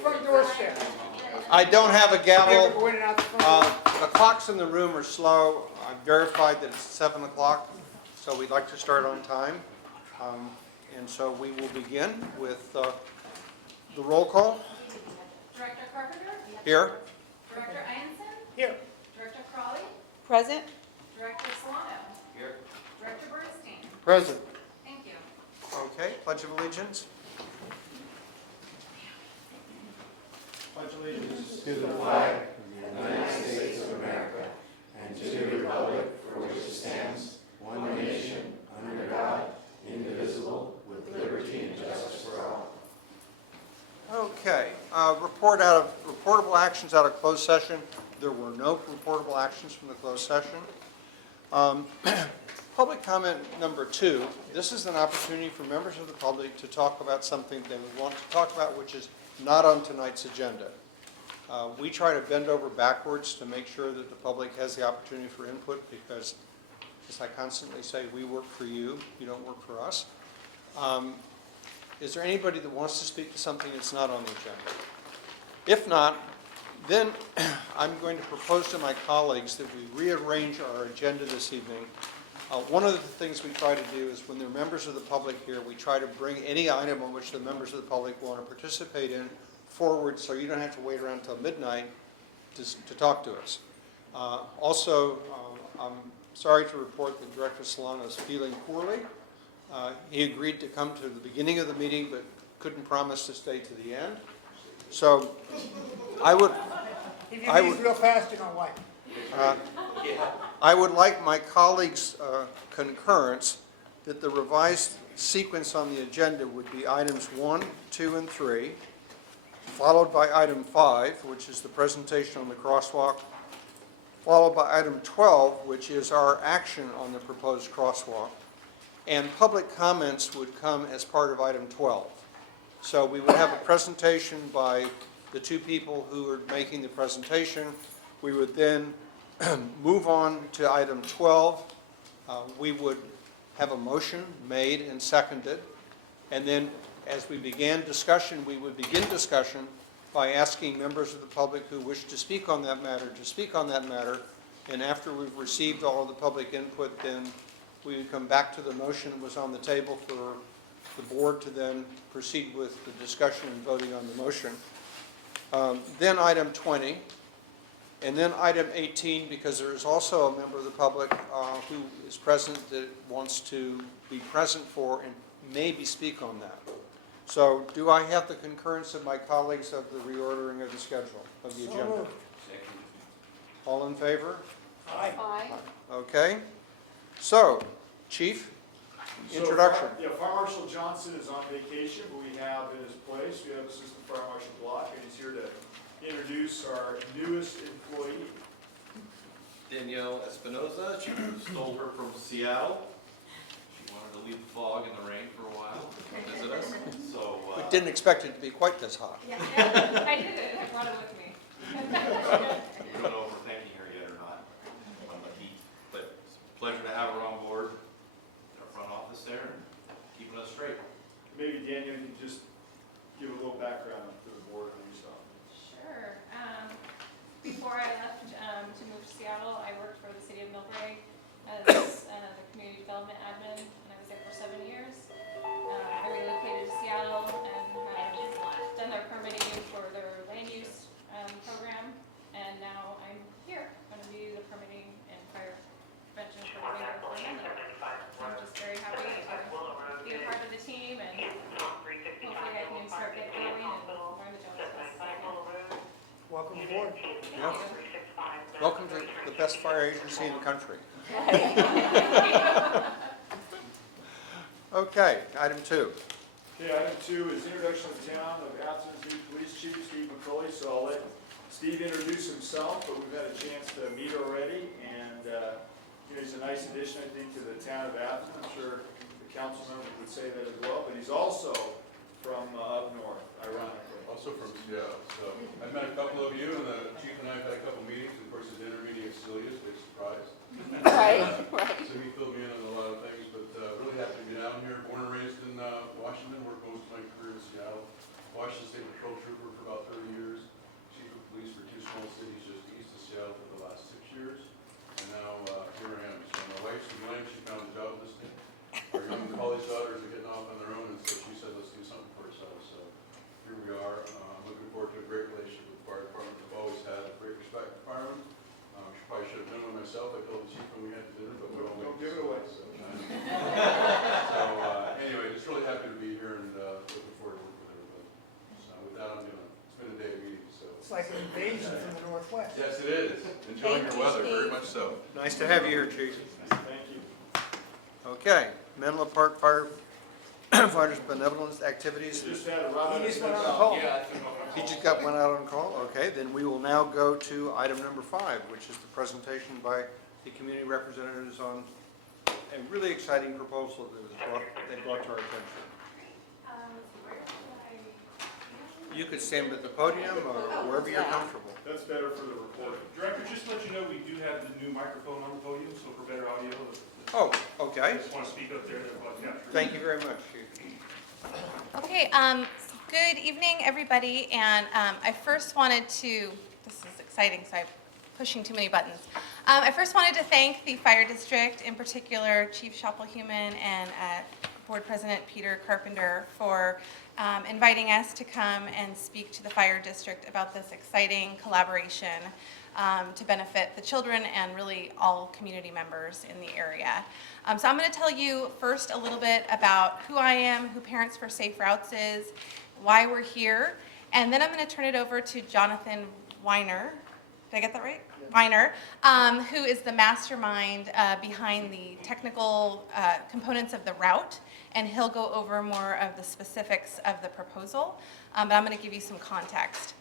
front doorstep. I don't have a People gavel. go in and out the front door. The clocks in the room are slow. I verified that it's 7 o'clock, so we'd like to start on time. And so we will begin with the roll call. Director Carpenter? Here. Director Ianson? Here. Director Crawley? Present. Director Solano? Here. Director Bernstein? Present. Thank you. Okay, Pledge of Allegiance. Pledge allegiance to the flag of the United States of America and to the republic for which it stands, one nation, under God, indivisible, with liberty and justice for all. Okay, reportable actions out of closed session. There were no reportable actions from the closed session. Public comment number 2. This is an opportunity for members of the public to talk about something they want to talk about, which is not on tonight's agenda. We try to bend over backwards to make sure that the public has the opportunity for input because, as I constantly say, we work for you, you don't work for us. Is there anybody that wants to speak to something that's not on the agenda? If not, then I'm going to propose to my colleagues that we rearrange our agenda this evening. One of the things we try to do is when there are members of the public here, we try to bring any item on which the members of the public want to participate in forward so you don't have to wait around until midnight to talk to us. Also, I'm sorry to report that Director Solano is feeling poorly. He agreed to come to the beginning of the meeting but couldn't promise to stay to the end. So I would If you leave real fast, you don't like it. I would like my colleagues' concurrence that the revised sequence on the agenda would be items 1, 2, and 3, followed by item 5, which is the presentation on the crosswalk, followed by item 12, which is our action on the proposed crosswalk, and public comments would come as part of item 12. So we would have a presentation by the two people who are making the presentation. We would then move on to item 12. We would have a motion made and seconded. And then as we began discussion, we would begin discussion by asking members of the public who wish to speak on that matter to speak on that matter. And after we've received all of the public input, then we would come back to the motion that was on the table for the board to then proceed with the discussion and voting on the motion. Then item 20. And then item 18, because there is also a member of the public who is present that wants to be present for and maybe speak on that. So do I have the concurrence of my colleagues of the reordering of the schedule, of the agenda? moved. All in favor? Aye. Aye. Okay. So, Chief, introduction. Fire Marshal Johnson is on vacation, but we have in his place, we have Assistant Fire Marshal Block, and he's here to introduce our newest employee. Danielle Espinoza. She stole her from Seattle. She wanted to leave the fog and the rain for a while to visit us. So We didn't expect it to be quite this hot. Yeah, I did it. I brought it with me. I don't know if we're thanking her yet or not on the heat, but it's a pleasure to have her on board in our front office there and keeping us straight. Maybe Daniel, you can just give a little background to the board on yourself. Sure. Before I left to move to Seattle, I worked for the city of Millbrae as the community development admin, and I was there for 7 years. I relocated to Seattle and have done their permitting for their land use program, and now I'm here, going to be the permitting and fire prevention coordinator for Menlo. I'm just very happy to be a part of the team, and hopefully I can start getting going and learn the job as best as I can. Welcome aboard. Yeah. Welcome to the best fire agency in the country. Okay, item 2. Okay, item 2 is introduction of the town of Athens' new police chief, Steve McCulley. So I'll let Steve introduce himself, but we've had a chance to meet already, and he's a nice addition, I think, to the town of Athens. I'm sure the council members would say that as well, but he's also from up north, ironically. Also from Seattle. So I've met a couple of you, and the chief and I have had a couple meetings. Of course, his intermeeting is Celia's, big surprise. Right. So he filled me in on a lot of things, but really happy to be down here. Born and raised in Washington, worked most of my career in Seattle. Washington State Patrol Trooper for about myself. I told the chief when we had dinner, but we're all Don't waiting. give it away. So anyway, just really happy to be here and looking forward to working with everybody. So with that, it's been a day of meetings, so. It's like an invasion from the northwest. Yes, it is. Enjoying your weather, very much so. Nice to have you here, Chief. Thank you. Okay, Menlo Park Firefighters Benevolence Activities. Just had a run. He just went on a call. He just got one out on call? Okay, then we will now go to item number 5, which is the presentation by the community representatives on a really exciting proposal that they brought to our attention. You could stand at the podium or wherever you're comfortable. That's better for the report. Director, just to let you know, we do have the new microphone on the podium, so for better audio. Oh, I okay. just want to speak up there. Thank you very much, Chief. Okay, good evening, everybody, and I first wanted to, this is exciting, so I'm pushing too many buttons. I first wanted to thank the Fire District, in particular Chief Schapelhuman and Board President Peter Carpenter for inviting us to come and speak to the Fire District about this exciting collaboration to benefit the children and really all community members in the area. So I'm going to tell you first a little bit about who I am, who Parents for Safe Routes is, why we're here, and then I'm going to turn it over to Jonathan Weiner. Did I get that right? Weiner, who is the mastermind behind the technical components of the route, and he'll go over more of the specifics of the proposal, but I'm going to give you some context.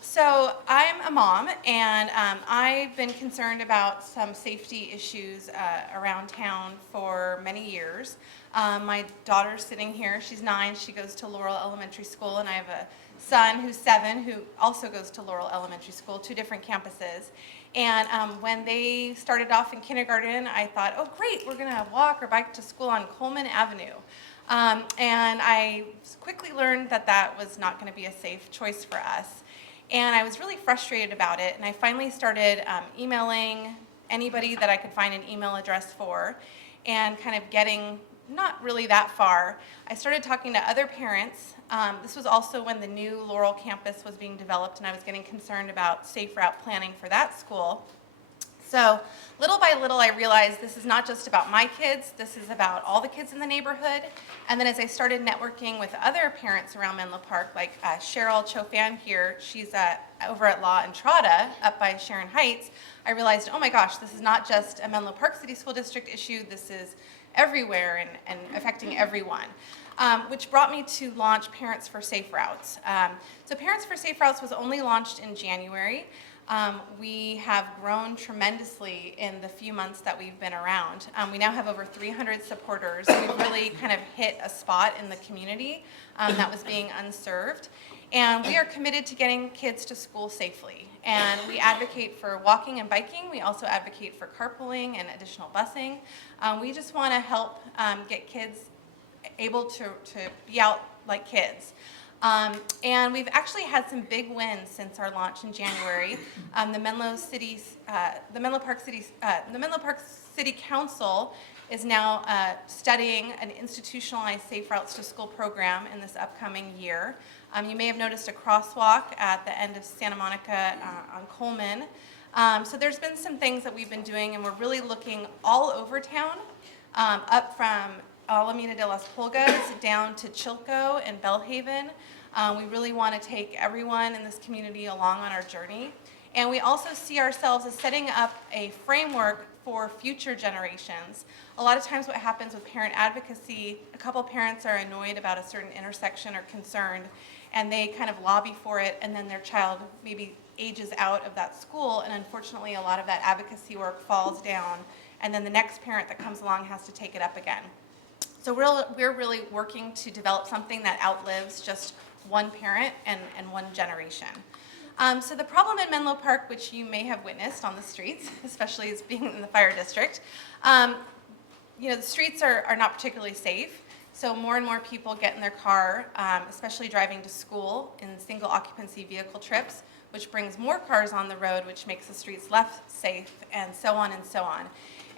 So I'm a mom, and I've been concerned about some safety issues around town for many years. My daughter's sitting here. She's 9. She goes to Laurel Elementary School, and I have a son who's 7 who also goes to Laurel Elementary School, 2 different campuses. And when they started off in kindergarten, I thought, oh great, we're gonna walk or bike to school on Coleman Avenue. And I quickly learned that that was not gonna be a safe choice for us. And I was really frustrated about it, and I finally started emailing anybody that I could find an email address for, and kind of getting not really that far. I started talking to other parents. This was also when the new Laurel campus was being developed, and I was getting concerned about safe route planning for that school. So little by little, I realized this is not just about my kids, this is about all the kids in the neighborhood. And then as I started networking with other parents around Menlo Park, like Cheryl Chofan here, she's over at Law Entrada up by Sharon Heights, I realized, oh my gosh, this is not just a Menlo Park City School District issue, this is everywhere and affecting everyone. Which brought me to launch Parents for Safe Routes. So Parents for Safe Routes was only launched in January. We have grown tremendously in the few months that we've been around. We now have over 300 supporters. We've really kind of hit a spot in the community that was being unserved. And we are committed to getting kids to school safely. And we advocate for walking and biking. We also advocate for carpooling and additional busing. We just want to help get kids able to be out like kids. And we've actually had some big wins since our launch in January. The Menlo Park City Council is now studying an institutionalized Safe Routes to School program in this upcoming year. You may have noticed a crosswalk at the end of Santa Monica on Coleman. So there's been some things that we've been doing, and we're really looking all over town, up from Alameda de las Pulgas down to Chilco and Bellhaven. We really want to take everyone in this community along on our journey. And we also see ourselves as setting up a framework for future generations. A lot of times what happens with parent advocacy, a couple parents are annoyed about a certain intersection or concerned, and they kind of lobby for it, and then their child maybe ages out of that school, and unfortunately a lot of that advocacy work falls down, and then the next parent that comes along has to take it up again. So we're really working to develop something that outlives just one parent and one generation. So the problem in Menlo Park, which you may have witnessed on the streets, especially as being in the fire district, the streets are not particularly safe. So more and more people get in their car, especially driving to school in single occupancy vehicle trips, which brings more cars on the road, which makes the streets less safe, and so on and so on.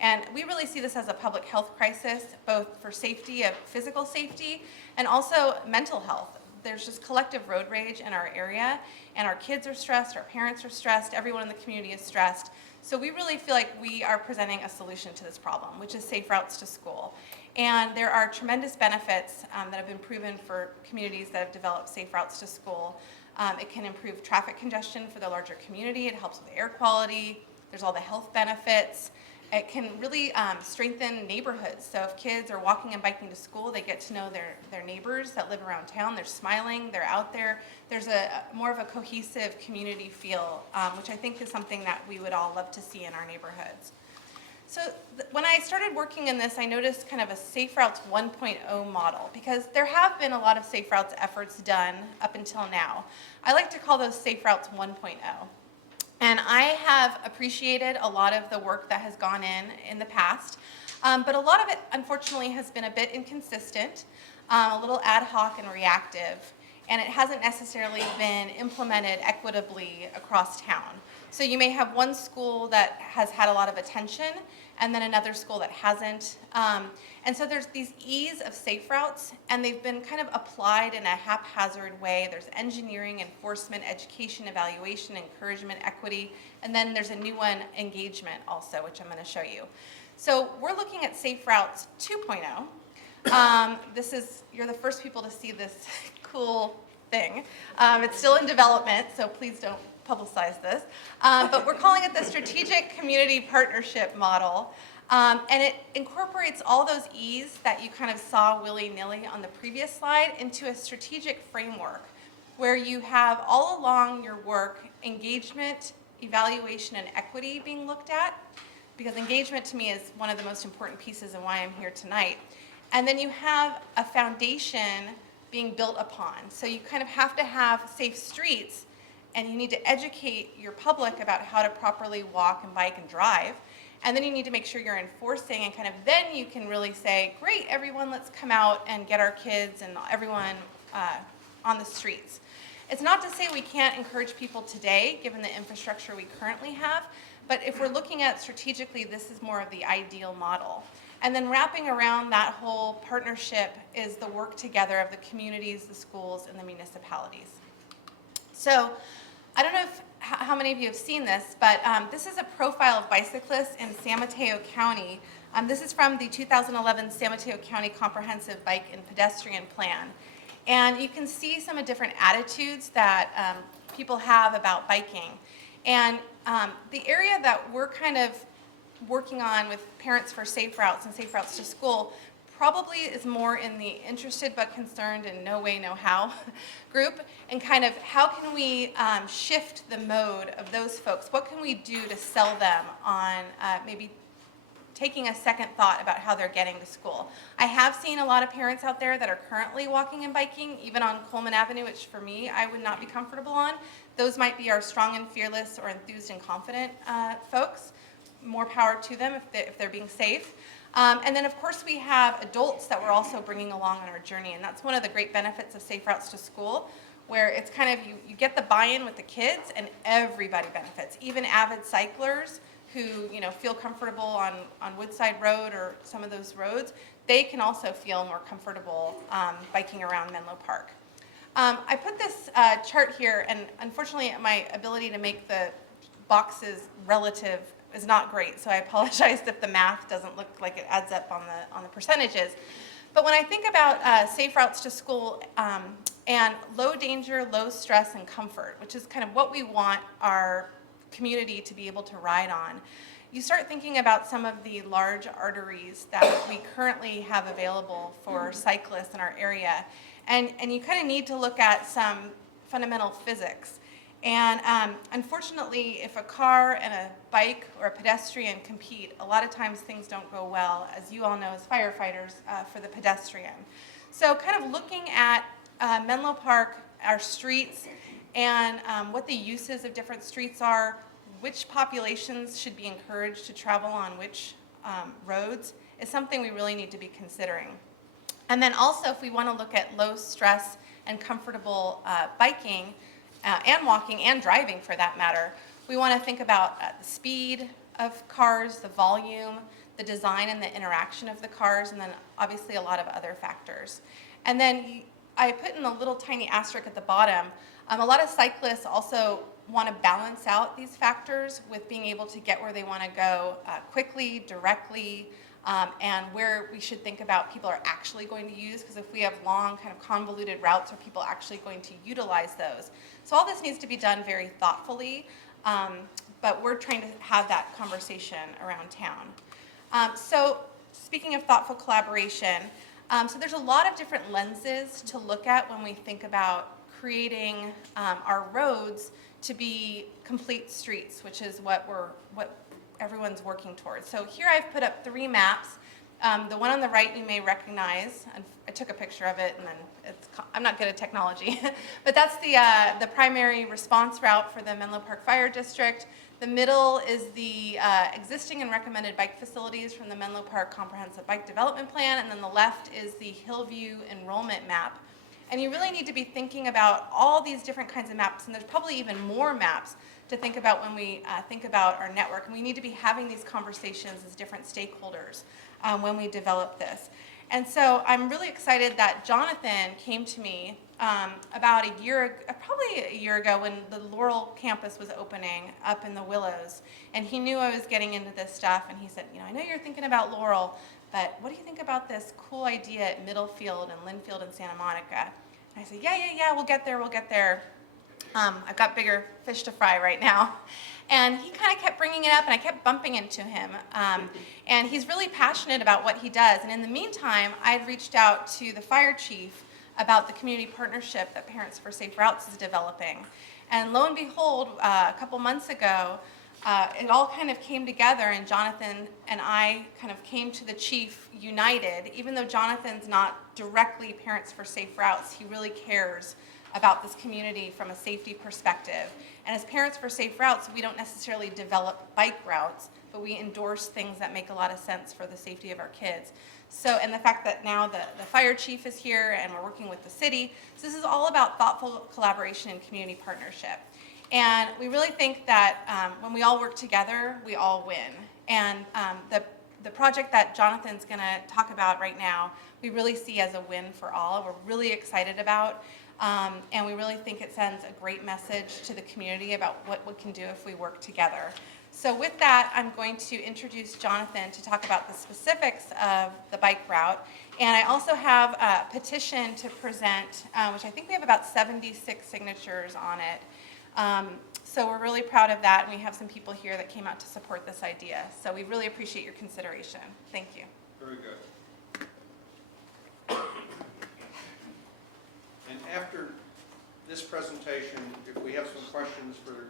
And we really see this as a public health crisis, both for safety, of physical safety, and also mental health. There's just collective road rage in our area, and our kids are stressed, our parents are stressed, everyone in the community is stressed. So we really feel like we are presenting a solution to this problem, which is safe routes to school. And there are tremendous benefits that have been proven for communities that have developed safe routes to school. It can improve traffic congestion for the larger community. It helps with air quality. There's all the health benefits. It can really strengthen neighborhoods. So if kids are walking and biking to school, they get to know their neighbors that live around town. They're smiling, they're out there. There's more of a cohesive community feel, which I think is something that we would all love to see in our neighborhoods. So when I started working in this, I noticed kind of a Safe Routes 1.0 model, because there have been a lot of Safe Routes efforts done up until now. I like to call those Safe Routes 1.0. And I have appreciated a lot of the work that has gone in the past, but a lot of it, unfortunately, has been a bit inconsistent, a little ad hoc and reactive, and it hasn't necessarily been implemented equitably across town. So you may have one school that has had a lot of attention, and then another school that hasn't. And so there's these E's of safe routes, and they've been kind of applied in a haphazard way. There's engineering, enforcement, education, evaluation, encouragement, equity, and then there's a new one, engagement also, which I'm going to show you. So we're looking at Safe Routes 2.0. You're the first people to see this cool thing. It's still in development, so please don't publicize this. But we're calling it the Strategic Community Partnership Model. And it incorporates all those E's that you kind of saw willy-nilly on the previous slide into a strategic framework where you have all along your work engagement, evaluation, and equity being looked at, because engagement to me is one of the most important pieces and why I'm here tonight. And then you have a foundation being built upon. So you kind of have to have safe streets, and you need to educate your public about how to properly walk and bike and drive. And then you need to make sure you're enforcing, and kind of then you can really say, great, everyone, let's come out and get our kids and everyone on the streets. It's not to say we can't encourage people today, given the infrastructure we currently have, but if we're looking at strategically, this is more of the ideal model. And then wrapping around that whole partnership is the work together of the communities, the schools, and the municipalities. So I don't know how many of you have seen this, but this is a profile of bicyclists in San Mateo County. This is from the 2011 San Mateo County Comprehensive Bike and Pedestrian Plan. And you can see some of different attitudes that people have about biking. And the area that we're kind of working on with Parents for Safe Routes and Safe Routes to School probably is more in the interested but concerned and no way, no how group, and kind of how can we shift the mode of those folks? What can we do to sell them on maybe taking a second thought about how they're getting to school? I have seen a lot of parents out there that are currently walking and biking, even on Coleman Avenue, which for me, I would not be comfortable on. Those might be our strong and fearless or enthused and confident folks. More power to them if they're being safe. And then, of course, we have adults that we're also bringing along on our journey, and that's one of the great benefits of Safe Routes to School, where it's kind of you get the buy-in with the kids, and everybody benefits. Even avid cyclers who feel comfortable on Woodside Road or some of those roads, they can also feel more comfortable biking around Menlo Park. I put this chart here, and unfortunately, my ability to make the boxes relative is not great, so I apologize if the math doesn't look like it adds up on the percentages. But when I think about Safe Routes to School and low danger, low stress, and comfort, which is kind of what we want our community to be able to ride on, you start thinking about some of the large arteries that we currently have available for cyclists in our area. And you kind of need to look at some fundamental physics. And unfortunately, if a car and a bike or a pedestrian compete, a lot of times things don't go well, as you all know as firefighters, for the pedestrian. So kind of looking at Menlo Park, our streets, and what the uses of different streets are, which populations should be encouraged to travel on which roads, is something we really need to be considering. And then also, if we want to look at low stress and comfortable biking, and walking and driving for that matter, we want to think about the speed of cars, the volume, the design and the interaction of the cars, and then obviously a lot of other factors. And then I put in a little tiny asterisk at the bottom, a lot of cyclists also want to balance out these factors with being able to get where they want to go quickly, directly, and where we should think about people are actually going to use, because if we have long kind of convoluted routes, are people actually going to utilize those? So all this needs to be done very thoughtfully, but we're trying to have that conversation around town. So speaking of thoughtful collaboration, so there's a lot of different lenses to look at when we think about creating our roads to be complete streets, which is what everyone's working towards. So here I've put up 3 maps. The one on the right you may recognize, and I took a picture of it, and then I'm not good at technology, but that's the primary response route for the Menlo Park Fire District. The middle is the existing and recommended bike facilities from the Menlo Park Comprehensive Bike Development Plan, and then the left is the Hillview enrollment map. And you really need to be thinking about all these different kinds of maps, and there's probably even more maps to think about when we think about our network. And we need to be having these conversations as different stakeholders when we develop this. And so I'm really excited that Jonathan came to me about probably a year ago when the Laurel campus was opening up in the Willows. And he knew I was getting into this stuff, and he said, I know you're thinking about Laurel, but what do you think about this cool idea at Middlefield and Linfield and Santa Monica? And I said, yeah, we'll get there. I've got bigger fish to fry right now. And he kind of kept bringing it up, and I kept bumping into him. And he's really passionate about what he does. And in the meantime, I had reached out to the fire chief about the community partnership that Parents for Safe Routes is developing. And lo and behold, a couple months ago, it all kind of came together, and Jonathan and I kind of came to the chief united. Even though Jonathan's not directly Parents for Safe Routes, he really cares about this community from a safety perspective. And as Parents for Safe Routes, we don't necessarily develop bike routes, but we endorse things that make a lot of sense for the safety of our kids. So, and the fact that now the fire chief is here and we're working with the city, so this is all about thoughtful collaboration and community partnership. And we really think that when we all work together, we all win. And the project that Jonathan's going to talk about right now, we really see as a win for all. We're really excited about, and we really think it sends a great message to the community about what we can do if we work together. So with that, I'm going to introduce Jonathan to talk about the specifics of the bike route. And I also have a petition to present, which I think we have about 76 signatures on it. So we're really proud of that, and we have some people here that came out to support this idea. So we really appreciate your consideration. Thank you. Very good. And after this presentation, if we have some questions for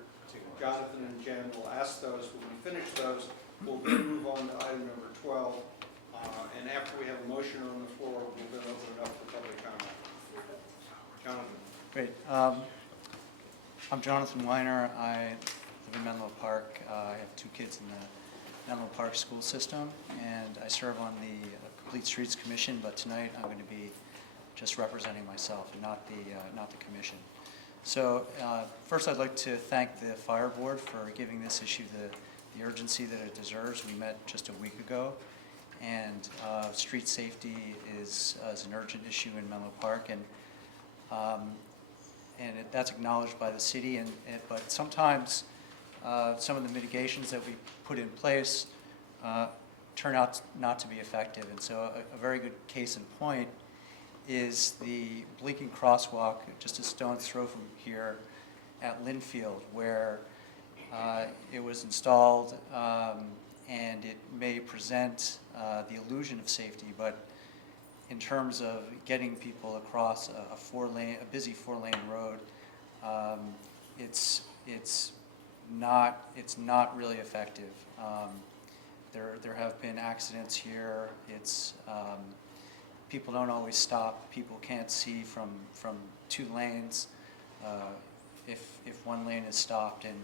Jonathan and Jen, we'll ask those. When we finish those, we'll then move on to item number 12. And after we have a motion on the floor, we'll then open it up for public comment. Jonathan. Great. I'm Jonathan Weiner. I live in Menlo Park. I have 2 kids in the Menlo Park school system, and I serve on the Complete Streets Commission, but tonight I'm going to be just representing myself and not the commission. So first I'd like to thank the fire board for giving this issue the urgency that it deserves. We met just a week ago, and street safety is an urgent issue in Menlo Park, and that's acknowledged by the city. But sometimes some of the mitigations that we put in place turn out not to be effective. And so a very good case in point is the blinking crosswalk just a stone's throw from here at Linfield, where it was installed, and it may present the illusion of safety, but in terms of getting people across a busy 4-lane road, it's not really effective. There have been accidents here. People don't always stop. People can't see from 2 lanes if 1 lane is stopped, and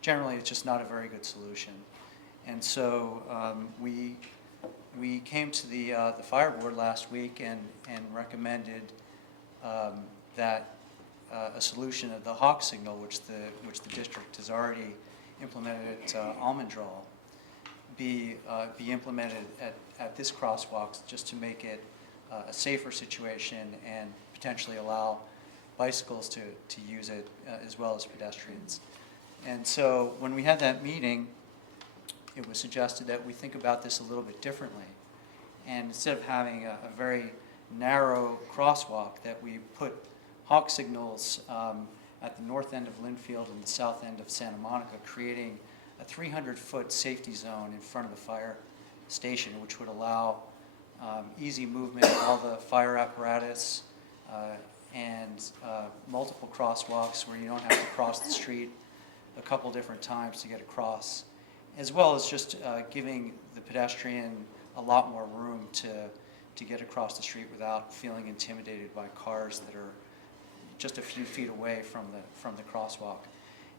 generally it's just not a very good solution. And so we came to the fire board last week and recommended that a solution of the hawk signal, which the district has already implemented at Almondral, be implemented at this crosswalk, just to make it a safer situation and potentially allow bicycles to use it as well as pedestrians. And so when we had that meeting, it was suggested that we think about this a little bit differently. And instead of having a very narrow crosswalk, that we put hawk signals at the north end of Linfield and the south end of Santa Monica, creating a 300-foot safety zone in front of the fire station, which would allow easy movement of all the fire apparatus and multiple crosswalks where you don't have to cross the street a couple different times to get across, as well as just giving the pedestrian a lot more room to get across the street without feeling intimidated by cars that are just a few feet away from the crosswalk.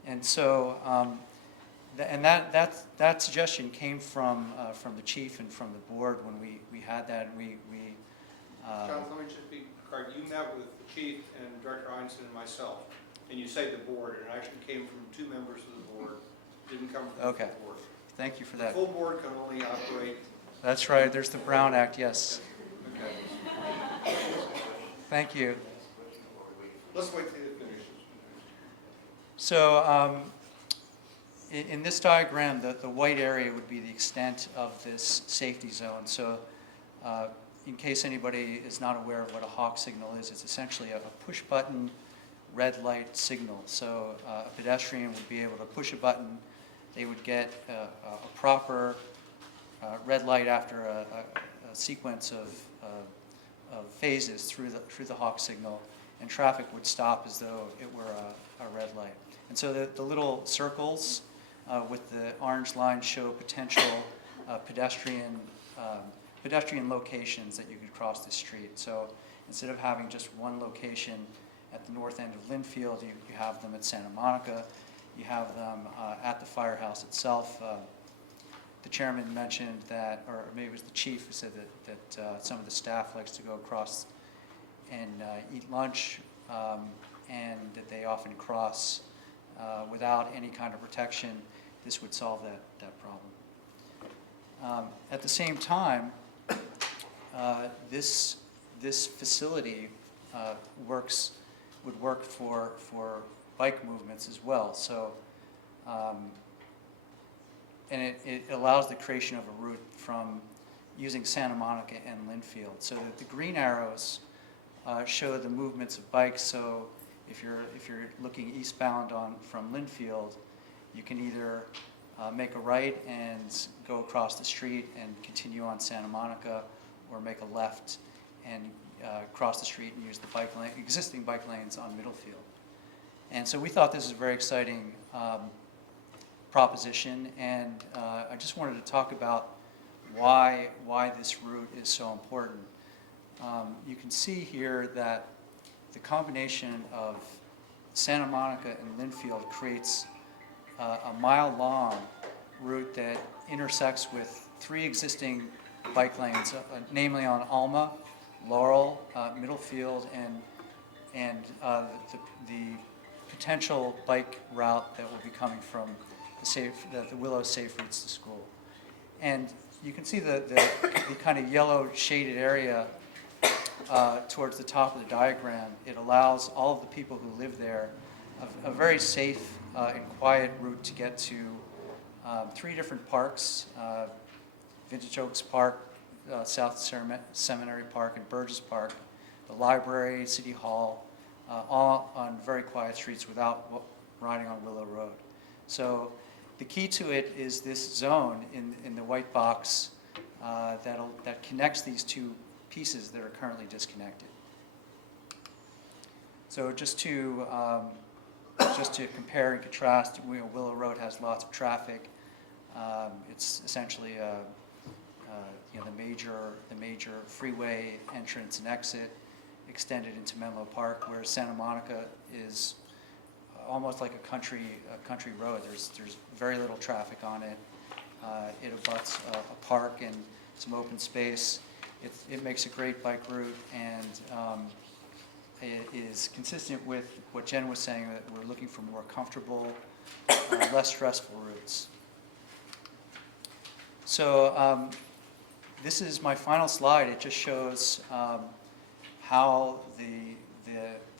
And so, that suggestion came from the chief and from the board when we had that, and we John, let me just be correct. You met with the chief and Director Einstein and myself, and you say the board, and it actually came from 2 members of the board. It didn't come from Okay. the full board. Thank you for The that. full board can only operate. That's right, there's the Brown Act, yes. Okay. Thank you. Let's wait till it finishes. So in this diagram, the white area would be the extent of this safety zone. So in case anybody is not aware of what a hawk signal is, it's essentially a push-button red light signal. So a pedestrian would be able to push a button. They would get a proper red light after a sequence of phases through the hawk signal, and traffic would stop as though it were a red light. And so the little circles with the orange line show potential pedestrian locations that you could cross the street. So instead of having just one location at the north end of Linfield, you have them at Santa Monica, you have them at the firehouse itself. The chairman mentioned that, or maybe it was the chief who said that some of the staff likes to go across and eat lunch, and that they often cross without any kind of protection. This would solve that problem. At the same time, this facility would work for bike movements as well. So, and it allows the creation of a route from using Santa Monica and Linfield. So that the green arrows show the movements of bikes. So if you're looking eastbound from Linfield, you can either make a right and go across the street and continue on Santa Monica, or make a left and cross the street and use the existing bike lanes on Middlefield. And so we thought this was a very exciting proposition, and I just wanted to talk about why this route is so important. You can see here that the combination of Santa Monica and Linfield creates a mile-long route that intersects with 3 existing bike lanes, namely on Alma, Laurel, Middlefield, and the potential bike route that will be coming from the Willow Safe Routes to School. And you can see the kind of yellow shaded area towards the top of the diagram. It allows all of the people who live there a very safe and quiet route to get to 3 different parks, Vintage Oaks Park, South Seminary Park, and Burgess Park, the library, City Hall, all on very quiet streets without riding on Willow Road. So the key to it is this zone in the white box that connects these 2 pieces that are currently disconnected. So just to compare and contrast, Willow Road has lots of traffic. It's essentially the major freeway entrance and exit extended into Menlo Park, whereas Santa Monica is almost like a country road. There's very little traffic on it. It abuts a park and some open space. It makes a great bike route, and it is consistent with what Jen was saying, that we're looking for more comfortable, less stressful routes. So this is my final slide. It just shows how the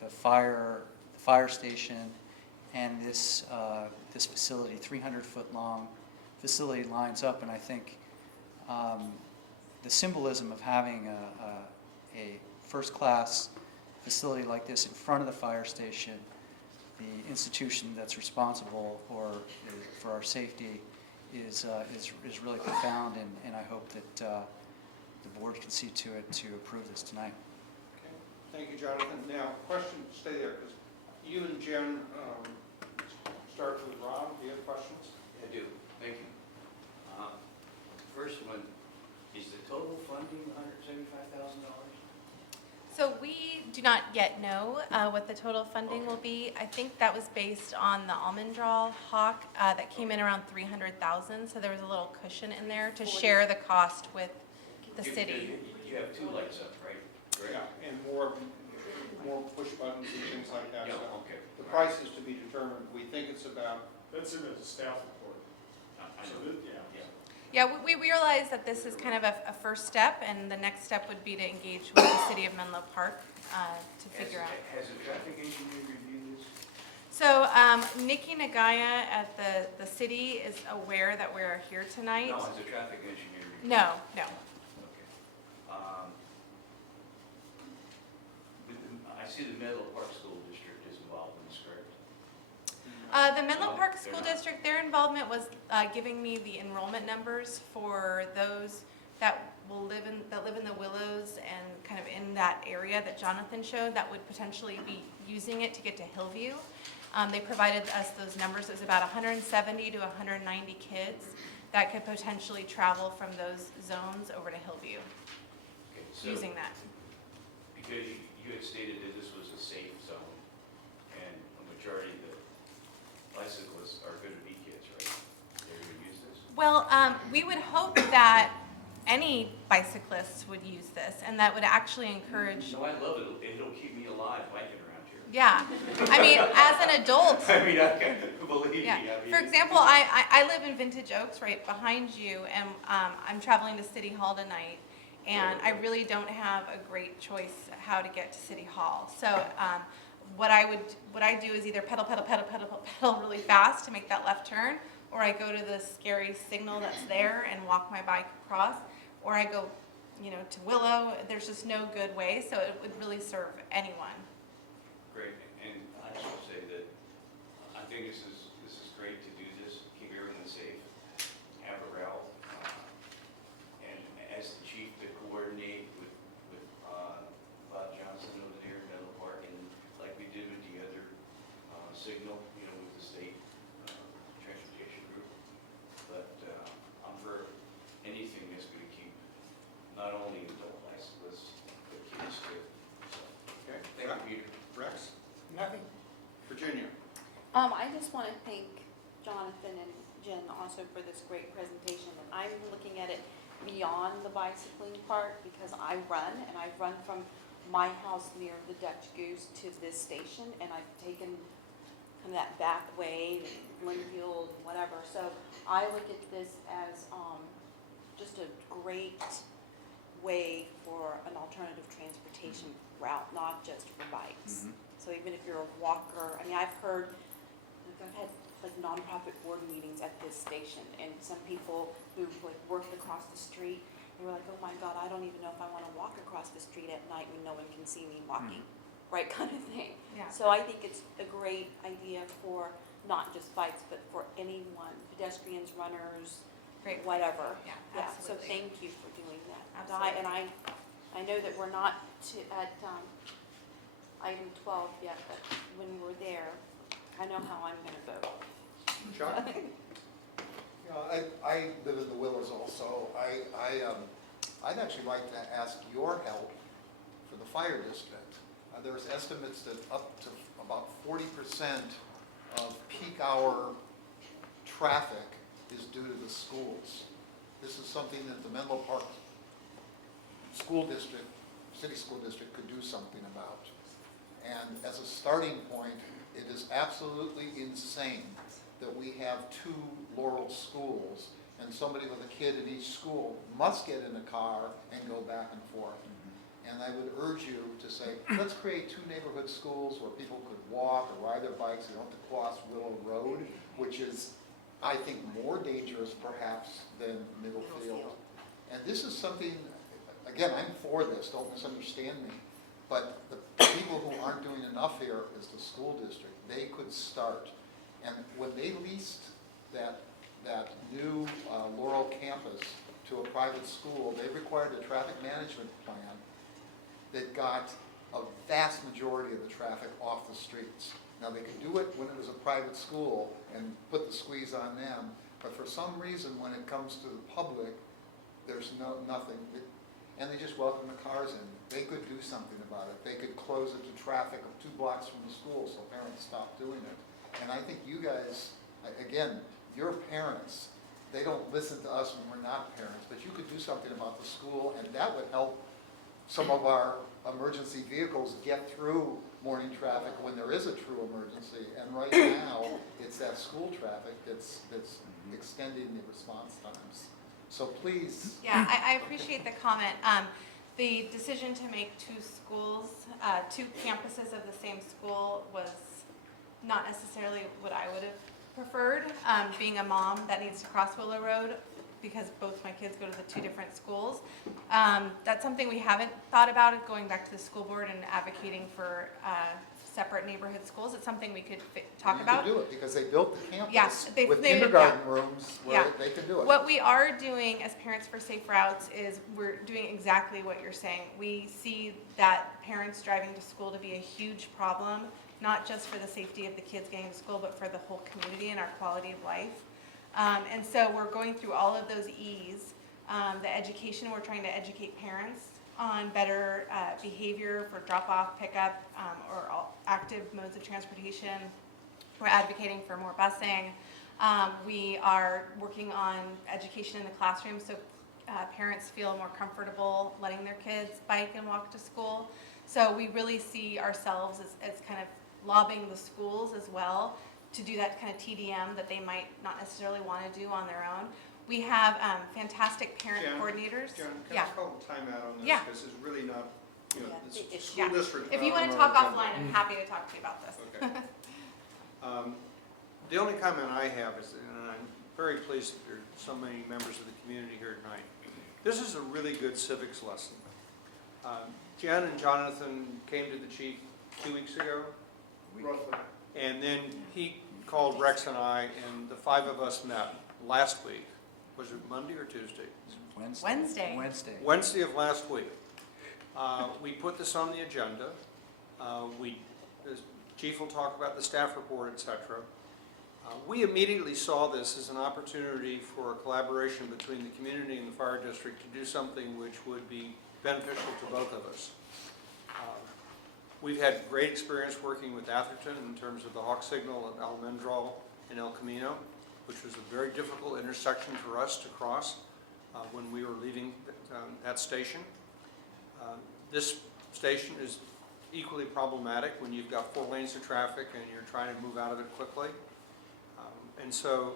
fire station and this facility, 300-foot long facility, lines up. And I think the symbolism of having a first-class facility like this in front of the fire station, the institution that's responsible for our safety, is really profound, and I hope that the board can see to it to approve this tonight. Okay. Thank you, Jonathan. Now, question, stay there, because you and Jen start with Rob. Do you have questions? I do, thank you. First one, is the total funding $175,000? So we do not yet know what the total funding will be. I think that was based on the almond draw hawk that came in around 300,000. So there was a little cushion in there to share the cost with the city. You have 2 lights up, right? Yeah, and more push buttons and things like that. Yeah, So okay. the price is to be determined. We think it's about, That's in the staff report. I So, know. yeah. Yeah, we realize that this is kind of a first step, and the next step would be to engage with the city of Menlo Park to figure out. Has a traffic engineer reviewed this? So Nikki Nagaya at the city is aware that we're here tonight. No, has a traffic engineer reviewed it? No. Okay. I see the Menlo Park School District is involved in this, correct? The Menlo No, Park they're School not. District, their involvement was giving me the enrollment numbers for those that live in the Willows and kind of in that area that Jonathan showed that would potentially be using it to get to Hillview. They provided us those numbers. It was about 170 to 190 kids that could potentially travel from those zones over to Hillview Okay, so using that. because you had stated that this was a safe zone, and a majority of the bicyclists are going to be kids, right? They're going to use this? Well, we would hope that any bicyclists would use this, and that would actually encourage. No, I love it. It'll keep me alive biking around here. Yeah, I mean, as an adult. I mean, I can't believe me. Yeah. I mean, For example, I live in Vintage Oaks, right behind you, and I'm traveling to City Hall tonight, and I really don't have a great choice how to get to City Hall. So what I do is either pedal really fast to make that left turn, or I go to the scary signal that's there and walk my bike across, or I go, to Willow. There's just no good way, so it would really serve anyone. Great, and I just want to say that I think this is great to do this, keep everyone safe, have a route, and as the chief to coordinate with Bob Johnson over there in Menlo Park, and like we did with the other signal, with the state transportation group. But I'm for anything that's going to keep not only adult bicyclists, but kids too. So, okay. thank you, Peter. Rex? Nothing. Virginia? I just want to thank Jonathan and Jen also for this great presentation. And I'm looking at it beyond the bicycling part because I run, and I've run from my house near the Dutch Goose to this station, and I've taken kind of that back way, Linfield, whatever. So I look at this as just a great way for an alternative transportation route, not just for bikes. Mhm. So even if you're a walker, I mean, I've heard, I've had like nonprofit board meetings at this station, and some people who like worked across the street, they were like, oh my God, I don't even know if I want to walk across the street at night when no one can see me walking, right, kind of thing. Yeah. So I think it's a great idea for not just bikes, but for anyone, pedestrians, runners, Great. whatever. Yeah, So absolutely. thank you for doing that. Absolutely. And I know that we're not at item 12 yet, but when we're there, I know how I'm going to vote. Chuck? I live in the Willows also. I'd actually like to ask your help for the fire district. There's estimates that up to about 40% of peak hour traffic is due to the schools. This is something that the Menlo Park School District, City School District could do something about. And as a starting point, it is absolutely insane that we have 2 Laurel schools, and somebody with a kid in each school must get in a car and go back and forth. And I would urge you to say, let's create 2 neighborhood schools where people could walk or ride their bikes, they don't have to cross Willow Road, which is, I think, more dangerous perhaps than Middlefield. And this is something, again, I'm for this, don't misunderstand me, but the people who aren't doing enough here is the school district. They could start. And when they leased that new Laurel campus to a private school, they required a traffic management plan that got a vast majority of the traffic off the streets. Now, they could do it when it was a private school and put the squeeze on them, but for some reason, when it comes to the public, there's nothing. And they just welcome the cars in. They could do something about it. They could close it to traffic of 2 blocks from the school so parents stop doing it. And I think you guys, again, you're parents. They don't listen to us when we're not parents, but you could do something about the school, and that would help some of our emergency vehicles get through morning traffic when there is a true emergency. And right now, it's that school traffic that's extending the response times. So please. Yeah, I appreciate the comment. The decision to make 2 schools, 2 campuses of the same school was not necessarily what I would have preferred. Being a mom that needs to cross Willow Road, because both my kids go to the 2 different schools. That's something we haven't thought about, going back to the school board and advocating for separate neighborhood schools. It's something we could talk about. You could do it because they built the campus Yeah, with they- kindergarten rooms where Yeah. they can do it. What we are doing as Parents for Safe Routes is we're doing exactly what you're saying. We see that parents driving to school to be a huge problem, not just for the safety of the kids getting to school, but for the whole community and our quality of life. And so we're going through all of those E's. The education, we're trying to educate parents on better behavior for drop-off, pickup, or active modes of transportation. We're advocating for more busing. We are working on education in the classroom so parents feel more comfortable letting their kids bike and walk to school. So we really see ourselves as kind of lobbying the schools as well to do that kind of TDM that they might not necessarily want to do on their own. We have fantastic parent Jen, coordinators. Jen, can Yeah. I call a timeout on this? Yeah. Because it's really not, you know, Yeah, this the issue. school Yeah. district. If you want to talk offline, I'm happy to talk to you about this. Okay. The only comment I have is, and I'm very pleased that there are so many members of the community here tonight. This is a really good civics lesson. Jen and Jonathan came to the chief 2 weeks ago, Roughly. and then he called Rex and I, and the 5 of us met last week. Was it Monday or Tuesday? Wednesday. Wednesday of last week. We put this on the agenda. The chief will talk about the staff report, et cetera. We immediately saw this as an opportunity for a collaboration between the community and the fire district to do something which would be beneficial to both of us. We've had great experience working with Atherton in terms of the Hawk Signal at Almendral and El Camino, which was a very difficult intersection for us to cross when we were leaving that station. This station is equally problematic when you've got 4 lanes of traffic and you're trying to move out of it quickly. And so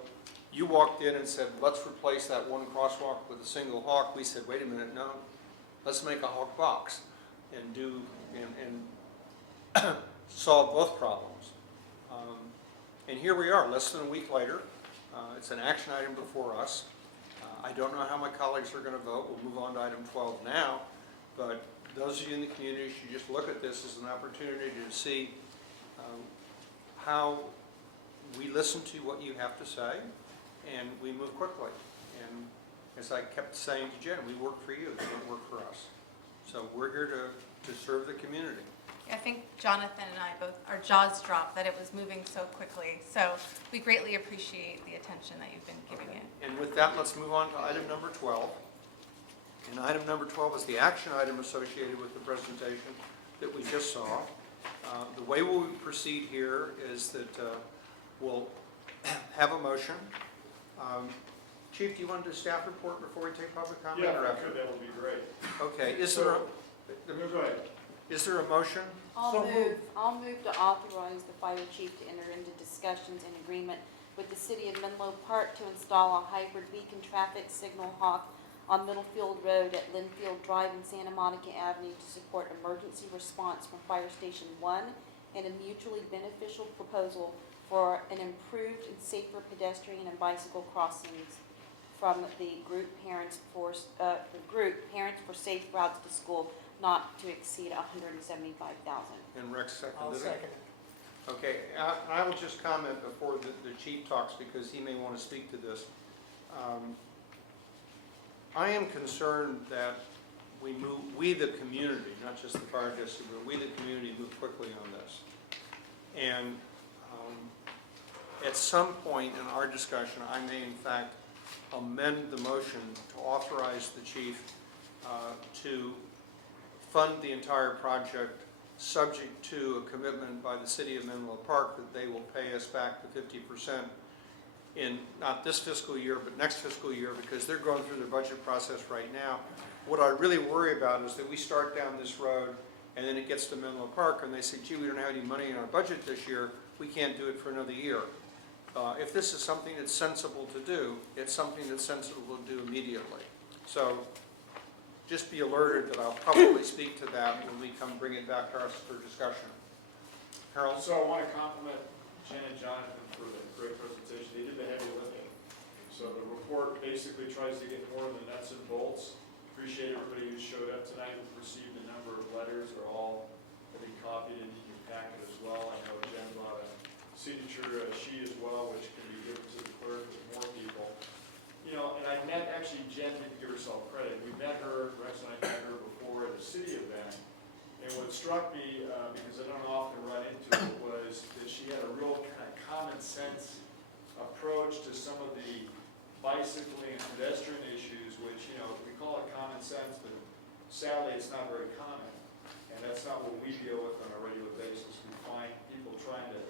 you walked in and said, let's replace that one crosswalk with a single hawk. We said, wait a minute, no, let's make a hawk box and solve both problems. And here we are, less than a week later. It's an action item before us. I don't know how my colleagues are going to vote. We'll move on to item 12 now. But those of you in the community should just look at this as an opportunity to see how we listen to what you have to say and we move quickly. And as I kept saying to Jen, we work for you, you don't work for us. So we're here to serve the community. I think Jonathan and I both, our jaws dropped that it was moving so quickly. So we greatly appreciate the attention that you've been giving it. And with that, let's move on to item number 12. And item number 12 is the action item associated with the presentation that we just saw. The way we'll proceed here is that we'll have a motion. Chief, do you want to do staff report before we take public comment? Yeah, or if I after? could, that would be great. Okay, No, go ahead. is there a motion? I'll move to authorize the fire chief to enter into discussions and agreement with the city of Menlo Park to install a hybrid beacon traffic signal hawk on Middlefield Road at Linfield Drive and Santa Monica Avenue to support emergency response from Fire Station 1 and a mutually beneficial proposal for an improved and safer pedestrian and bicycle crossings from the group Parents for Safe Routes to School, not to exceed $175,000. And Rex I'll seconded it. second it. Okay, I will just comment before the chief talks, because he may want to speak to this. I am concerned that we the community, not just the fire district, but we the community move quickly on this. And at some point in our discussion, I may in fact amend the motion to authorize the chief to fund the entire project, subject to a commitment by the city of Menlo Park that they will pay us back the 50% in not this fiscal year, but next fiscal year, because they're going through their budget process right now. What I really worry about is that we start down this road and then it gets to Menlo Park and they say, gee, we don't have any money in our budget this year, we can't do it for another year. If this is something that's sensible to do, it's something that's sensible to do immediately. So just be alerted that I'll probably speak to that when we come bring it back to us for discussion. Harold? So I want to compliment Jen and Jonathan for the great presentation. They did the heavy lifting. So the report basically tries to get more of the nuts and bolts. Appreciate everybody who showed up tonight. We've received a number of letters. They're all going to be copied into your packet as well. I know Jen brought a signature sheet as well, which can be given to the clerk with more people. You know, and I met, actually Jen didn't give herself credit. We met her, Rex and I met her before at a city event. And what struck me, because I don't often run into it, was that she had a real kind of common sense approach to some of the bicycling and pedestrian issues, which, you know, we call it common sense, but sadly it's not very common. And that's not what we deal with on a regular basis. We find people trying to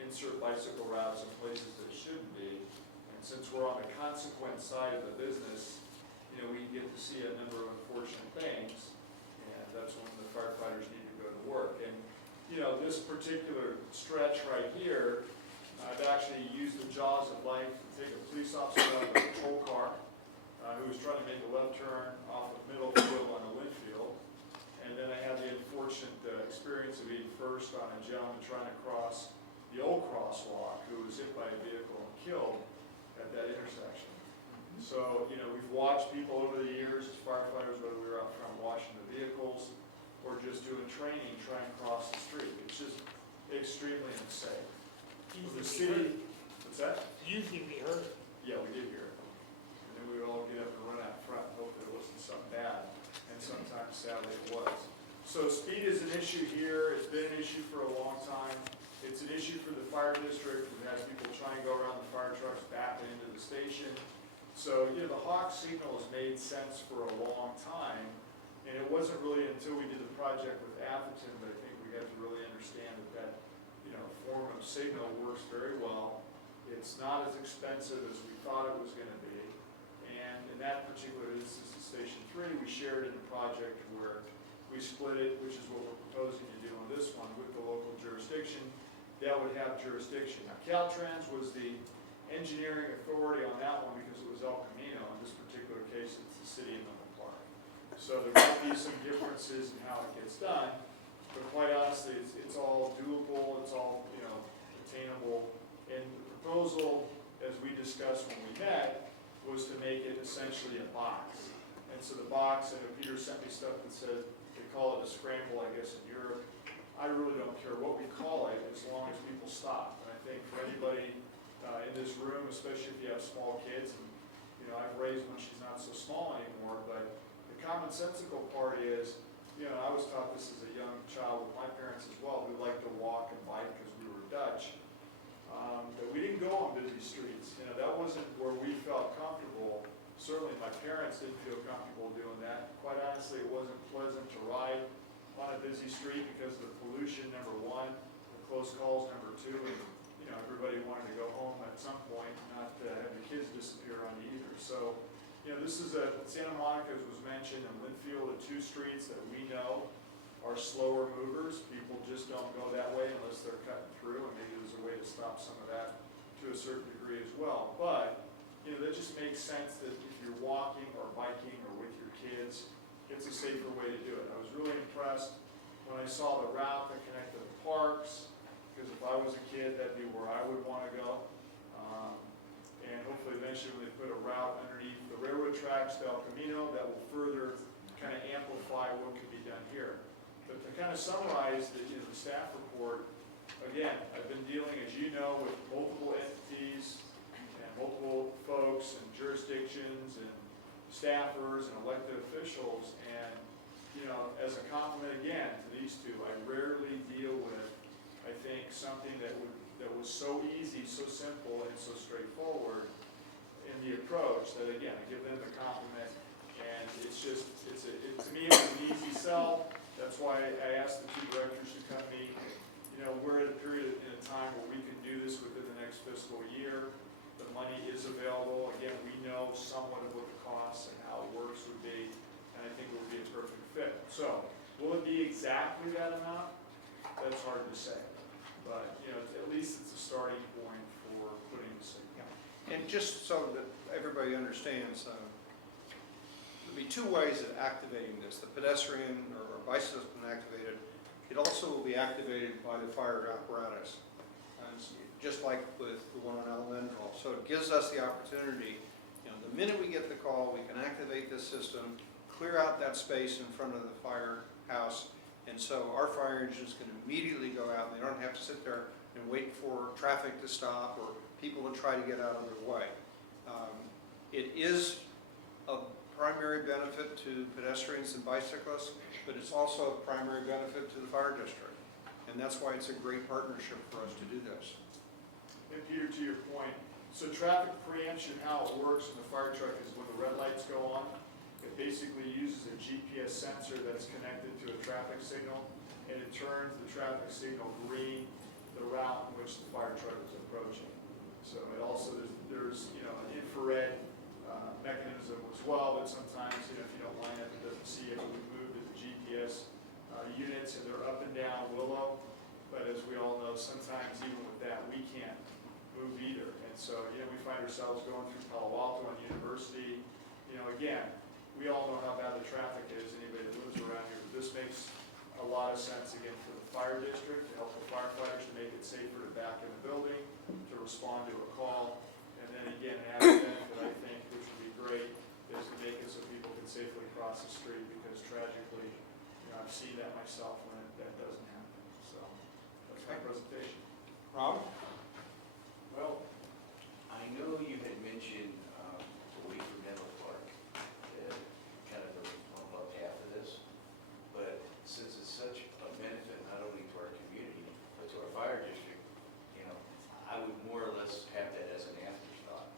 insert bicycle routes in places that shouldn't be. And since we're on the consequence side of the business, you know, we get to see a number of unfortunate things. And that's when the firefighters need to go to work. And, you know, this particular stretch right here, I've actually used the jaws of life to take a police officer out of a patrol car who was trying to make a left turn off of Middlefield on a Linfield. And then I had the unfortunate experience of being first on a gentleman trying to cross the old crosswalk who was hit by a vehicle and killed at that intersection. So, you know, we've watched people over the years as firefighters, whether we were out front washing the vehicles or just doing training, try and cross the street. It's just extremely unsafe. The city, what's that? Usually we heard it. Yeah, we did hear it. And then we would all get up and run out front and hope that it wasn't something bad. And sometimes sadly it was. So speed is an issue here. It's been an issue for a long time. It's an issue for the fire district. It has people trying to go around the fire trucks back into the station. So, you know, the Hawk signal has made sense for a long time. And it wasn't really until we did the project with Atherton that I think we had to really understand that form of signal works very well. It's not as expensive as we thought it was going to be. And in that particular instance, Station 3, we shared in a project where we split it, which is what we're proposing to do on this one with the local jurisdiction. That would have jurisdiction. Now, Caltrans was the engineering authority on that one because it was El Camino. In this particular case, it's the city of Menlo Park. So there might be some differences in how it gets done. But quite honestly, it's all doable, it's all, attainable. And the proposal, as we discussed when we met, was to make it essentially a box. And so the box, and Peter sent me stuff that said, they call it a scramble, I guess, in Europe. I really don't care what we call it, as long as people stop. And I think for anybody in this room, especially if you have small kids, and, I've raised one, she's not so small anymore, but the commonsensical part is, I was taught this as a young child with my parents as well. We liked to walk and bike because we were Dutch. But we didn't go on busy streets. That wasn't where we felt comfortable. Certainly my parents didn't feel comfortable doing that. Quite honestly, it wasn't pleasant to ride on a busy street because of the pollution, number one, the close calls, number two, and everybody wanted to go home at some point, not have the kids disappear on you either. So, this is Santa Monica, as was mentioned, and Linfield, the two streets that we know are slower movers. People just don't go that way unless they're cutting through, and maybe there's a way to stop some of that to a certain degree as well. But, that just makes sense that if you're walking or biking liking or with your kids, it's a safer way to do it. I was really impressed when I saw the route that connected the parks, because if I was a kid, that'd be where I would want to go. And hopefully eventually when they put a route underneath the railroad tracks to El Camino, that will further kind of amplify what can be done here. But to kind of summarize the staff report, again, I've been dealing, as you know, with multiple entities and multiple folks and jurisdictions and staffers and elected officials. And, you know, as a compliment again to these two, I rarely deal with, I think, something that was so easy, so simple, and so straightforward in the approach that, again, I give them the compliment. And it's just, to me, it was an easy sell. That's why I asked the two directors to come meet. You know, we're at a period in a time where we can do this within the next fiscal year. The money is available. Again, we know somewhat of what the costs and how it works would be, and I think it would be a perfect fit. So, will it be exactly that amount? That's hard to say. But, you know, at least it's a starting point for putting this in. And just so that everybody understands, there'll be two ways of activating this. The pedestrian or bicycle can activate it. It also will be activated by the fire apparatus, just like with the one on Elemental. So it gives us the opportunity, you know, the minute we get the call, we can activate this system, clear out that space in front of the firehouse, and so our fire engines can immediately go out. They don't have to sit there and wait for traffic to stop or people to try to get out of their way. It is a primary benefit to pedestrians and bicyclists, but it's also a primary benefit to the fire district. And that's why it's a great partnership for us to do this. And Peter, to your point, so traffic preemption, how it works in the fire truck is when the red lights go on, it basically uses a GPS sensor that's connected to a traffic signal, and it turns the traffic signal green, the route in which the fire truck is approaching. So it also, there's you know, an infrared mechanism as well, but sometimes, you know, if you don't line up, it doesn't see it. We moved the GPS units, and they're up and down Willow, but as we all know, sometimes even with that, we can't move either. And so, you know, we find ourselves going through Palo Alto on University. You know, again, we all know how bad the traffic is, anybody that lives around here. This makes a lot of sense, again, for the fire district, to help the firefighters to make it safer to back in the building, to respond to a call. And then again, an added benefit, I think, which would be great, is to make it so people can safely cross the street, because tragically, you know, I've seen that myself when that doesn't happen. So that's my presentation. Rob? Well, I know you had mentioned the Wait for Menlo Park, kind of about half of this, but since it's such a benefit not only to our community, but to our fire district, you know, I would more or less have that as an afterthought.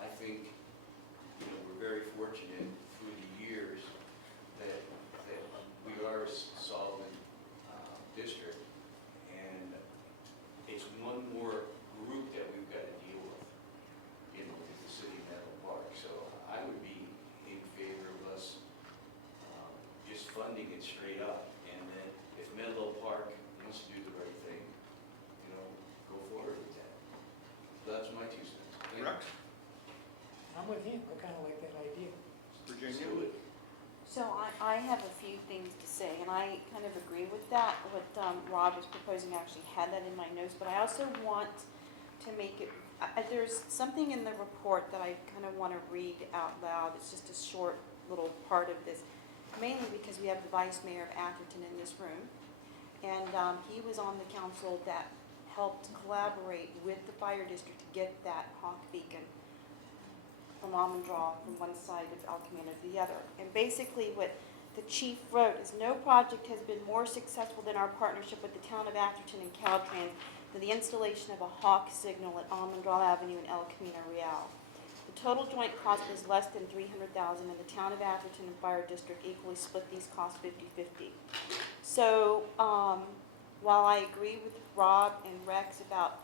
I think, you know, we're very fortunate through the years that we are a solid district, and it's one more group that we've got to deal with, you know, with the city of Menlo Park. So I would be in favor of us just funding it straight up, and then if Menlo Park wants to do the right thing, you know, go forward with that. That's my 2 cents. Rex? I'm with him, I kind of like that idea. Virginia? So I have a few things to say, and I kind of agree with that. What Rob was proposing, I actually had that in my notes, but I also want to make it, there's something in the report that I kind of want to read out loud. It's just a short little part of this, mainly because we have the Vice Mayor of Atherton in this room, and he was on the council that helped collaborate with the fire district to get that hawk beacon from Almondral from one side of El Camino to the other. And basically what the chief wrote is, no project has been more successful than our partnership with the town of Atherton and Caltrans than the installation of a hawk signal at Almondral Avenue in El Camino Real. The total joint cost was less than $300,000, and the town of Atherton and fire district equally split these costs 50-50. So while I agree with Rob and Rex about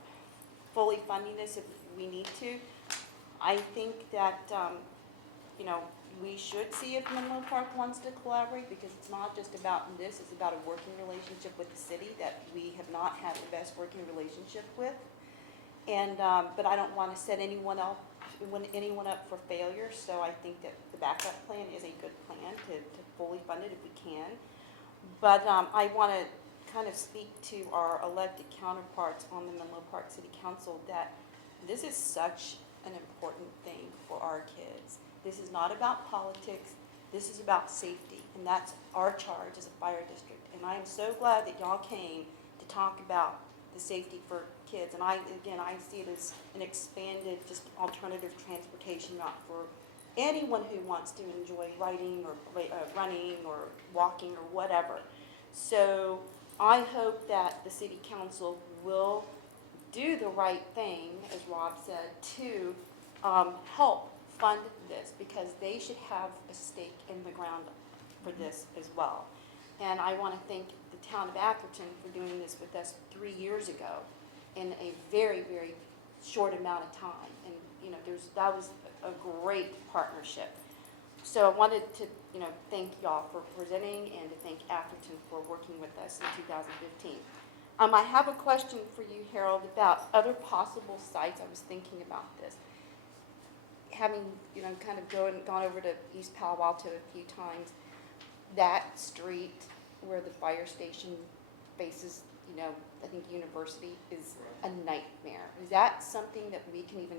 fully funding this if we need to, I think that, you know, we should see if Menlo Park wants to collaborate, because it's not just about this, it's about a working relationship with the city that we have not had the best working relationship with. And, but I don't want to set anyone up for failure, so I think that the the backup plan is a good plan to fully fund it if we can. But I want to kind of speak to our elected counterparts on the Menlo Park City Council that this is such an important thing for our kids. This is not about politics, this is about safety, and that's our charge as a fire district. And I am so glad that y'all came to talk about the safety for kids. And I see it as an expanded, just alternative transportation route for anyone who wants to enjoy riding or running or walking or whatever. So I hope that the city council will do the right thing, as Rob said, to help fund this, because they should have a stake in the ground for this as well. And I want to thank the town of Atherton for doing this with us 3 years ago in a very, very short amount of time. And, you know, that was a great partnership. So I wanted to, thank y'all for presenting and to thank Atherton for working with us in 2015. I have a question for you, Harold, about other possible sites. I was thinking about this. Having, kind of gone over to East Palo Alto a few times, that street where the fire station faces, I think University is a nightmare. Is that something that we can even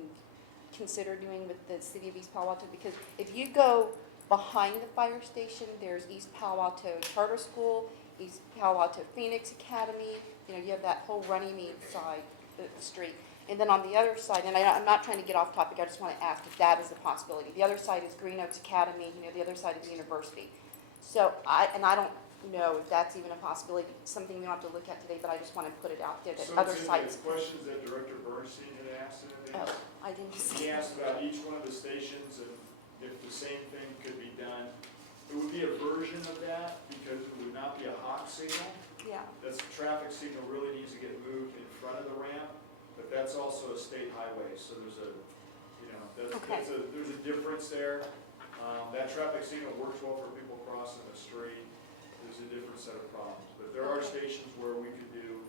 consider doing with the city of East Palo Alto? Because if you go behind the fire station, there's East Palo Alto Charter School, East Palo Alto Phoenix Academy, you have that whole Runnymede side of the street. And then on the other side, and I'm not trying to get off topic, I just want to ask if that is a possibility. The other side is Green Oaks Academy, the other side is University. So I don't know if that's even a possibility, something we don't have to look at today, but I just want to put it out there that other sites. So it's in the questions that Director Bernstein had asked in advance. Oh, I didn't see. He asked about each one of the stations and if the same thing could be done. It would be a version of that because it would not be a hawk signal. Yeah. That's a traffic signal really needs to get moved in front of the ramp, but that's also a state highway, so there's a, there's a difference there. That traffic signal works well for people crossing the street. There's a different set of problems, but there are stations where we could do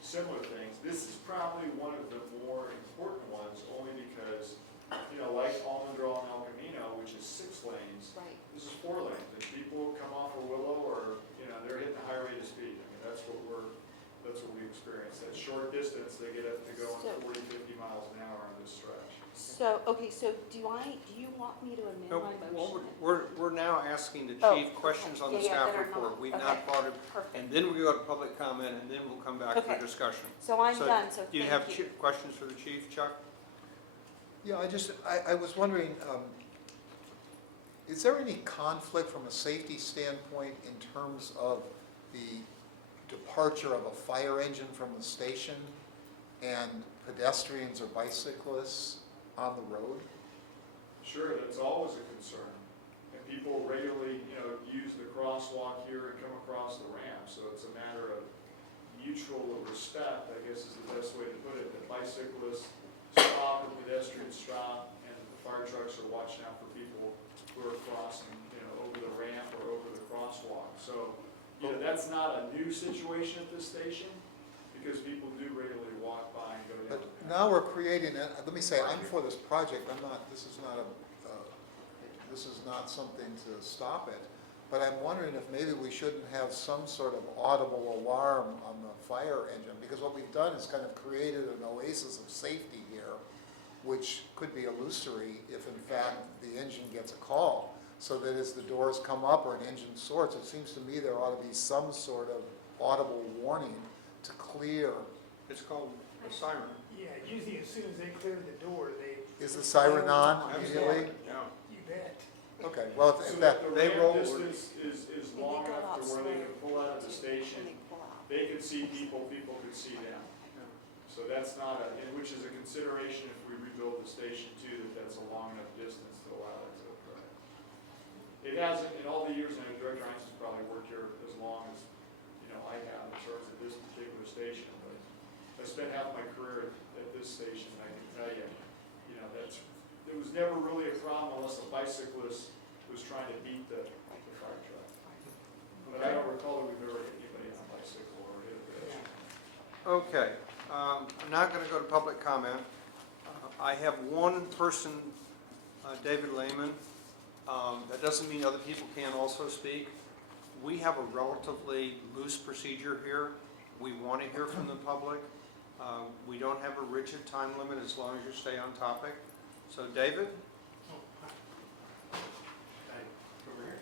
similar things. This is probably one of the more important ones, only because, like Almondrell and El Camino, which is 6 lanes, Right. this is 4 lanes. And people come off of Willow or, they're hitting a high rate of speed. I mean, that's what we experience. That short distance, they get up to go on 40, 50 miles an hour on this stretch. So, okay, so do you want me to amend No, my well, motion? we're now asking the Oh, chief questions on the yeah, staff that are report. not- We've okay. not brought it, Perfect. and then we go to public comment, and then we'll come back for Okay. discussion. So I'm done, so Do you thank have you. questions for the chief, Chuck? Yeah, I was wondering, is there any conflict from a safety standpoint in terms of the departure of a fire engine from the station and pedestrians or bicyclists on the road? Sure, that's always a concern. And people regularly, use the crosswalk here and come across the ramp. So it's a matter of mutual respect, I guess is the best way to put it. The bicyclists stop, the pedestrians stop, and the fire trucks are watching out for people who are crossing, over the ramp or over the crosswalk. So, that's not a new situation at this station because people do regularly walk by and go down. But now we're creating, let me say, I'm for this project, this is not something to stop it, but I'm wondering if maybe we shouldn't have some sort of audible alarm on the fire engine, because what we've done is kind of created an oasis of safety here, which could be illusory if in fact the engine gets a call, so that as the doors come up or an engine sorts, it seems to me there ought to be some sort of audible warning to clear. It's called a siren. Yeah, usually as soon as they clear the door, they. Is the siren on immediately? Yeah. You bet. Okay, well, So if that, the they roll- ramp distance is When long they go enough out to where they slow, can pull out of the station. When they pull out. They can see people, people can see them. So that's not which is a consideration if we rebuild the station too, that's a long enough distance to allow that to occur. It hasn't, in all the years, and Director Hines has probably worked here as long as, I have, as far as at this particular station, but I spent half my career at this station, and I can tell you, there was never really a problem unless a bicyclist was trying to beat the fire truck. But I don't recall that we've ever hit anybody on a bicycle or hit a pedestrian. Okay, I'm not going to go to public comment. I have one person, David Lehman. That doesn't mean other people can't also speak. We have a relatively loose procedure here. We want to hear from the public. We don't have a rigid time limit as long as you stay on topic. So David?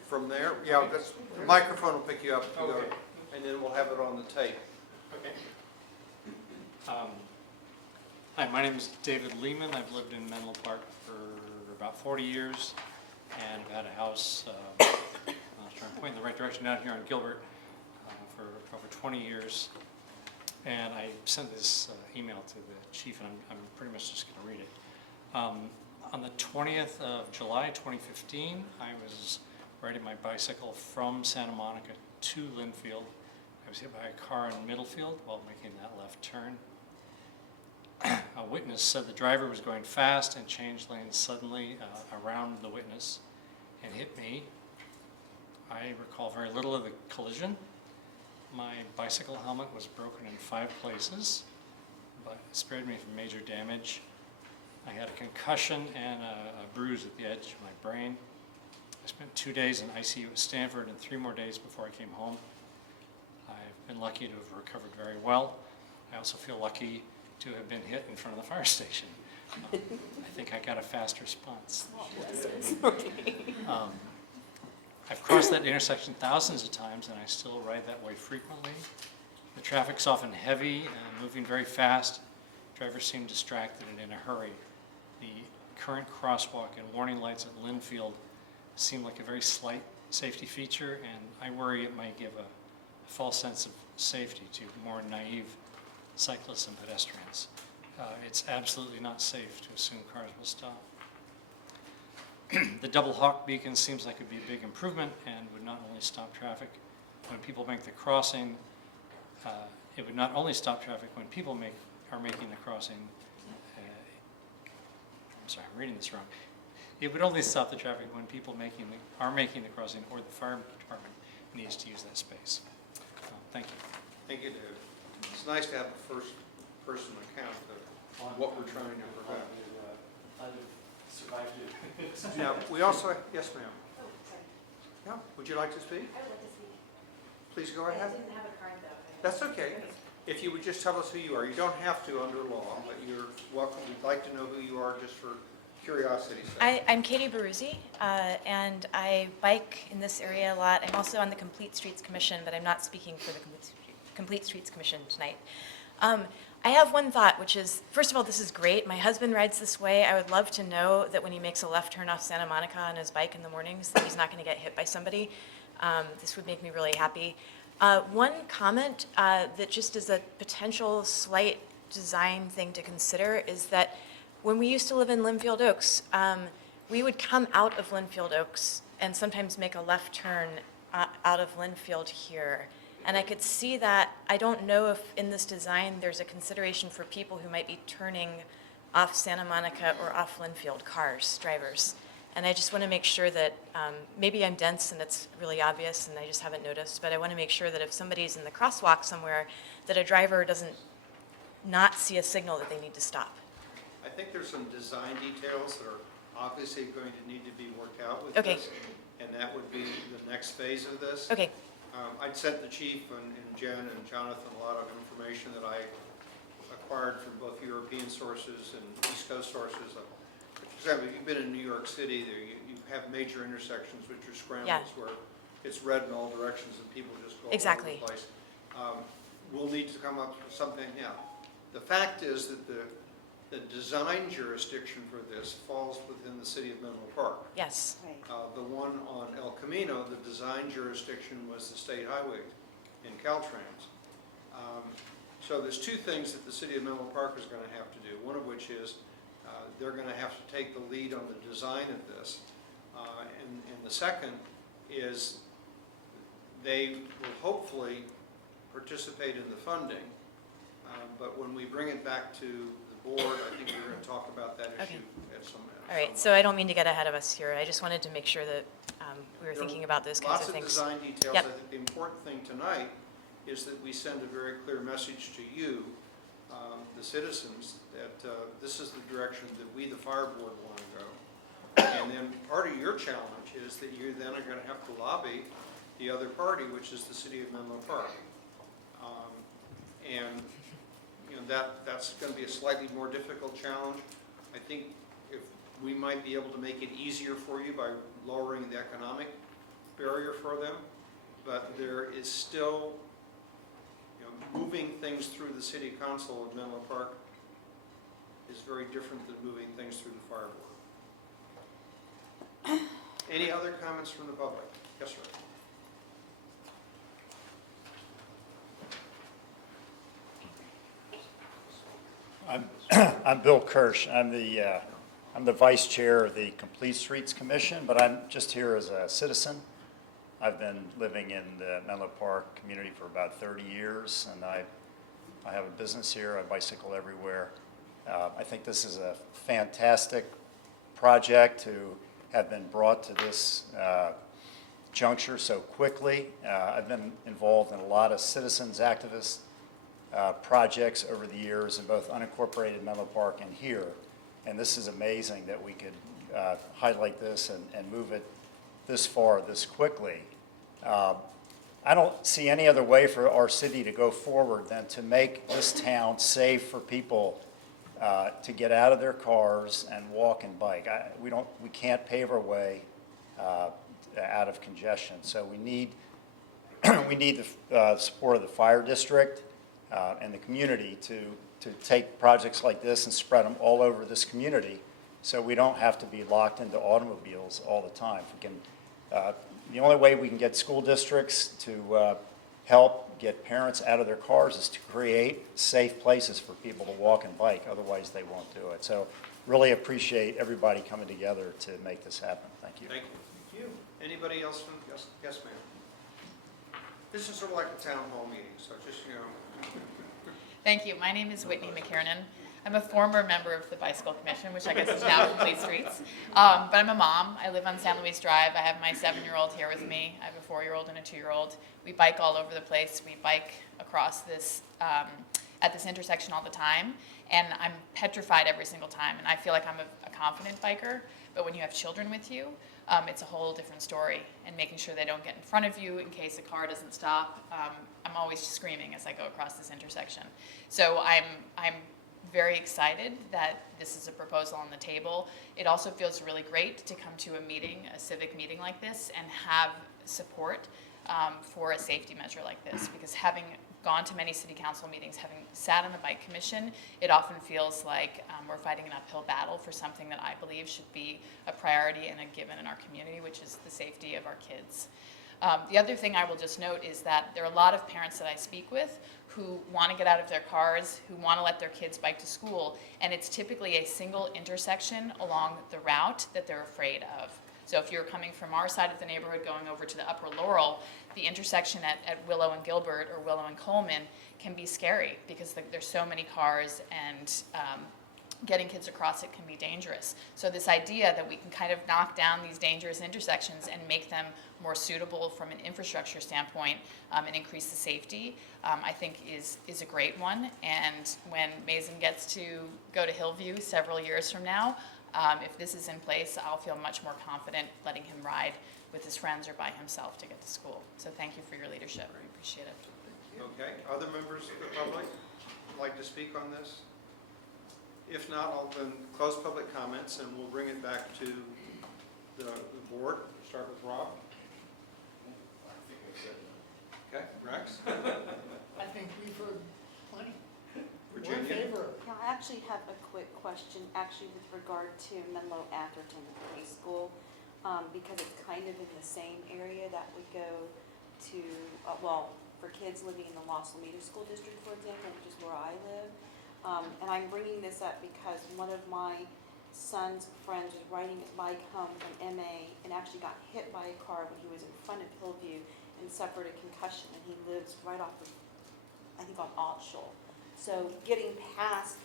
From there, yeah, the microphone will pick you up. If you go, and then we'll have it on the tape. Okay. Hi, my name is David Lehman. I've lived in Menlo Park for about 40 years, and I've had a house, I was trying to point in the right direction, down here on Gilbert for over 20 years. And I sent this email to the chief, and I'm pretty much just going to read it. On the 20th of July 2015, I was riding my bicycle from Santa Monica to Linfield. I was hit by a car in Middlefield while making that left turn. A witness said the driver was going fast and changed lanes suddenly around the witness and hit me. I recall very little of the collision. My bicycle helmet was broken in 5 places, but it spared me from major damage. I had a concussion and a bruise at the edge of my brain. I spent 2 days in ICU at Stanford and 3 more days before I came home. I've been lucky to have recovered very well. I also feel lucky to have been hit in front of the fire station. I think I got a fast response. I've crossed that intersection thousands of times, and I still ride that way frequently. The traffic's often heavy and moving very fast. Drivers seem distracted and in a hurry. The current crosswalk and warning lights at Linfield seem like a very slight safety feature, and I worry it might give a false sense of safety to more naive cyclists and pedestrians. It's absolutely not safe to assume cars will stop. The double hawk beacon seems like it would be a big improvement and would not only stop traffic when people make the crossing, it would not only stop traffic when people are making the crossing, I'm sorry, I'm reading this wrong. It would only stop the traffic when people are making the crossing or the fire department needs to use that space. Thank you. Thank you, David. It's nice to have a first-person account of what we're trying to prevent. Now, we also, yes, ma'am. Oh, sorry. Yeah, would you like to speak? I would like to speak. Please go I ahead. didn't have a card though. That's okay. If you would just tell us who you are. You don't have to under law, but you're welcome. We'd like to know who you are just for curiosity's sake. I'm Katie Baruzzi, and I bike in this area a lot. I'm also on the Complete Streets Commission, but I'm not speaking for the Complete Streets Commission tonight. I have one thought, which is, first of all, this is great. My husband rides this way. I would love to know that when he makes a left turn off Santa Monica on his bike in the mornings, that he's not going to get hit by somebody. This would make me really happy. One comment that just is a potential slight design thing to consider is that when we used to live in Linfield Oaks, we would come out of Linfield Oaks and sometimes make a left turn out of Linfield here. And I could see that. I don't know if in this design there's a consideration for people who might be turning off Santa Monica or off Linfield, drivers. And I just want to make sure that, maybe I'm dense and it's really obvious and I just haven't noticed, but I want to make sure that if somebody's in the crosswalk somewhere, that a driver doesn't not see a signal that they need to stop. I think there's some design details that are obviously going to need to be worked out with Okay. this. And that would be the next phase of this. Okay. I'd sent the chief and Jen and Jonathan a lot of information that I acquired from both European sources and East Coast sources. For example, if you've been in New York City, there you have major intersections which are scrambles where it's red in all directions and people just go all over the place. We'll need to come up with something. Now, the fact is that the design jurisdiction for this falls within the city of Menlo Park. Yes. The one on El Camino, the design jurisdiction was the state highway in Caltrans. So there's 2 things that the city of Menlo Park is going to have to do, one of which is they're going to have to take the lead on the design of this. And the second is they will hopefully participate in the funding, but when we bring it back to the board, I think we're going to talk about that issue at some point. All right, so I don't mean to get ahead of us here. I just wanted to make sure that we were thinking about those kinds of things. Lots of design details. Yep. I think the important thing tonight is that we send a very clear message to you, the citizens, that this is the direction that we, the fire board, want to go. And then part of your challenge is that you then are going to have to lobby the other party, which is the city of Menlo Park. And that's going to be a slightly more difficult challenge. I think if we might be able to make it easier for you by lowering the economic barrier for them, but there is still, moving things through the city council of Menlo Park is very different than moving things through the fire board. Any other comments from the public? Yes, sir. I'm Bill Kirsch. I'm the vice chair of the Complete Streets Commission, but I'm just here as a citizen. I've been living in the Menlo Park community for about 30 years, and I have a business here. I bicycle everywhere. I think this is a fantastic project to have been brought to this juncture so quickly. I've been involved in a lot of citizens, activists, projects over the years in both unincorporated Menlo Park and here. And this is amazing that we could highlight this and move it this far, this quickly. I don't see any other way for our city to go forward than to make this town safe for people to get out of their cars and walk and bike. We can't pave our way out of congestion. So we need the support of the fire district and the community to take projects like this and spread them all over this community, so we don't have to be locked into automobiles all the time. We can, the only way we can get school districts to help get parents out of their cars is to create safe places for people to walk and bike. Otherwise, they won't do it. So really appreciate everybody coming together to make this happen. Thank you. Thank you. Anybody else from, yes ma'am. This is sort of like a town hall meeting, so just, Thank you. My name is Whitney McKiernan. I'm a former member of the Bicycle Commission, which I guess is now Complete Streets. But I'm a mom. I live on San Luis Drive. I have my 7-year-old here with me. I have a 4-year-old and a 2-year-old. We bike all over the place. We bike across this, at this intersection all the time. And I'm petrified every single time. And I feel like I'm a confident biker. But when you have children with you, it's a whole different story. And making sure they don't get in front of you in case a car doesn't stop. I'm always screaming as I go across this intersection. So I'm very excited that this is a proposal on the table. It also feels really great to come to a meeting, a civic meeting like this, and have support for a safety measure like this. Because having gone to many city council meetings, having sat on the bike commission, it often feels like we're fighting an uphill battle for something that I believe should be a priority and a given in our community, which is the safety of our kids. The other thing I will just note is that there are a lot of parents that I speak with who want to get out of their cars, who want to let their kids bike to school, and it's typically a single intersection along the route that they're afraid of. So if you're coming from our side of the neighborhood going over to the Upper Laurel, the intersection at Willow and Gilbert or Willow and Coleman can be scary because there's so many cars and getting kids across it can be dangerous. So this idea that we can kind of knock down these dangerous intersections and make them more suitable from an infrastructure standpoint and increase the safety, I think is a great one. And when Mason gets to go to Hillview several years from now, if this is in place, I'll feel much more confident letting him ride with his friends or by himself to get to school. So thank you for your leadership. I appreciate it. okay. Other members of the public like to speak on this? If not, I'll then close public comments and we'll bring it back to the board. Start with Rob. I think I've said enough. Okay, Rex? I think we've heard plenty. We're in Virginia? favor of it. Yeah, I actually have a quick question, actually with regard to Menlo Atherton High School, because it's kind of in the same area that we go to, well, for kids living in the Los Alamitos School District, for example, which is where I live. And I'm bringing this up because one of my son's friends was riding his bike home from MA and actually got hit by a car when he was in front of Hillview and suffered a concussion, and he lives right off of, I think, on Altschul. So getting past,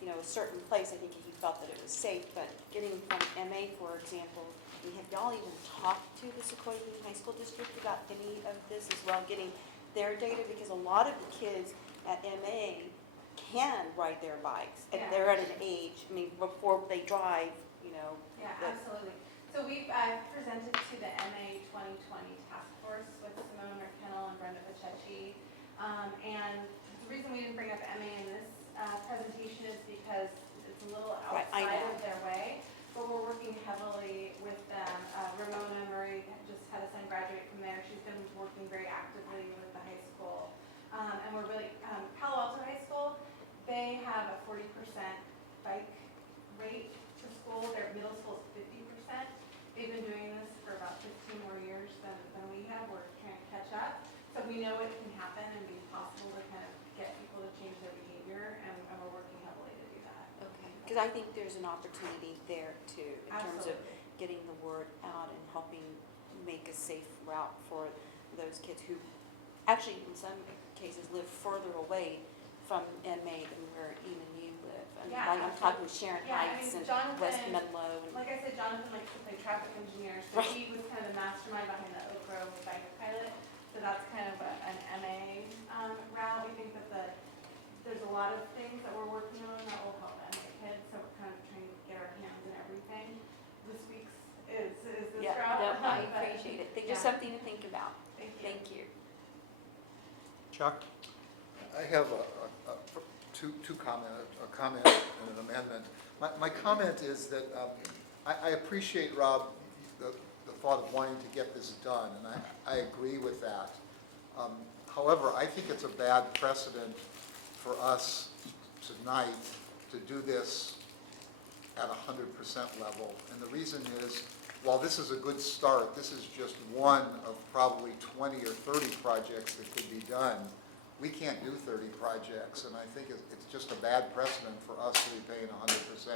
a certain place, I think he felt that it was safe, but getting from MA, for example, have y'all even talked to the Sequoia Union High School District about any of this as well, getting their data? Because a lot of the kids at MA can ride their bikes, and they're at an age, before they drive you know? Yeah, that- absolutely. So we've presented to the MA 2020 task force with Simone Rickennell and Brenda Pachechi. And the reason we didn't bring up MA in this presentation is because it's a little Right, I outside know. of their way. But we're working heavily with them. Ramona Murray just had a son graduate from there. She's been working very actively with the high school. And we're really, Palo Alto High School, they have a 40% bike rate for school. Their middle school is 50%. They've been doing this for about 15 more years than we have. We're trying to catch up. So we know it can happen and be possible to kind of get people to change their behavior, and we're working heavily to do that. Okay, because I think there's an opportunity there too, in terms of Absolutely. getting the word out and helping make a safe route for those kids who actually in some cases live further away from MA than where even you live. I mean, Yeah, like, I'm talking with Sharon Yeah, I Heights mean, and Jonathan- West Menlo. And Like I said, Jonathan likes to play traffic engineer, so Right. he was kind of the mastermind behind the Oak Grove bike pilot. So that's kind of an MA route. We think that there's a lot of things that we're working on that will help MA kids, so we're kind of trying to get our hands in everything. This week's is this yeah, route. no, I but- appreciate it. Just yeah. something to think about. Thank you. Thank you. Chuck? I have two comments, a comment and an amendment. My comment is that I appreciate, Rob, the thought of wanting to get this done, and I agree with that. However, I think it's a bad precedent for us tonight to do this at 100% level. And the reason is, while this is a good start, this is just one of probably 20 or 30 projects that could be done. We can't do 30 projects, and I think it's just a bad precedent for us to be paying 100%.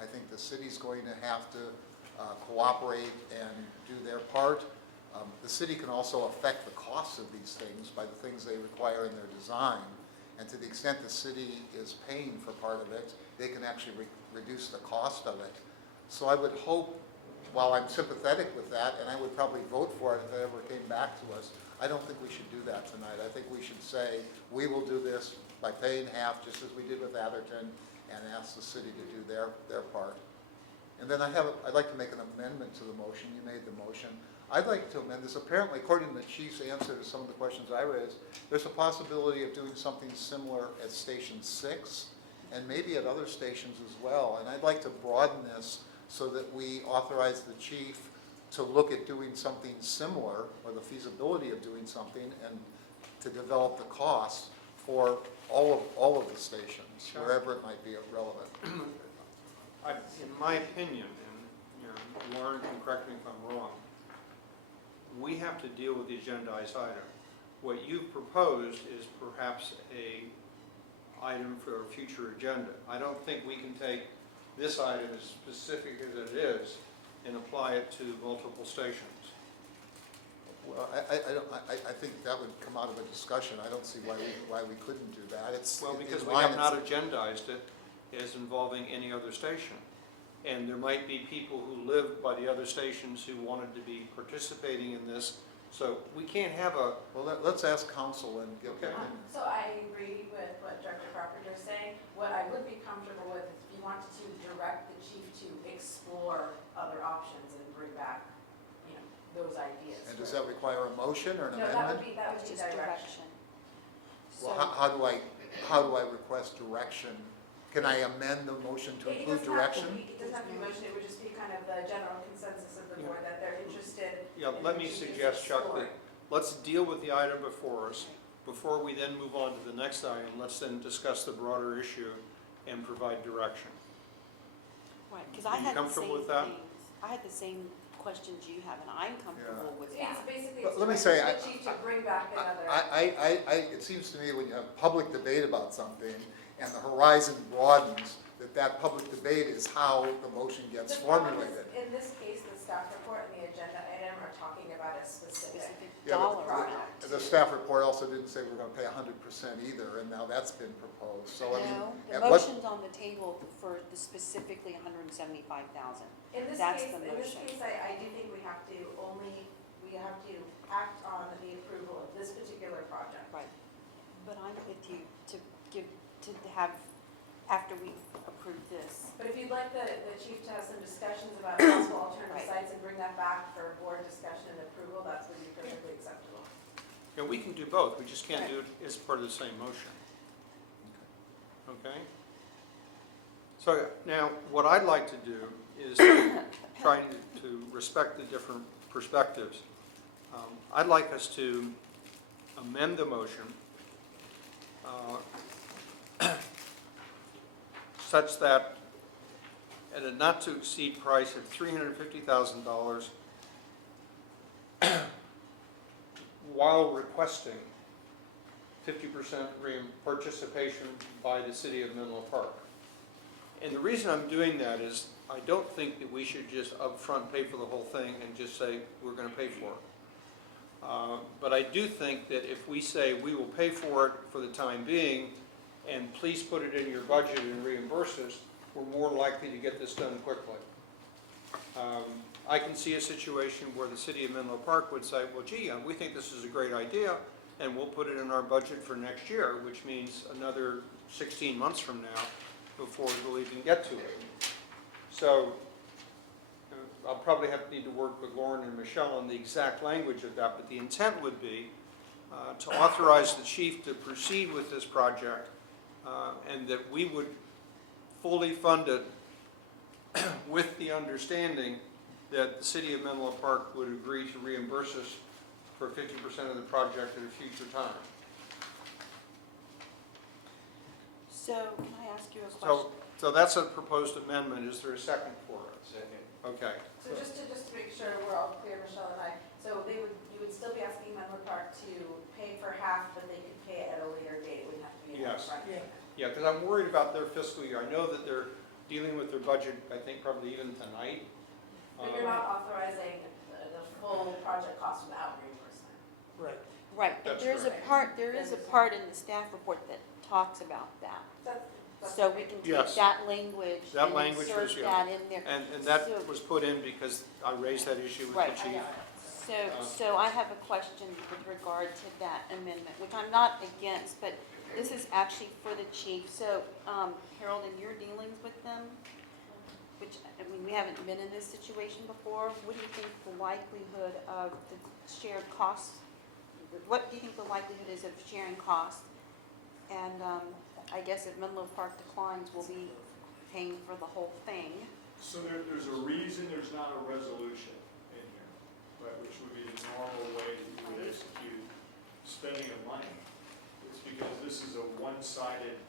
I think the city's going to have to cooperate and do their part. The city can also affect the costs of these things by the things they require in their design. And to the extent the city is paying for part of it, they can actually reduce the cost of it. So I would hope, while I'm sympathetic with that, and I would probably vote for it if it ever came back to us, I don't think we should do that tonight. I think we should say, we will do this by paying half, just as we did with Atherton, and ask the city to do their part. And then I'd like to make an amendment to the motion. You made the motion. I'd like to amend this. Apparently, according to the chief's answer to some of the questions I raised, there's a possibility of doing something similar at Station 6, and maybe at other stations as well. And I'd like to broaden this so that we authorize the chief to look at doing something similar, or the feasibility of doing something, and to develop the costs for all of the stations, Sure. wherever it might be relevant. In my opinion, and Lauren can correct me if I'm wrong, we have to deal with the agendized item. What you've proposed is perhaps a item for a future agenda. I don't think we can take this item as specific as it is and apply it to multiple stations. Well, I think that would come out of a discussion. I don't see why we couldn't do that. It's Well, in because we line, have not it's- agendized it as involving any other station. And there might be people who live by the other stations who wanted to be participating in this. So we can't have a, Well, let's ask council and get their Okay. opinion. So I agree with what Director Carpenter is saying. What I would be comfortable with is if you wanted to direct the chief to explore other options and bring back, you know, those ideas. And does that require a motion or an No, amendment? that would be Just direction. Well, So- how do I request direction? Can I amend the motion to It include doesn't have to direction? be, it doesn't have to be motion, it would just be kind of the general consensus of the Yeah. board that they're interested. yeah, in let me just suggest, Chuck, that exploring. let's deal with the item before us. Before we then move on to the next item, let's then discuss the broader issue and provide direction. Right, because Are I you had the comfortable same with that? things. I had the same questions you have, and I'm comfortable with It's that. basically, But it's let me directing say, the chief to bring back another. It seems to me when you have public debate about something and the horizon broadens, that public debate is how the motion gets The problem is, formulated. in this case, the staff report and the agenda item are talking about a specific. Specific Yeah, dollar but amount. the staff report also didn't say we're gonna pay 100% either, and now that's been proposed, so I mean. No, the at what- motion's on the table for the specifically 175,000. In this That's case, the in this motion. case, I do think we have to act on the approval of this particular project. Right. But I'm with you to have, after we approve this. But if you'd like the chief to have some discussions about possible alternative sites and bring that back for board discussion and approval, that's would be perfectly acceptable. Yeah, we can do both, we just can't do it as part of the same motion. Okay? So now, what I'd like to do is try to respect the different perspectives. I'd like us to amend the motion such that at a not-to-exceed price of $350,000, while requesting 50% participation by the city of Menlo Park. And the reason I'm doing that is I don't think that we should just upfront pay for the whole thing and just say we're going to pay for it. But I do think that if we say we will pay for it for the time being and please put it in your budget and reimburse us, we're more likely to get this done quickly. I can see a situation where the city of Menlo Park would say, well, gee, we think this is a great idea, and we'll put it in our budget for next year, which means another 16 months from now before we'll even get to it. So I'll probably need to work with Lauren and Michelle on the exact language of that, but the intent would be to authorize the chief to proceed with this project and that we would fully fund it with the understanding that the city of Menlo Park would agree to reimburse us for 50% of the project at a future time. So can I ask you a question? So that's a proposed amendment. Is there a second for it? Second. Okay. So just to make sure we're all clear, Michelle and I, so you would still be asking Menlo Park to pay for half, but they could pay it at a later date, it wouldn't have to be an Yes. upfront payment. Yeah, because I'm worried about their fiscal year. I know that they're dealing with their budget, I think probably even tonight. But you're not authorizing the full project cost without reimbursement. Right. Right, and That's there is a part in the staff report that talks about that. That's So we can take Yes. that language That and language insert was, yeah. that in there. And that So- was put in because I raised that issue with the Right, chief. So I have a question with regard to that amendment, which I'm not against, but this is actually for the chief. So, Harold, in your dealings with them, which, I mean, we haven't been in this situation before, what do you think the likelihood of the shared costs, what do you think the likelihood is of sharing costs? And I guess if Menlo Park declines, we'll be paying for the whole thing. So there's a reason there's not a resolution in here, right, which would be the normal way that you would execute spending of money. It's because this is a one-sided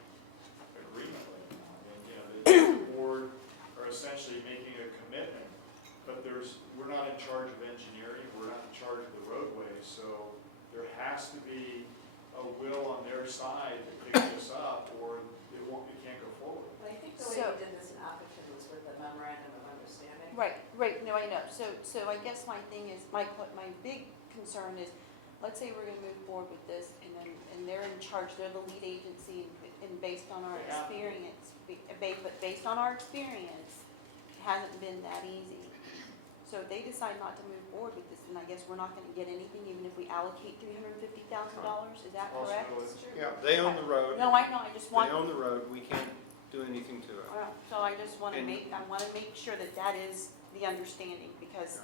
agreement right now. And, you know, the board are essentially making a commitment, but we're not in charge of engineering, we're not in charge of the roadway, so there has to be a will on their side to pick this up, or it can't go forward. But I think the way So- you did this in Atherton was with the memorandum of understanding. Right, no, I know. So I guess my thing is, my big concern is, let's say we're gonna move forward with this, and they're in charge, they're the lead agency, and based on our They have to be. experience, but based on our experience, it hasn't been that easy. So if they decide not to move forward with this, then I guess we're not gonna get anything, even if we allocate $350,000, is that correct? Possibility. Yeah, they own the road. No, I know, I just want. They own the road. We can't do anything to it. So I just wanna And- make sure that that is the understanding, because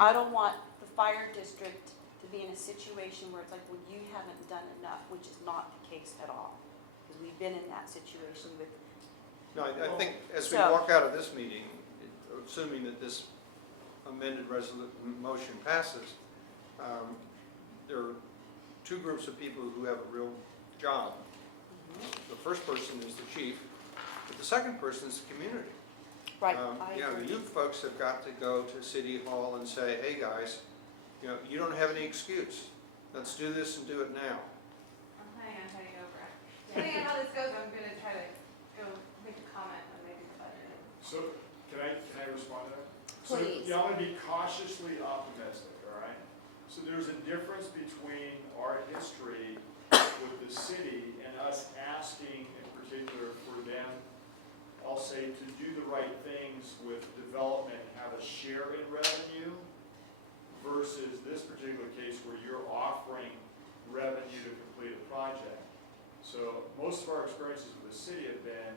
I don't want the fire district to be in a situation where it's like, well, you haven't done enough, which is not the case at all. Because we've been in that situation with, No, I think as we So- walk out of this meeting, assuming that this amended motion passes, there are two groups of people who have a real job. The first person is the chief, but the second person is the community. right, You know, you folks have got to go to City Hall and say, hey, guys, you know, you don't have any excuse. Let's do this and do it now. Hang on, how you over it. Depending on how this goes, I'm gonna try to go make a comment on maybe the budget. So, can I respond to that? Please. So, you want to be cautiously optimistic, all right? So there's a difference between our history with the city and us asking in particular for them, I'll say, to do the right things with development and have a share in revenue versus this particular case where you're offering revenue to complete a project. So most of our experiences with the city have been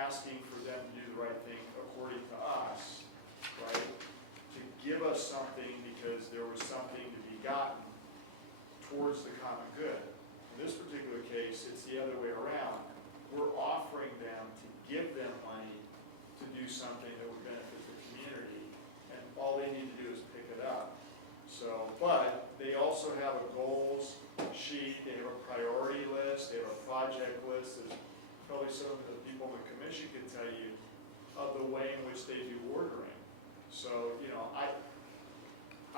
asking for them to do the right thing according to us, right? To give us something because there was something to be gotten towards the common good. In this particular case, it's the other way around. We're offering them to give them money to do something that would benefit the community, and all they need to do is pick it up. So, but they also have a goals sheet, they have a priority list, they have a project list. There's probably some of the people on the commission can tell you of the way in which they do ordering. So, you know, I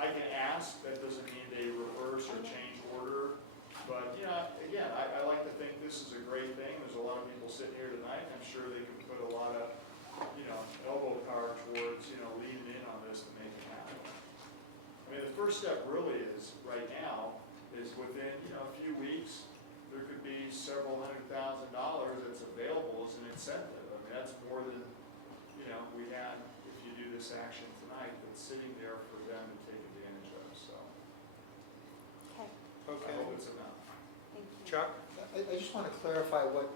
can ask, that doesn't mean they reverse or change order. But, you know, again, I like to think this is a great thing. There's a lot of people sitting here tonight. I'm sure they can put a lot of, you know, elbow power towards, you know, leaning in on this to make it happen. I mean, the first step really is, right now, is within, you know, a few weeks, there could be several $100,000 that's available as an incentive. I mean, that's more than, you know, we had, if you do this action tonight, that's sitting there for them to take advantage of, so. Okay, I hope it's enough. thank you. Chuck? I just want to clarify what,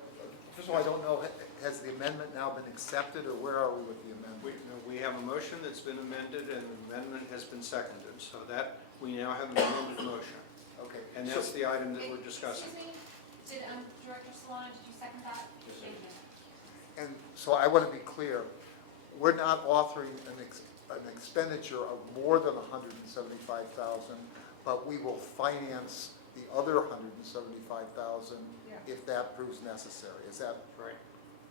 first of all, I don't know, has the amendment now been accepted, or where are we with the amendment? We have a motion that's been amended, and the amendment has been seconded, so that, we now have an amended motion. Okay. And that's the item that we're discussing. Excuse me, did Director Solana, did you second that? Thank you. And so I want to be clear, we're not authoring an expenditure of more than $175,000, but we will finance the other $175,000 if that proves necessary. Is that Right.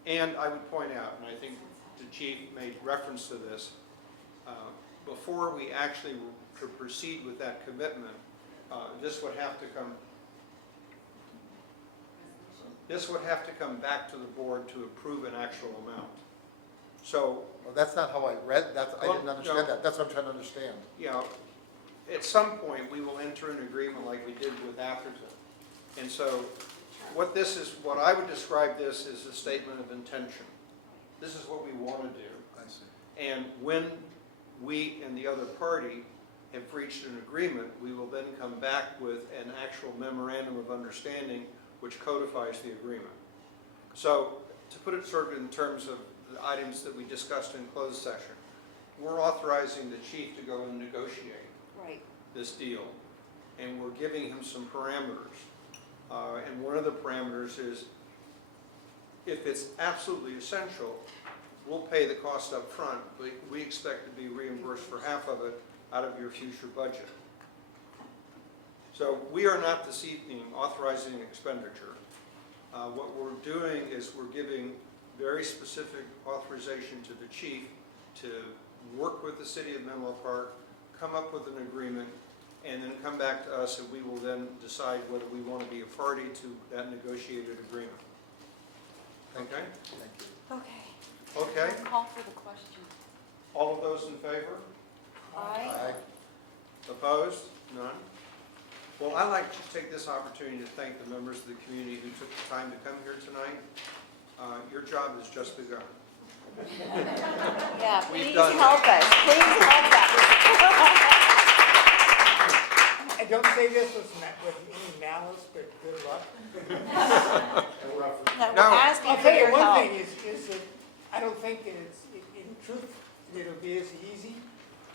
And I would point out, and I think the chief made reference to this, before we actually could proceed with that commitment, this would have to come back to the board to approve an actual amount. So, well, that's not how I read that. I didn't Well, understand no. that. That's what I'm trying to understand. you know, at some point, we will enter an agreement like we did with Atherton. And so, what I would describe this as a statement of intention. This is what we want to do. I see. And when we and the other party have reached an agreement, we will then come back with an actual memorandum of understanding which codifies the agreement. So, to put it sort of in terms of the items that we discussed in closed session, we're authorizing the chief to go and negotiate Right. this deal, and we're giving him some parameters. And one of the parameters is, if it's absolutely essential, we'll pay the cost up front, but we expect to be reimbursed for half of it out of your future budget. So we are not this evening authorizing expenditure. What we're doing is we're giving very specific authorization to the chief to work with the city of Menlo Park, come up with an agreement, and then come back to us, and we will then decide whether we want to be a party to that negotiated agreement. Okay? Thank you. Okay. Okay? I'll call for the question. All of those in favor? Aye. Opposed? None? Well, I'd like to take this opportunity to thank the members of the community who took the time to come here tonight. Your job has just begun. Yeah, We've please done help us, please help us. I don't say this with any malice, but good luck. No, No. we're asking I'll for tell you your one help. thing is that I don't think it's, in truth, it'll be as easy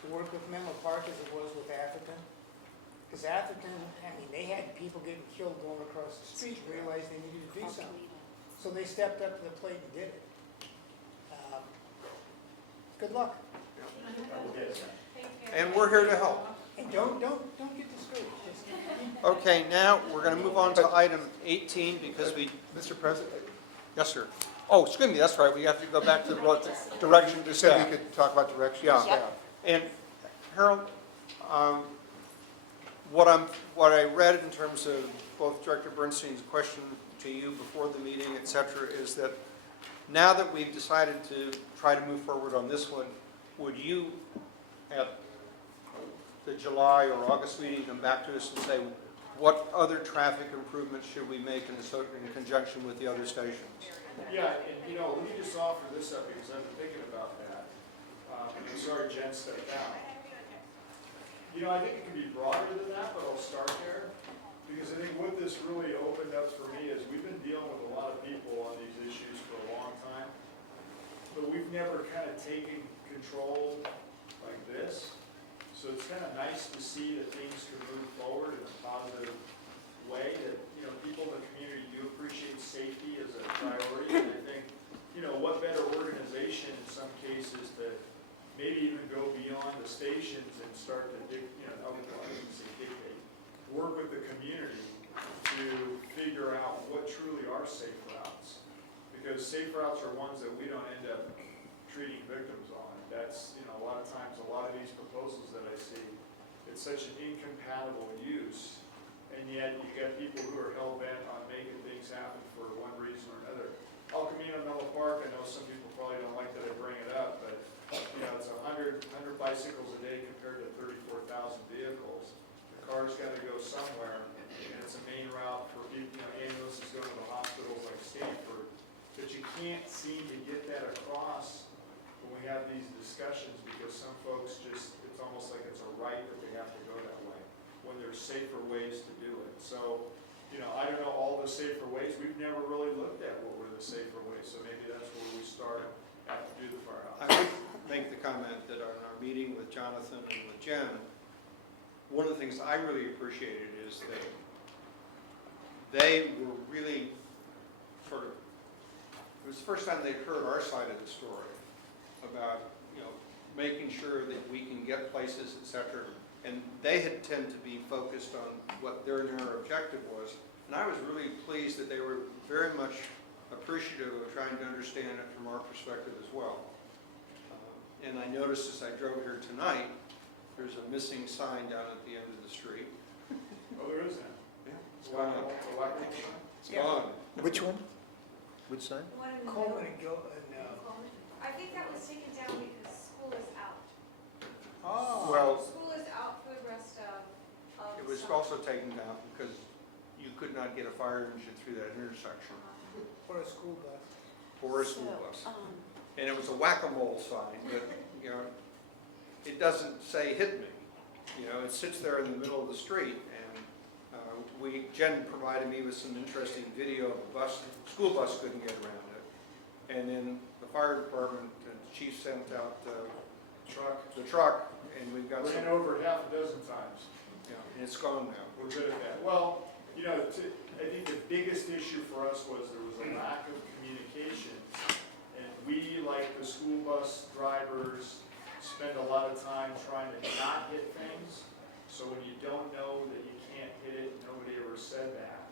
to work with Menlo Park as it was with Atherton. Because Atherton, I mean, they had people getting killed going across the street and realized they needed to do something. So they stepped up to the plate and did it. Good luck. And we're here to help. And don't get discouraged. Just keep Okay, now we're going to move on to item 18 because we, Mr. President, yes, sir. Oh, excuse me, that's right, we have to go back to the direction to you said staff. we could talk about direction Yeah. of staff. And Harold, what I read in terms of both Director Bernstein's question to you before the meeting, et cetera, is that now that we've decided to try to move forward on this one, would you, at the July or August meeting, come back to us and say, what other traffic improvements should we make in conjunction with the other stations? Yeah, and you know, let me just offer this up because I've been thinking about that. I'm sorry Jen stepped down. You know, I think it can be broader than that, but I'll start there. Because I think what this really opened up for me is we've been dealing with a lot of people on these issues for a long time. but we've never kind of taken control like this. So it's kind of nice to see that things can move forward in a positive way, that, you know, people in the community do appreciate safety as a priority. And I think, you know, what better organization in some cases to maybe even go beyond the stations and start to I wouldn't say dictate, work with the community to figure out what truly are safe routes. Because safe routes are ones that we don't end up treating victims on. That's, you know, a lot of times, a lot of these proposals that I see, it's such an incompatible use, and yet you got people who are hell-bent on making things happen for one reason or another. El Camino Menlo Park, I know some people probably don't like that I bring it up, but, you know, it's 100 bicycles a day compared to 34,000 vehicles. The car's got to go somewhere, and it's a main route for people, you know, ambulances going to the hospitals like Stanford, but you can't seem to get that across when we have these discussions, because some folks just, it's almost like it's a right that they have to go that way, when there's safer ways to do it. So, you know, I don't know all the safer ways. We've never really looked at what were the safer ways, so maybe that's where we start at to do the firehouse. I would make the comment that in our meeting with Jonathan and with Jen, one of the things I really appreciated is that they were really sort of, it was the first time they'd heard our side of the story about, you know, making sure that we can get places, et cetera. And they had tended to be focused on what their narrow objective was. And I was really pleased that they were very much appreciative of trying to understand it from our perspective as well. And I noticed as I drove here tonight, there's a missing sign down at the end of the street. Oh, there is that? Yeah, it's gone. It's gone. Which one? Which sign? Coleman and I think that was taken down because school is out. oh. Well, School is out for the rest of it was summer. also taken down because you could not get a fire engine through that intersection For a school bus. or a school bus. And it was a whack-a-mole sign, but, you know, it doesn't say hit me. You know, it sits there in the middle of the street, and Jen provided me with some interesting video of a bus, school bus couldn't get around it. And then the fire department, the chief sent out the truck, and we've got some, Ran over half a dozen times. you know, and it's gone now. We're good at that. Well, you know, I think the biggest issue for us was there was a lack of communication. And we, like the school bus drivers, spend a lot of time trying to not hit things. So when you don't know that you can't hit it, nobody ever said that.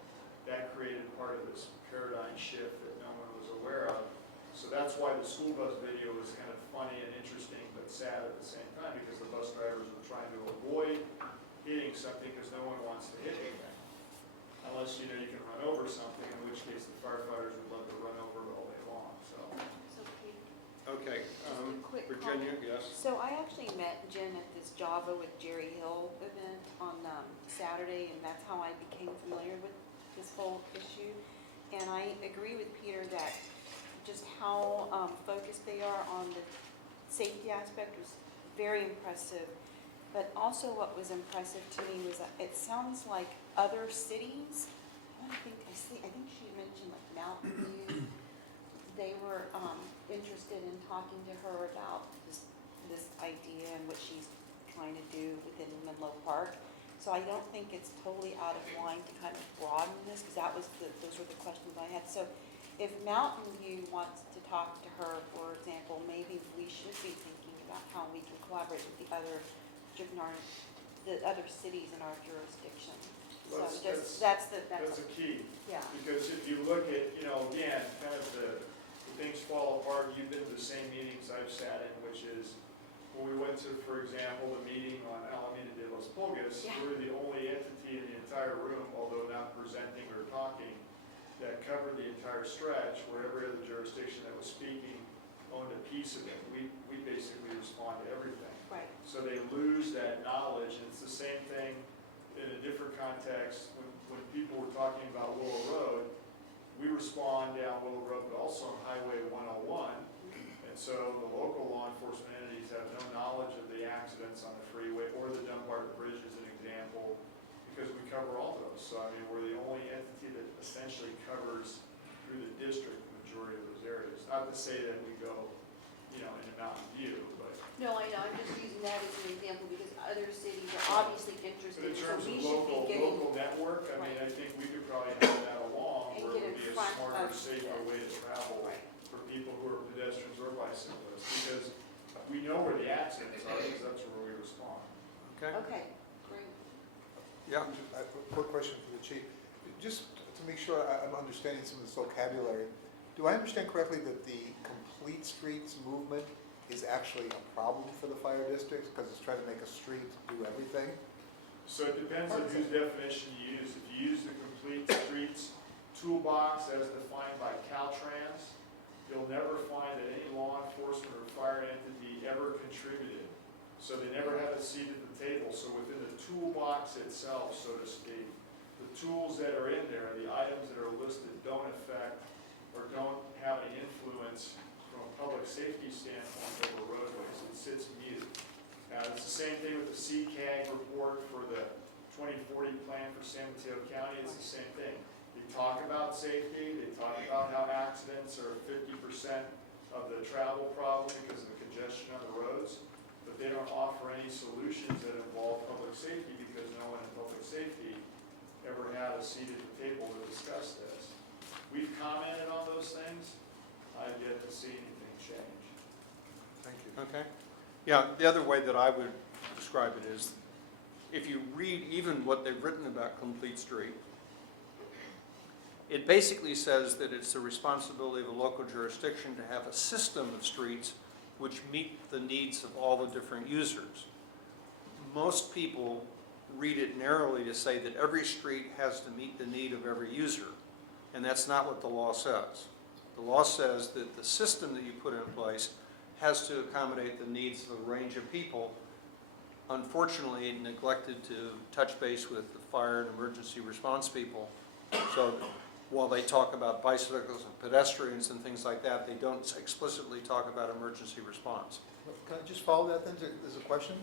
That created part of this paradigm shift that no one was aware of. So that's why the school bus video was kind of funny and interesting, but sad at the same time, because the bus drivers were trying to avoid hitting something because no one wants to hit anything. Unless, you know, you can run over something, in which case the firefighters would love to run over it all day long, so. Okay, Just a quick Virginia, yes? So I actually met Jen at this Java with Jerry Hill event on Saturday, and that's how I became familiar with this whole issue. And I agree with Peter that just how focused they are on the safety aspect was very impressive. But also what was impressive to me was that it sounds like other cities, I think she mentioned like Mountain View, they were interested in talking to her about this idea and what she's trying to do within Menlo Park. So I don't think it's totally out of line to kind of broaden this, because those were the questions I had. So if Mountain View wants to talk to her, for example, maybe we should be thinking about how we can collaborate with the other cities in our jurisdiction. So that's a key. Yeah. Because if you look at, you know, again, kind of the things fall apart. You've been to the same meetings I've sat in, which is when we went to, for example, the meeting on Alameda de los Pulgas, we were the only entity in the entire room, although not presenting or talking, that covered the entire stretch, where every other jurisdiction that was speaking owned a piece of it. We basically respond to everything. Right. So they lose that knowledge, and it's the same thing in a different context. When people were talking about Willow Road, we respond down Willow Road, but also on Highway 101. And so the local law enforcement entities have no knowledge of the accidents on the freeway or the Dumbarton Bridge as an example, because we cover all those. So I mean, we're the only entity that essentially covers through the district the majority of those areas. Not to say that we go you know, in a Mountain View, but. No, I know, I'm just using that as an example because other cities are obviously interested, But in so terms we of should be getting. local network, I mean, Right. I think we could probably have that along And where it get would in be a front smarter, of safer the- way to travel Right. for people who are pedestrians or bicyclists, because we know where the accidents are, because that's where we respond. Okay? Okay, great. Yeah. A quick question for the chief. Just to make sure I'm understanding some of this vocabulary, do I understand correctly that the complete streets movement is actually a problem for the fire districts because it's trying to make a street do everything? So it depends on whose definition you use. If you use the complete streets toolbox as defined by Caltrans, you'll never find that any law enforcement or fire entity ever contributed. So they never had a seat at the table. So within the toolbox itself, so to speak, the tools that are in there, the items that are listed don't affect or don't have any influence from a public safety standpoint over roadways. It sits mute. It's the same thing with the CCAG report for the 2040 plan for San Mateo County. It's the same thing. They talk about safety. They talk about how accidents are 50% of the travel problem because of the congestion on the roads. But they don't offer any solutions that involve public safety because no one in public safety ever had a seat at the table to discuss this. We've commented on those things. I've yet to see anything change. Thank you. Okay. Yeah, the other way that I would describe it is, if you read even what they've written about Complete Street, it basically says that it's the responsibility of a local jurisdiction to have a system of streets which meet the needs of all the different users. Most people read it narrowly to say that every street has to meet the need of every user, and that's not what the law says. The law says that the system that you put in place has to accommodate the needs of a range of people. Unfortunately, it neglected to touch base with the fire and emergency response people. So while they talk about bicycles and pedestrians and things like that, they don't explicitly talk about emergency response. Can I just follow that then as a question?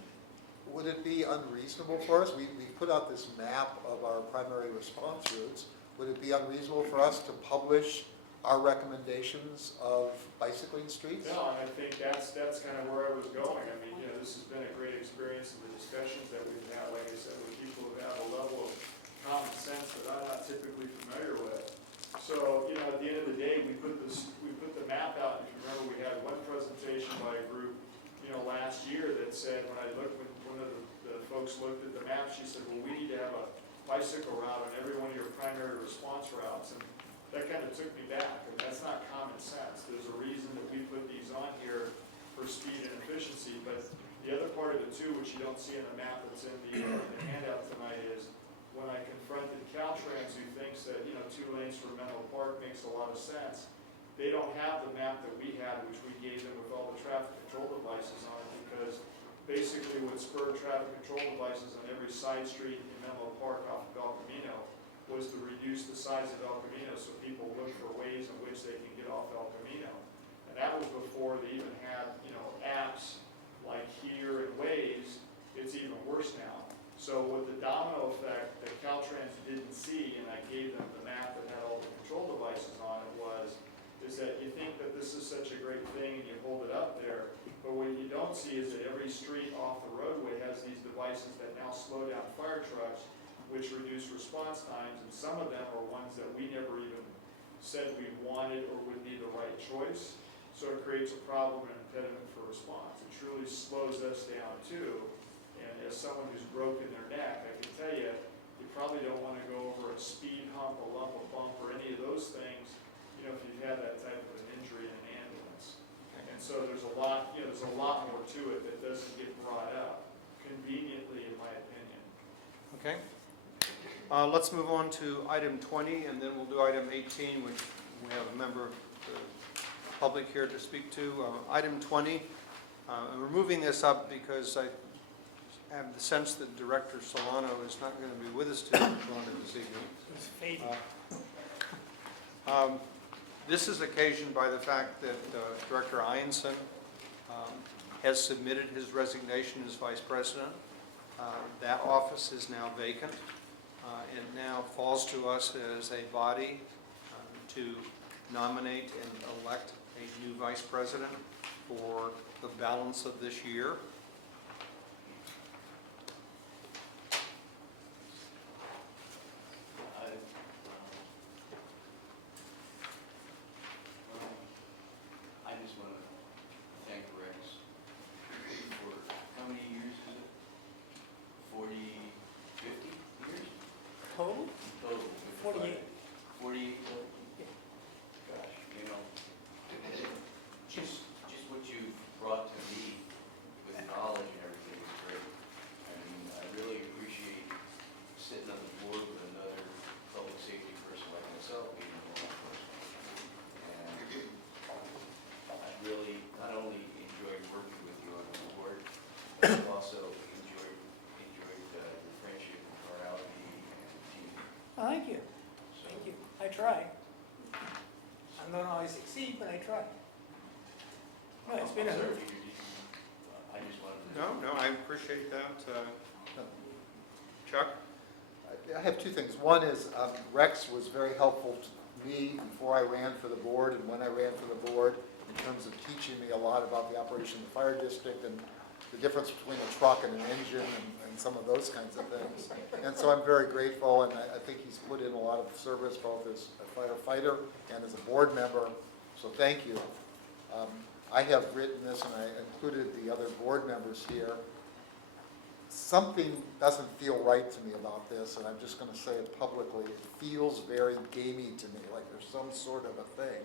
Would it be unreasonable for us? We put out this map of our primary response routes. Would it be unreasonable for us to publish our recommendations of bicycling streets? No, and I think that's kind of where I was going. I mean, you know, this has been a great experience in the discussions that we've had, like I said, with people who have a level of common sense that I'm not typically familiar with. So, you know, at the end of the day, we put the map out. If you remember, we had one presentation by a group, you know, last year that said, when I looked, when one of the folks looked at the map, she said, well, we need to have a bicycle route on every one of your primary response routes. And that kind of took me back. I mean, that's not common sense. There's a reason that we put these on here for speed and efficiency. But the other part of it too, which you don't see in the map that's in the handout tonight, is when I confronted Caltrans, who thinks that, you know, 2 lanes for Menlo Park makes a lot of sense. They don't have the map that we had, which we gave them with all the traffic control devices on it, because basically what spurred traffic control devices on every side street in Menlo Park off of El Camino was to reduce the size of El Camino so people look for ways in which they can get off El Camino. And that was before they even had, you know, apps like Here and Waze. It's even worse now. So with the domino effect that Caltrans didn't see, and I gave them the map that had all the control devices on it, is that you think that this is such a great thing and you hold it up there, but what you don't see is that every street off the roadway has these devices that now slow down fire trucks, which reduce response times, and some of them are ones that we never even said we wanted or would be the right choice. So it creates a problem and impediment for response. It truly slows us down too. And as someone who's broken their neck, I can tell you, you probably don't want to go over a speed hump, a lump, a bump, or any of those things, you know, if you've had that type of an injury in an ambulance. And so there's a lot, you know, there's a lot more to it that doesn't get brought up, conveniently, in my opinion. Okay. Let's move on to item 20, and then we'll do item 18, which we have a member of the public here to speak to. Item 20, we're moving this up because I have the sense that Director Solano is not going to be with us too much longer this evening. It's fading. This is occasioned by the fact that Director Ianson has submitted his resignation as Vice President. That office is now vacant. It now falls to us as a body to nominate and elect a new Vice President. for the balance of this year. I just want to thank Rex for, how many years is it? 40, 50 years? Total? Total. 48. 48 total? Gosh, you know, just what you've brought to me with knowledge and everything is great. I mean, I really appreciate sitting on the board with another public safety person like myself, being a law enforcement. And I really not only enjoyed working with you on the board, but also enjoyed your friendship and morality and team. Oh, thank you. Thank you. I try. I don't always succeed, but I try. No, it's been a. I just wanted to. No, I appreciate that. Chuck? I have two things. One is Rex was very helpful to me before I ran for the board and when I ran for the board in terms of teaching me a lot about the operation of the fire district and the difference between a truck and an engine and some of those kinds of things. And so I'm very grateful, and I think he's put in a lot of service both as a firefighter and as a board member, so thank you. I have written this, and I included the other board members here. Something doesn't feel right to me about this, and I'm just going to say it publicly. It feels very gamey to me, like there's some sort of a thing.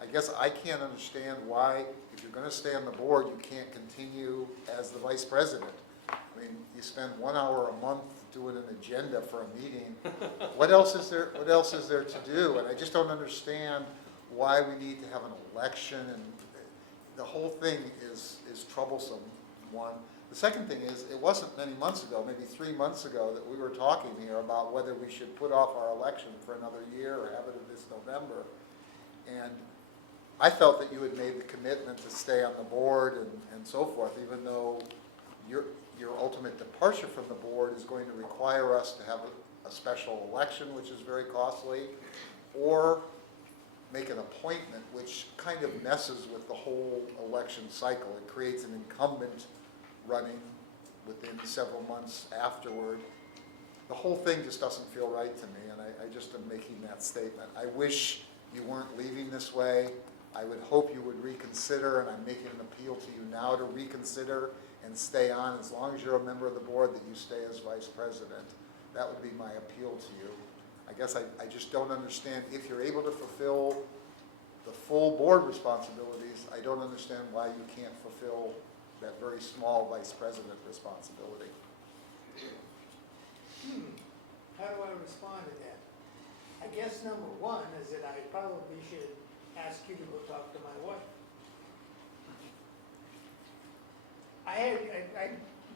I guess I can't understand why, if you're going to stay on the board, you can't continue as the vice president. I mean, you spend 1 hour a month doing an agenda for a meeting. What else is there? What else is there to do? And I just don't understand why we need to have an election, and the whole thing is troublesome. One. The second thing is, it wasn't many months ago, maybe 3 months ago, that we were talking here about whether we should put off our election for another year or have it in this November. And I felt that you had made the commitment to stay on the board and so forth, even though your ultimate departure from the board is going to require us to have a special election, which is very costly, or make an appointment, which kind of messes with the whole election cycle. It creates an incumbent running within several months afterward. The whole thing just doesn't feel right to me, and I just am making that statement. I wish you weren't leaving this way. I would hope you would reconsider, and I'm making an appeal to you now to reconsider and stay on. As long as you're a member of the board, that you stay as vice president. That would be my appeal to you. I guess I just don't understand, if you're able to fulfill the full board responsibilities, I don't understand why you can't fulfill that very small vice president responsibility. How do I respond to that? I guess number one is that I probably should ask you to go talk to my wife.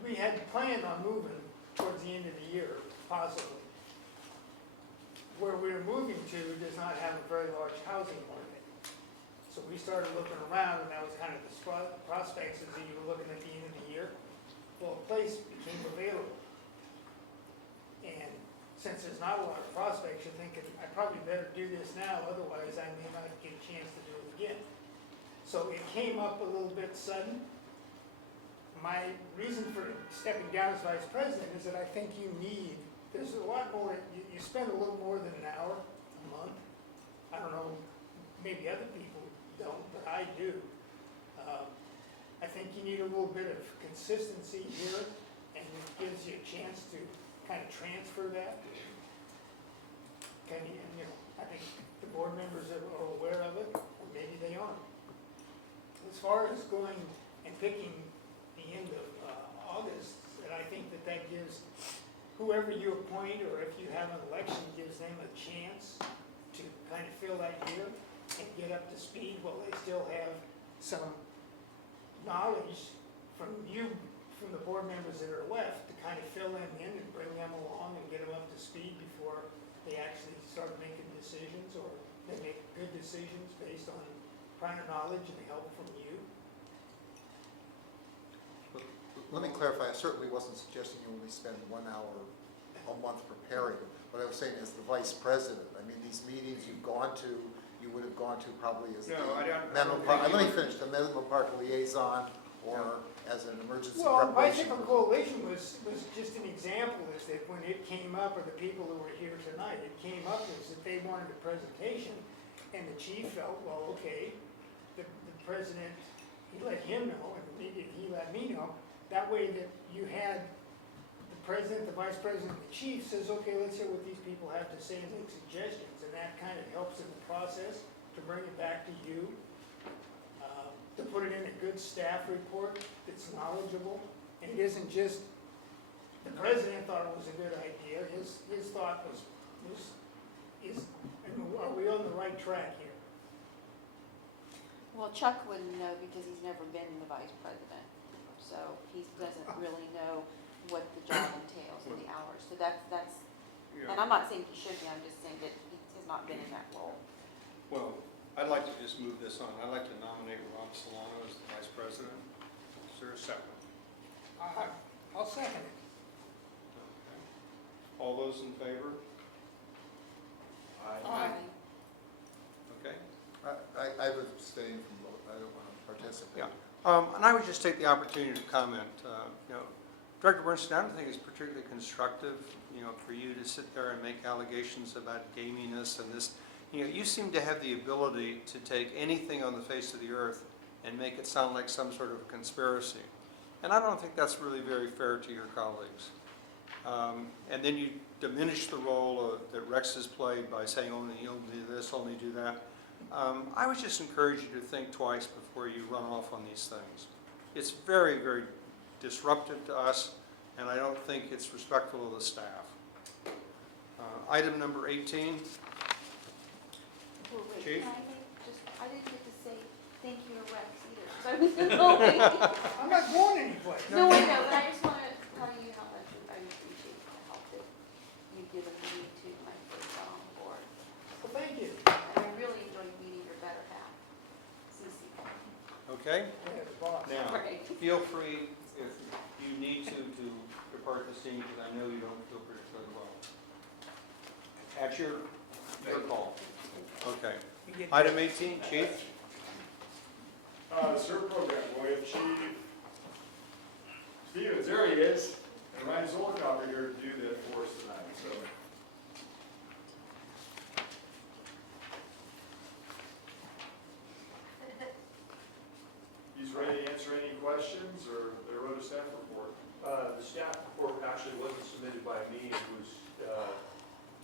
We had planned on moving towards the end of the year, possibly. Where we're moving to does not have a very large housing market. So we started looking around, and that was kind of the prospects as you were looking at the end of the year. Well, a place became available. And since there's not a lot of prospects, you're thinking, I probably better do this now, otherwise I may not get a chance to do it again. So it came up a little bit sudden. My reason for stepping down as vice president is that I think there's a lot more, you spend a little more than an hour a month. I don't know, maybe other people don't, but I do. I think you need a little bit of consistency here, and it gives you a chance to kind of transfer that. I think the board members are aware of it, or maybe they aren't. As far as going and picking the end of August, and I think that gives whoever you appoint, or if you have an election, gives them a chance to kind of fill that year and get up to speed while they still have some knowledge from the board members that are left, to kind of fill them in and bring them along and get them up to speed before they actually start making decisions, or they make good decisions based on prior knowledge and help from you. Let me clarify, I certainly wasn't suggesting you only spend 1 hour a month preparing. What I was saying is the vice president. I mean, these meetings you've gone to, you would have gone to probably as the No, I don't Menlo think Park, you let me would. finish, the Menlo Park liaison, or as an emergency Well, preparation. Bicycle Coalition was just an example, is that when it came up, or the people who were here tonight, it came up is that they wanted a presentation, and the chief felt, well, okay, the president, he let him know, and maybe he let me know, that way that you had the president, the vice president, and the chief says, okay, let's hear what these people have to say and make suggestions, and that kind of helps in the process to bring it back to you, to put it in a good staff report that's knowledgeable, and it isn't just, the president thought it was a good idea, his thought was, are we on the right track here? Well, Chuck wouldn't know because he's never been the vice president, so he doesn't really know what the job entails and the hours. So that's, and I'm not saying he should be, I'm just saying that he has not been in that role. Well, I'd like to just move this on. I'd like to nominate Rob Solano as the vice president. Is there a second? I'll second it. Okay. All those in favor? Aye. Okay. I would abstain from vote, I don't want to participate. Yeah. And I would just take the opportunity to comment, Director Bernstein, I don't think it's particularly constructive, for you to sit there and make allegations about gaminess and this. You seem to have the ability to take anything on the face of the earth and make it sound like some sort of conspiracy. And I don't think that's really very fair to your colleagues. And then you diminish the role that Rex has played by saying only do this, only do that. I would just encourage you to think twice before you run off on these things. It's very, very disruptive to us, and I don't think it's respectful of the staff. Item number 18. Well, wait, Chief? can I didn't get to say thank you to Rex either, so I was going. I'm not going anyplace. No, I know, but I just want to tell you how much I appreciate the help that you've given me to my first on board. Well, thank you. And I really enjoyed meeting your better half, Cece. Okay? Yeah, the boss. Now, Right. feel free, if you need to depart the scene, because I know you don't feel particularly well. At your call. Okay. Item 18, Chief? The SERP program, we have Chief Stevens, there he is, and Ryan Zolikoff are here to do that for us tonight, so. He's ready to answer any questions, or they wrote a staff report. The staff report actually wasn't submitted by me, it was,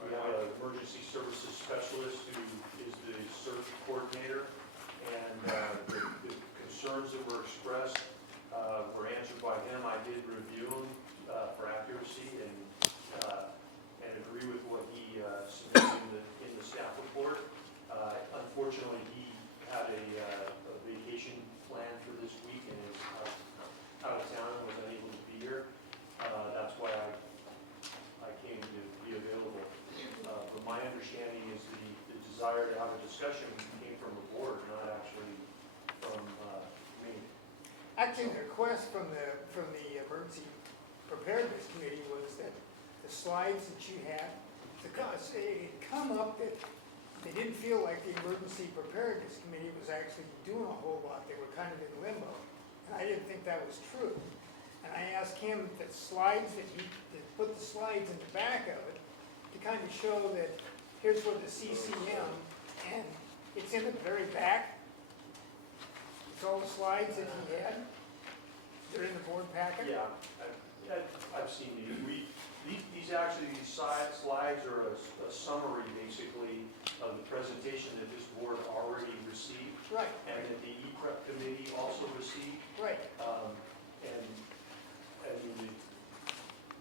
we have an emergency services specialist who is the search coordinator, and the concerns that were expressed were answered by him. I did review them for accuracy and agree with what he submitted in the staff report. Unfortunately, he had a vacation planned for this week and is out of town and was unable to be here. That's why I came to be available. But my understanding is the desire to have a discussion came from the board, not actually from me. Actually, the request from the Emergency Preparedness Committee was that the slides that you had, it had come up that they didn't feel like the Emergency Preparedness Committee was actually doing a whole lot. They were kind of in limbo. And I didn't think that was true. And I asked him that put the slides in the back of it to kind of show that here's what the CCM, and it's in the very back. It's all the slides that he had. They're in the board packet. Yeah, I've seen these. These slides are a summary, basically, of the presentation that this board already received. Right. And that the E-Prep committee also received. Right.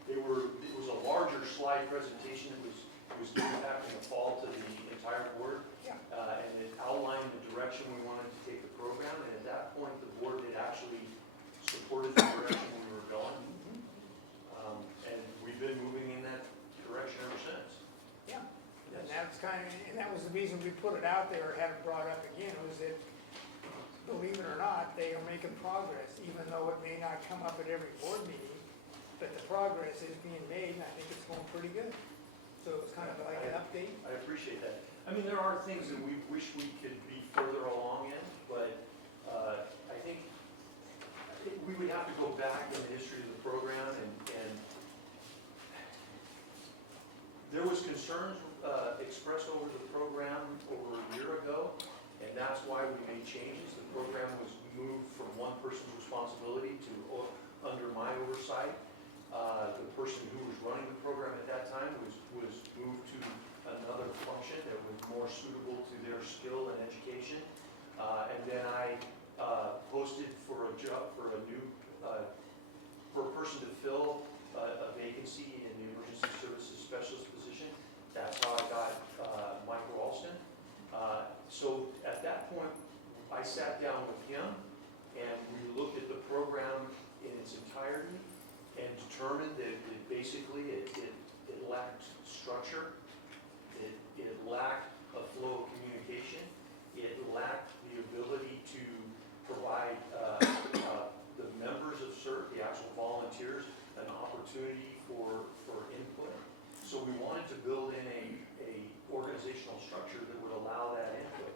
It was a larger slide presentation that was given back in the fall to the entire board. Yeah. And it outlined the direction we wanted to take the program, and at that point, the board had actually supported the direction we were going. And we've been moving in that direction ever since. Yeah. And that was the reason we put it out there, or had it brought up again, was that, believe it or not, they are making progress, even though it may not come up at every board meeting, but the progress is being made, and I think it's going pretty good. So it's kind of like an update. I appreciate that. I I mean, there are things that we wish we could be further along in, but I think we would have to go back in the history of the program and there was concerns expressed over the program over a year ago, and that's why we made changes. The program was moved from one person's responsibility to under my oversight. The person who was running the program at that time was moved to another function that was more suitable to their skill and education. And then I posted for a job, for a new, for a person to fill a vacancy in the emergency services specialist position. That's how I got Michael Alston. So at that point, I sat down with him and we looked at the program in its entirety and determined that basically it lacked structure, it lacked a flow of communication, it lacked the ability to provide the members of CERT, the actual volunteers, an opportunity for input. So we wanted to build in a organizational structure that would allow that input.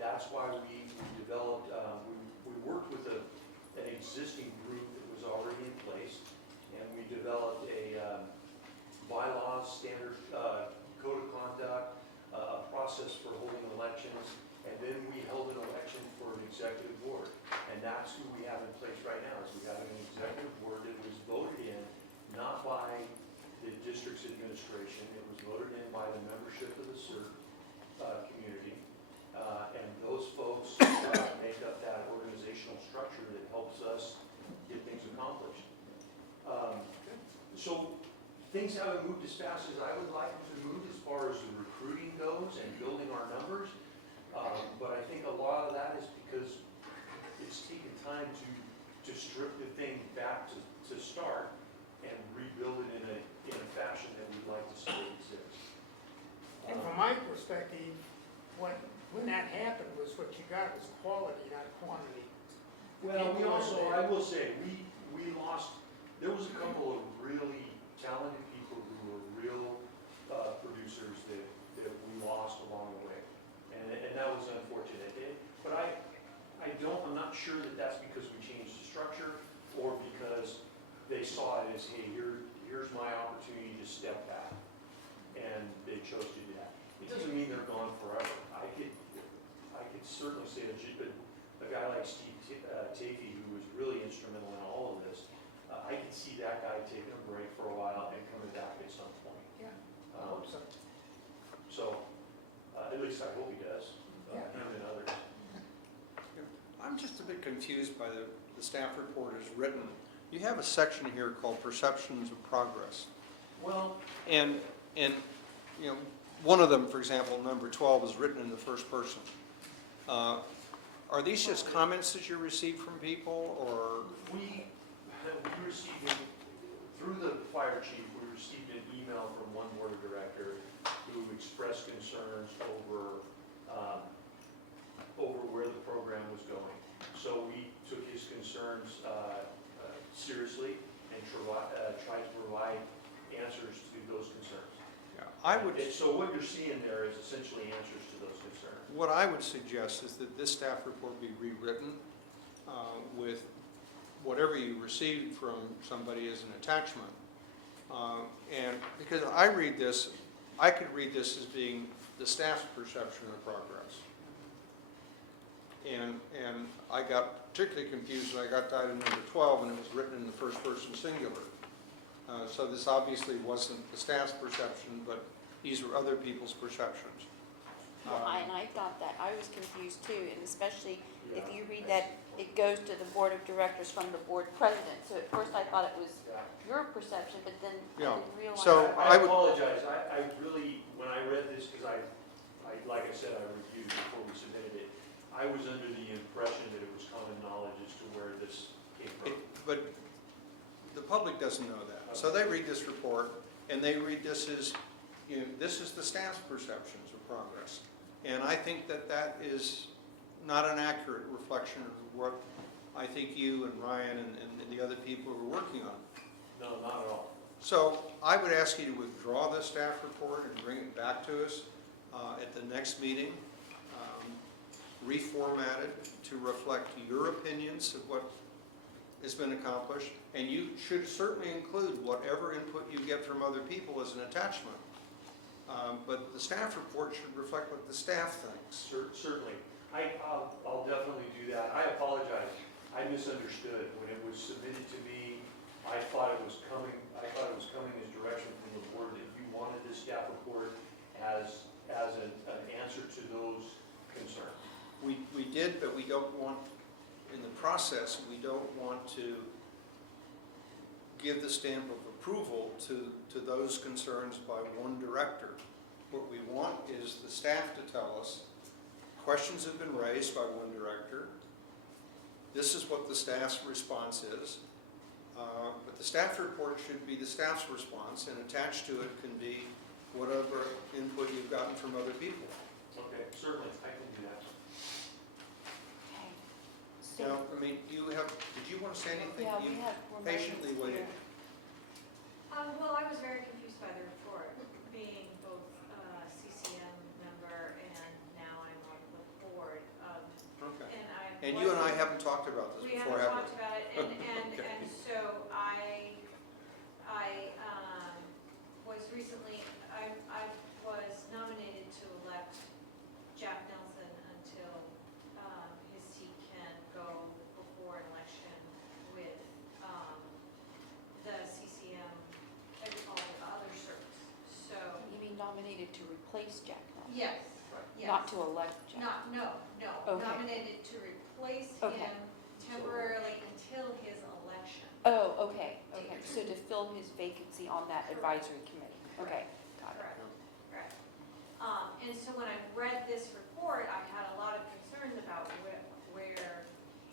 That's why we developed, we worked with an existing group that was already in place, and we developed a bylaws, standard code of conduct, a process for holding elections, and then we held an election for an executive board. And that's who we have in place right now, is we have an executive board that was voted in, not by the district's administration, it was voted in by the membership of the CERT community. And those folks make up that organizational structure that helps us get things accomplished. So things haven't moved as fast as I would like them to move as far as the recruiting goes and building our numbers. But I think a lot of that is because it's taken time to strip the thing back to start and rebuild it in a fashion that we'd like to see it exist. And from my perspective, when that happened was what you got was quality, not quantity. Well, we also, I will say, we lost, there was a couple of really talented people who were real producers that we lost along the way. And that was unfortunate. But I'm not sure that that's because we changed the structure or because they saw it as, hey, here's my opportunity to step back. And they chose to do that. It doesn't mean they're gone forever. I could certainly say that a guy like Steve Tafey, who was really instrumental in all of this, I could see that guy taking a break for a while and coming back at some point. Yeah, I hope so. So, at least I hope he does, him and others. I'm just a bit confused by the staff report as written. You have a section here called Perceptions of Progress. Well, And you know, one of them, for example, number 12, is written in the first person. Are these just comments that you receive from people, or? We received, through the fire chief, we received an email from one board of director who expressed concerns over where the program was going. So we took his concerns seriously and tried to provide answers to those concerns. So what you're seeing there is essentially answers to those concerns. What I would suggest is that this staff report be rewritten with whatever you received from somebody as an attachment. And because I read this, I could read this as being the staff's perception of progress. And I got particularly confused when I got to item number 12 and it was written in the first person singular. So this obviously wasn't the staff's perception, but these were other people's perceptions. Well, and I thought that, I was confused too, and especially if you read that it goes to the board of directors from the board president. So at first I thought it was your perception, but then I didn't realize. So I apologize. I really, when I read this, because I, like I said, I reviewed before we submitted it, I was under the impression that it was common knowledge as to where this came from. But the public doesn't know that. So they read this report and they read this as, you know, this is the staff's perceptions of progress. And I think that that is not an accurate reflection of what I think you and Ryan and the other people are working on. No, not at all. So I would ask you to withdraw the staff report and bring it back to us. at the next meeting, reformatted to reflect your opinions of what has been accomplished, and you should certainly include whatever input you get from other people as an attachment. But the staff report should reflect what the staff thinks. Certainly. I'll definitely do that. I apologize. I misunderstood. When it was submitted to me, I thought it was coming as direction from the board that you wanted this staff report as an answer to those concerns. We did, but we don't want, in the process, we don't want to give the stamp of approval to those concerns by one director. What we want is the staff to tell us, questions have been raised by one director, this is what the staff's response is, but the staff report should be the staff's response, and attached to it can be whatever input you've gotten from other people. Okay, certainly, I can do that. Okay. Now, I mean, did you want to say anything? Yeah, You we have patiently waited. Well, I was very confused by the report, being both CCM member and now I'm on the board. Okay. And And you and I haven't talked about this We before, haven't have talked we? about it, and so I was recently, I was nominated to elect Jack Nelson until his seat can go before an election with the CCM and all the other servers. So, You mean nominated to replace Jack Nelson? yes, yes. Not to elect Jack? No, Okay. nominated to replace Okay. him temporarily until his election. Oh, okay. So to fill his vacancy on that advisory committee? Okay, got it. Correct. And so when I read this report, I had a lot of concerns about where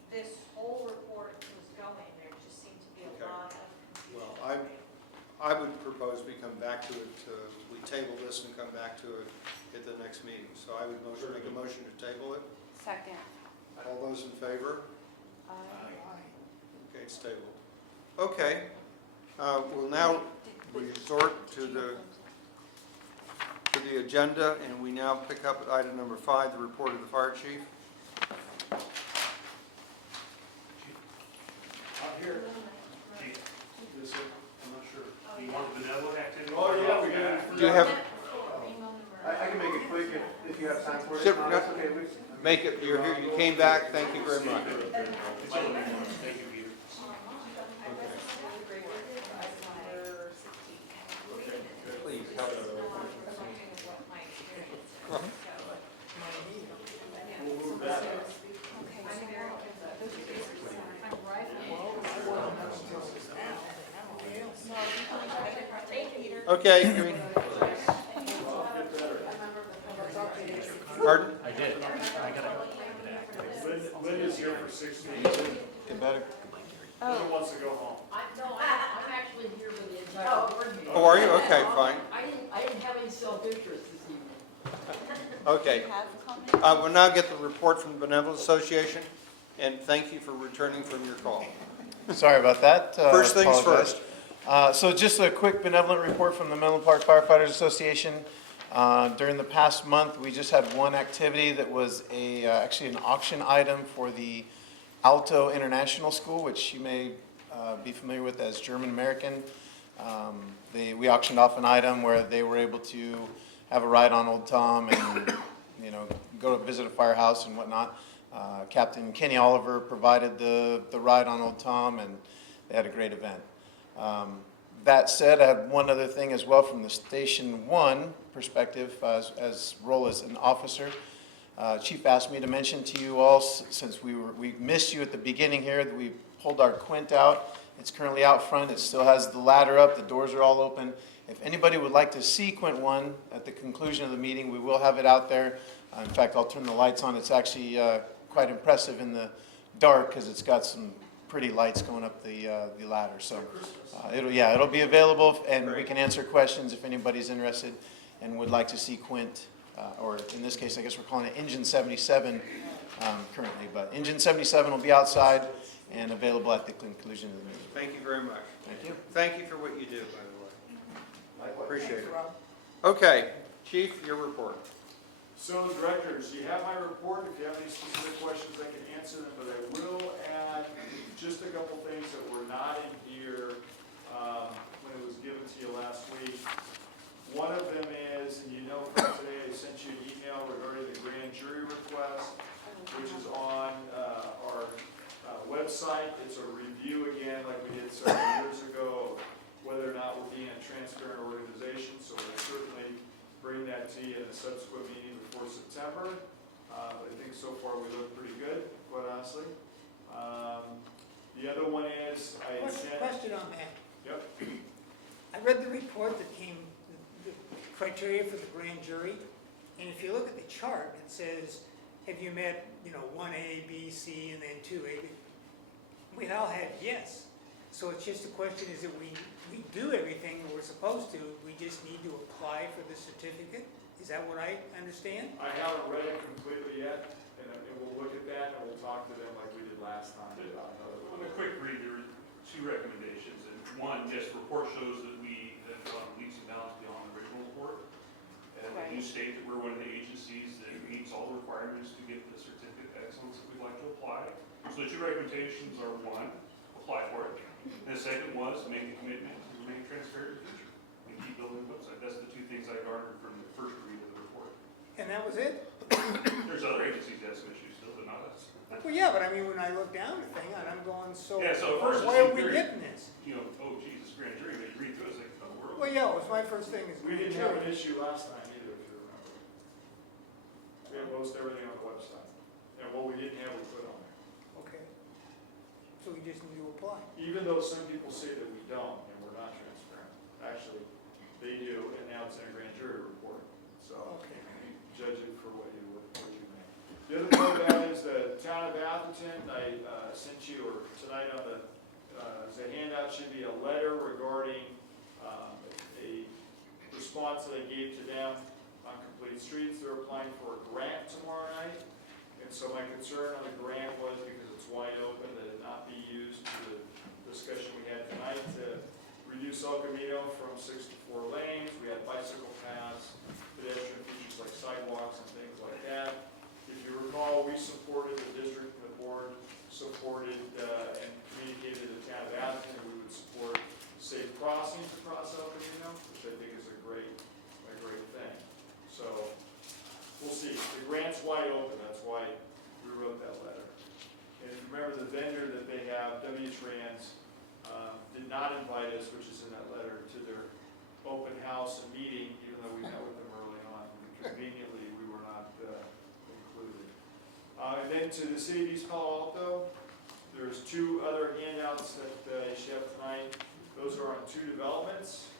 this whole report was going. There just seemed to be a Okay. lot of Well, confusion. I would propose we come back to it, we table this and come back to it at the next meeting. So I would make a motion to table it. Second. All those in favor? Aye. Okay, it's tabled. Okay, we'll now resort to the agenda, and we now pick up at item number 5, the report of the fire chief. I'm here. Yes, sir. I'm not sure. Do you want the benevolent activity? Oh, yeah, we got it. Do you have, I can make it quick if you have time for it. Sit- No, that's okay. make it, you're here, you came back, thank you very much. Thank you, Peter. Please, help us. We'll move that. Okay, I mean, pardon? I did. I got it. Linda's here for 6 meetings. Get better. Linda wants to go home. I'm actually here with the entire board meeting. Oh, are you? Okay, fine. I didn't have any self-interest this evening. Okay. Do you have a comment? We'll now get the report from the Benevolence Association, and thank you for returning from your call. Sorry about that. First things Apologize. first. So just a quick benevolent report from the Menlo Park Firefighters Association. During the past month, we just had one activity that was actually an auction item for the Alto International School, which you may be familiar with as German American. We auctioned off an item where they were able to have a ride on Old Tom and, go to visit a firehouse and whatnot. Captain Kenny Oliver provided the ride on Old Tom, and they had a great event. That said, I had one other thing as well from the Station 1 perspective, as role as an officer. Chief asked me to mention to you all, since we missed you at the beginning here, that we pulled our quint out. It's currently out front. It still has the ladder up. The doors are all open. If anybody would like to see Quint 1 at the conclusion of the meeting, we will have it out there. In fact, I'll turn the lights on. It's actually quite impressive in the dark because it's got some pretty lights going up the ladder. So it'll be available, and we can answer questions if anybody's interested and would like to see Quint, or in this case, I guess we're calling it Engine 77 currently. But Engine 77 will be outside and available at the conclusion of the meeting. Thank you very much. Thank you. Thank you for what you do, by the way. Appreciate it. Okay, Chief, your report. So directors, you have my report. If you have any specific questions, I can answer them, but I will add just a couple things that were not in here when it was given to you last week. One of them is, and you know from today, I sent you an email regarding the grand jury request, which is on our website. It's a review again, like we did several years ago, of whether or not we're being a transparent organization. So we'll certainly bring that to you in a subsequent meeting before September. But I think so far we look pretty good, quite honestly. The other one is, I had sent. Question on that. Yep. I read the report that came, the criteria for the grand jury, and if you look at the chart, it says, have you met, 1A, B, C, and then 2A? We all had yes. So it's just a question, is that we do everything we're supposed to, we just need to apply for the certificate? Is that what I understand? I haven't read it completely yet, and we'll look at that, and we'll talk to them like we did last time. On a quick read, there are two recommendations, and one, yes, the report shows that we have gone leaps and bounds beyond the original report. And we do state that we're one of the agencies that meets all the requirements to get the certificate of excellence that we'd like to apply. So the two recommendations are, one, apply for it. And the second was make a commitment to remain transparent in the future and keep building the website. That's the two things I garnered from the first read of the report. And that was it? There's other agencies that have some issues still, but not us. Well, yeah, but I mean, when I look down the thing, and I'm going, Yeah, so first why are it's we very, getting this? Oh Jesus, grand jury, but you read through it, it's like, oh, we're. Well, yeah, it was my first thing is. We didn't have an issue last time either, if you remember. We had most everything on the website, and what we didn't have, we put on there. Okay. So we just need to apply. Even though some people say that we don't, and we're not transparent, actually, they do, and now it's in a grand jury report. So, judge it for what you make. The other part of that is the town of Atherton. I sent you, or tonight on the, as a handout, should be a letter regarding a response that I gave to them on Complete Streets. They're applying for a grant tomorrow night. And so my concern on the grant was, because it's wide open, that it not be used to the discussion we had tonight to reduce El Camino from 6 to 4 lanes. We had bicycle paths, pedestrian features like sidewalks and things like that. If you recall, we supported, the district and the board supported and communicated to the town of Atherton that we would support safe crossings across El Camino, which I think is a great thing. So we'll see. The grant's wide open. That's why we wrote that letter. And if you remember, the vendor that they have, W-Trans, did not invite us, which is in that letter, to their open house and meeting, even though we met with them early on. Conveniently, we were not included. And then to the city of East Palo Alto, there's two other handouts that you should have tonight. Those are on two developments.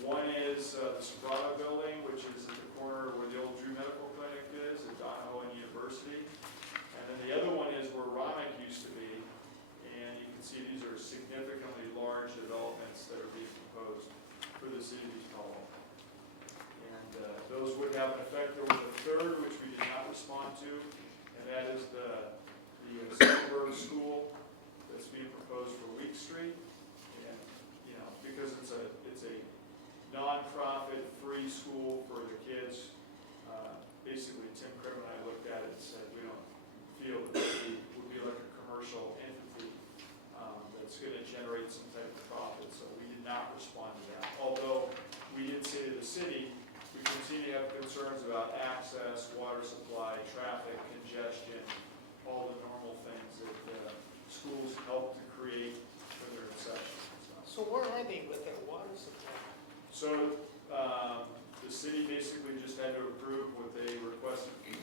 One is the Sobrado building, which is at the corner where the old Drew Medical Clinic is at Donahoe and University. And then the other one is where Ronick used to be. And you can see these are significantly large developments that are being proposed for the city of East Palo Alto. And those would have an effect. There was a third, which we did not respond to, and that is the Sandberg School that's being proposed for Week Street. And, because it's a non-profit, free school for the kids, basically Tim Krim and I looked at it and said, we don't feel that it would be like a commercial entity that's going to generate some type of profit, so we did not respond to that. Although we did say to the city, we continue to have concerns about access, water supply, traffic, congestion, all the normal things that schools help to create when they're in session. So where are they with their water supply? So the city basically just had to approve what they requested and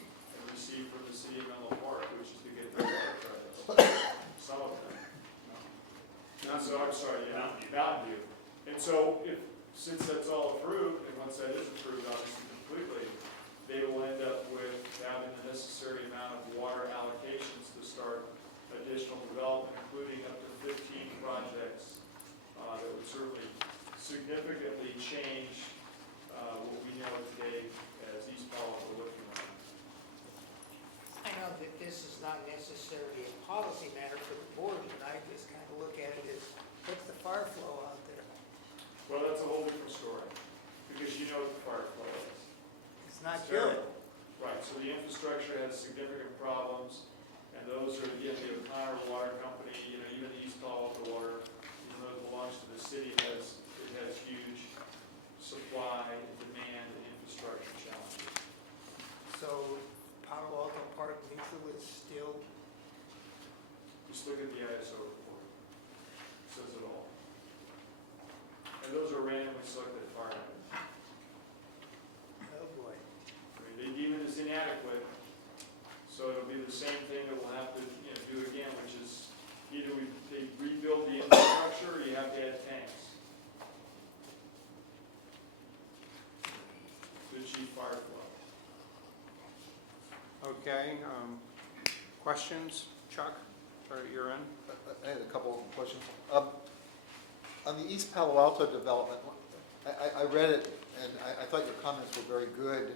received from the city of Menlo Park, which is to get their water credits. Some of them. So I'm sorry, yeah, Mountain View. And so since that's all approved, and once that is approved, obviously completely, they will end up with having the necessary amount of water allocations to start additional development, including up to 15 projects that would certainly significantly change what we know today as East Palo Alto looking like. I know that this is not necessarily a policy matter for the board, but I just kind of look at it as, what's the fire flow out there? Well, that's a whole different story, because you know what the fire flow is. It's not It's good. terrible. so the infrastructure has significant problems, and those are, again, the O'Connor Water Company, you know, even the East Palo Alto Water, even though it belongs to the city, it has huge supply, demand, and infrastructure challenges. So Palo Alto Park neutral is still, Just look at the ISO report. It says it all. And those are randomly selected fire items. oh boy. I mean, they deem it as inadequate, so it'll be the same thing that we'll have to, you know, do again, which is either they rebuild the infrastructure or you have to add tanks to achieve fire flow. Okay, questions? Chuck, start at your end. I had a couple of questions. On the East Palo Alto development, I read it, and I thought your comments were very good,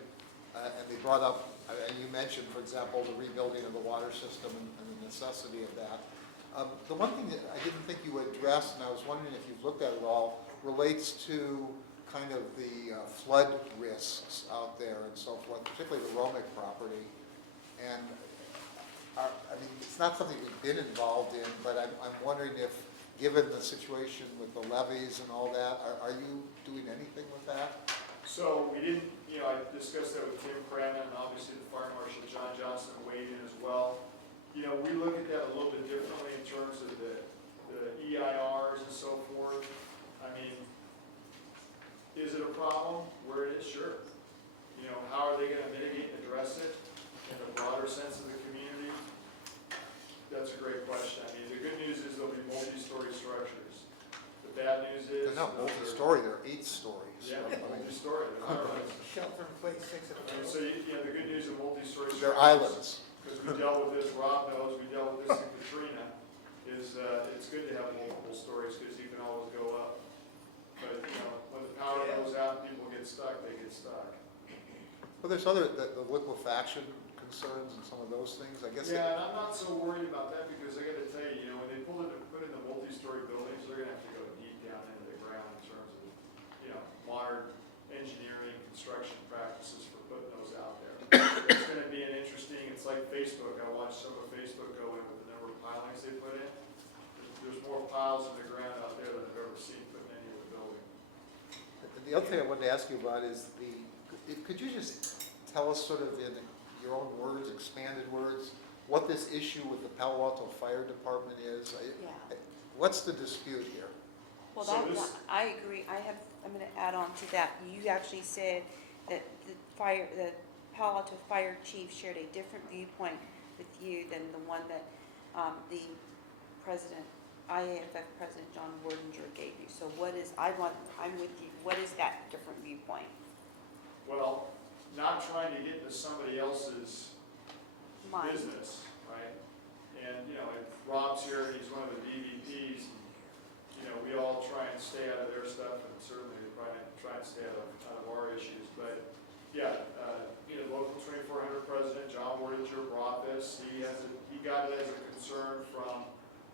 and they brought up, and you mentioned, for example, the rebuilding of the water system and the necessity of that. The one thing that I didn't think you addressed, and I was wondering if you've looked at it all, relates to kind of the flood risks out there and so forth, particularly the Romick property. And I mean, it's not something we've been involved in, but I'm wondering if, given the situation with the levees and all that, are you doing anything with that? So we didn't, you know, I discussed that with Tim Crammon, and obviously the Fire Marshal John Johnson weighed in as well. You know, we look at that a little bit differently in terms of the EIRs and so forth. I mean, is it a problem? Where it is, sure. You know, how are they gonna mitigate and address it in a broader sense of the community? That's a great question. I mean, the good news is there'll be multi-story structures. The bad news is... They're not multi-story, they're 8 stories. Yeah, multi-story, they're high-rise. Shelter in place, 6 of And them. so, you know, the good news of multi-story They're structures, islands. because we dealt with this, Rob knows, we dealt with this in Katrina, is it's good to have multiple stories because you can always go up. But, you know, when the power goes out and people get stuck, they get stuck. Well, there's other, the liquefaction concerns and some of those things, I guess. Yeah, and I'm not so worried about that because I gotta tell you, you know, when they put in the multi-story buildings, they're gonna have to go deep down into the ground in terms of, you know, modern engineering, construction practices for putting those out there. It's gonna be an interesting, it's like Facebook, I watched some of Facebook go in with the number of pilings they put in. There's more piles in the ground out there than I've ever seen put in any other building. And the other thing I wanted to ask you about is could you just tell us sort of in your own words, expanded words, what this issue with the Palo Alto Fire Department is? Yeah. What's the dispute here? Well, So I agree. I'm going to add on to that. You actually said that the Palo Alto Fire Chief shared a different viewpoint with you than the one that the IAFF President John Wardinger gave you. So I'm with you. What is that different viewpoint? Well, not trying to get into somebody else's Mine. business, right? And, you know, if Rob's here, he's one of the DVPs, you know, we all try and stay out of their stuff, and certainly we try and stay out of our issues. But, yeah, you know, local 2400 president, John Wardinger, brought this. He got it as a concern from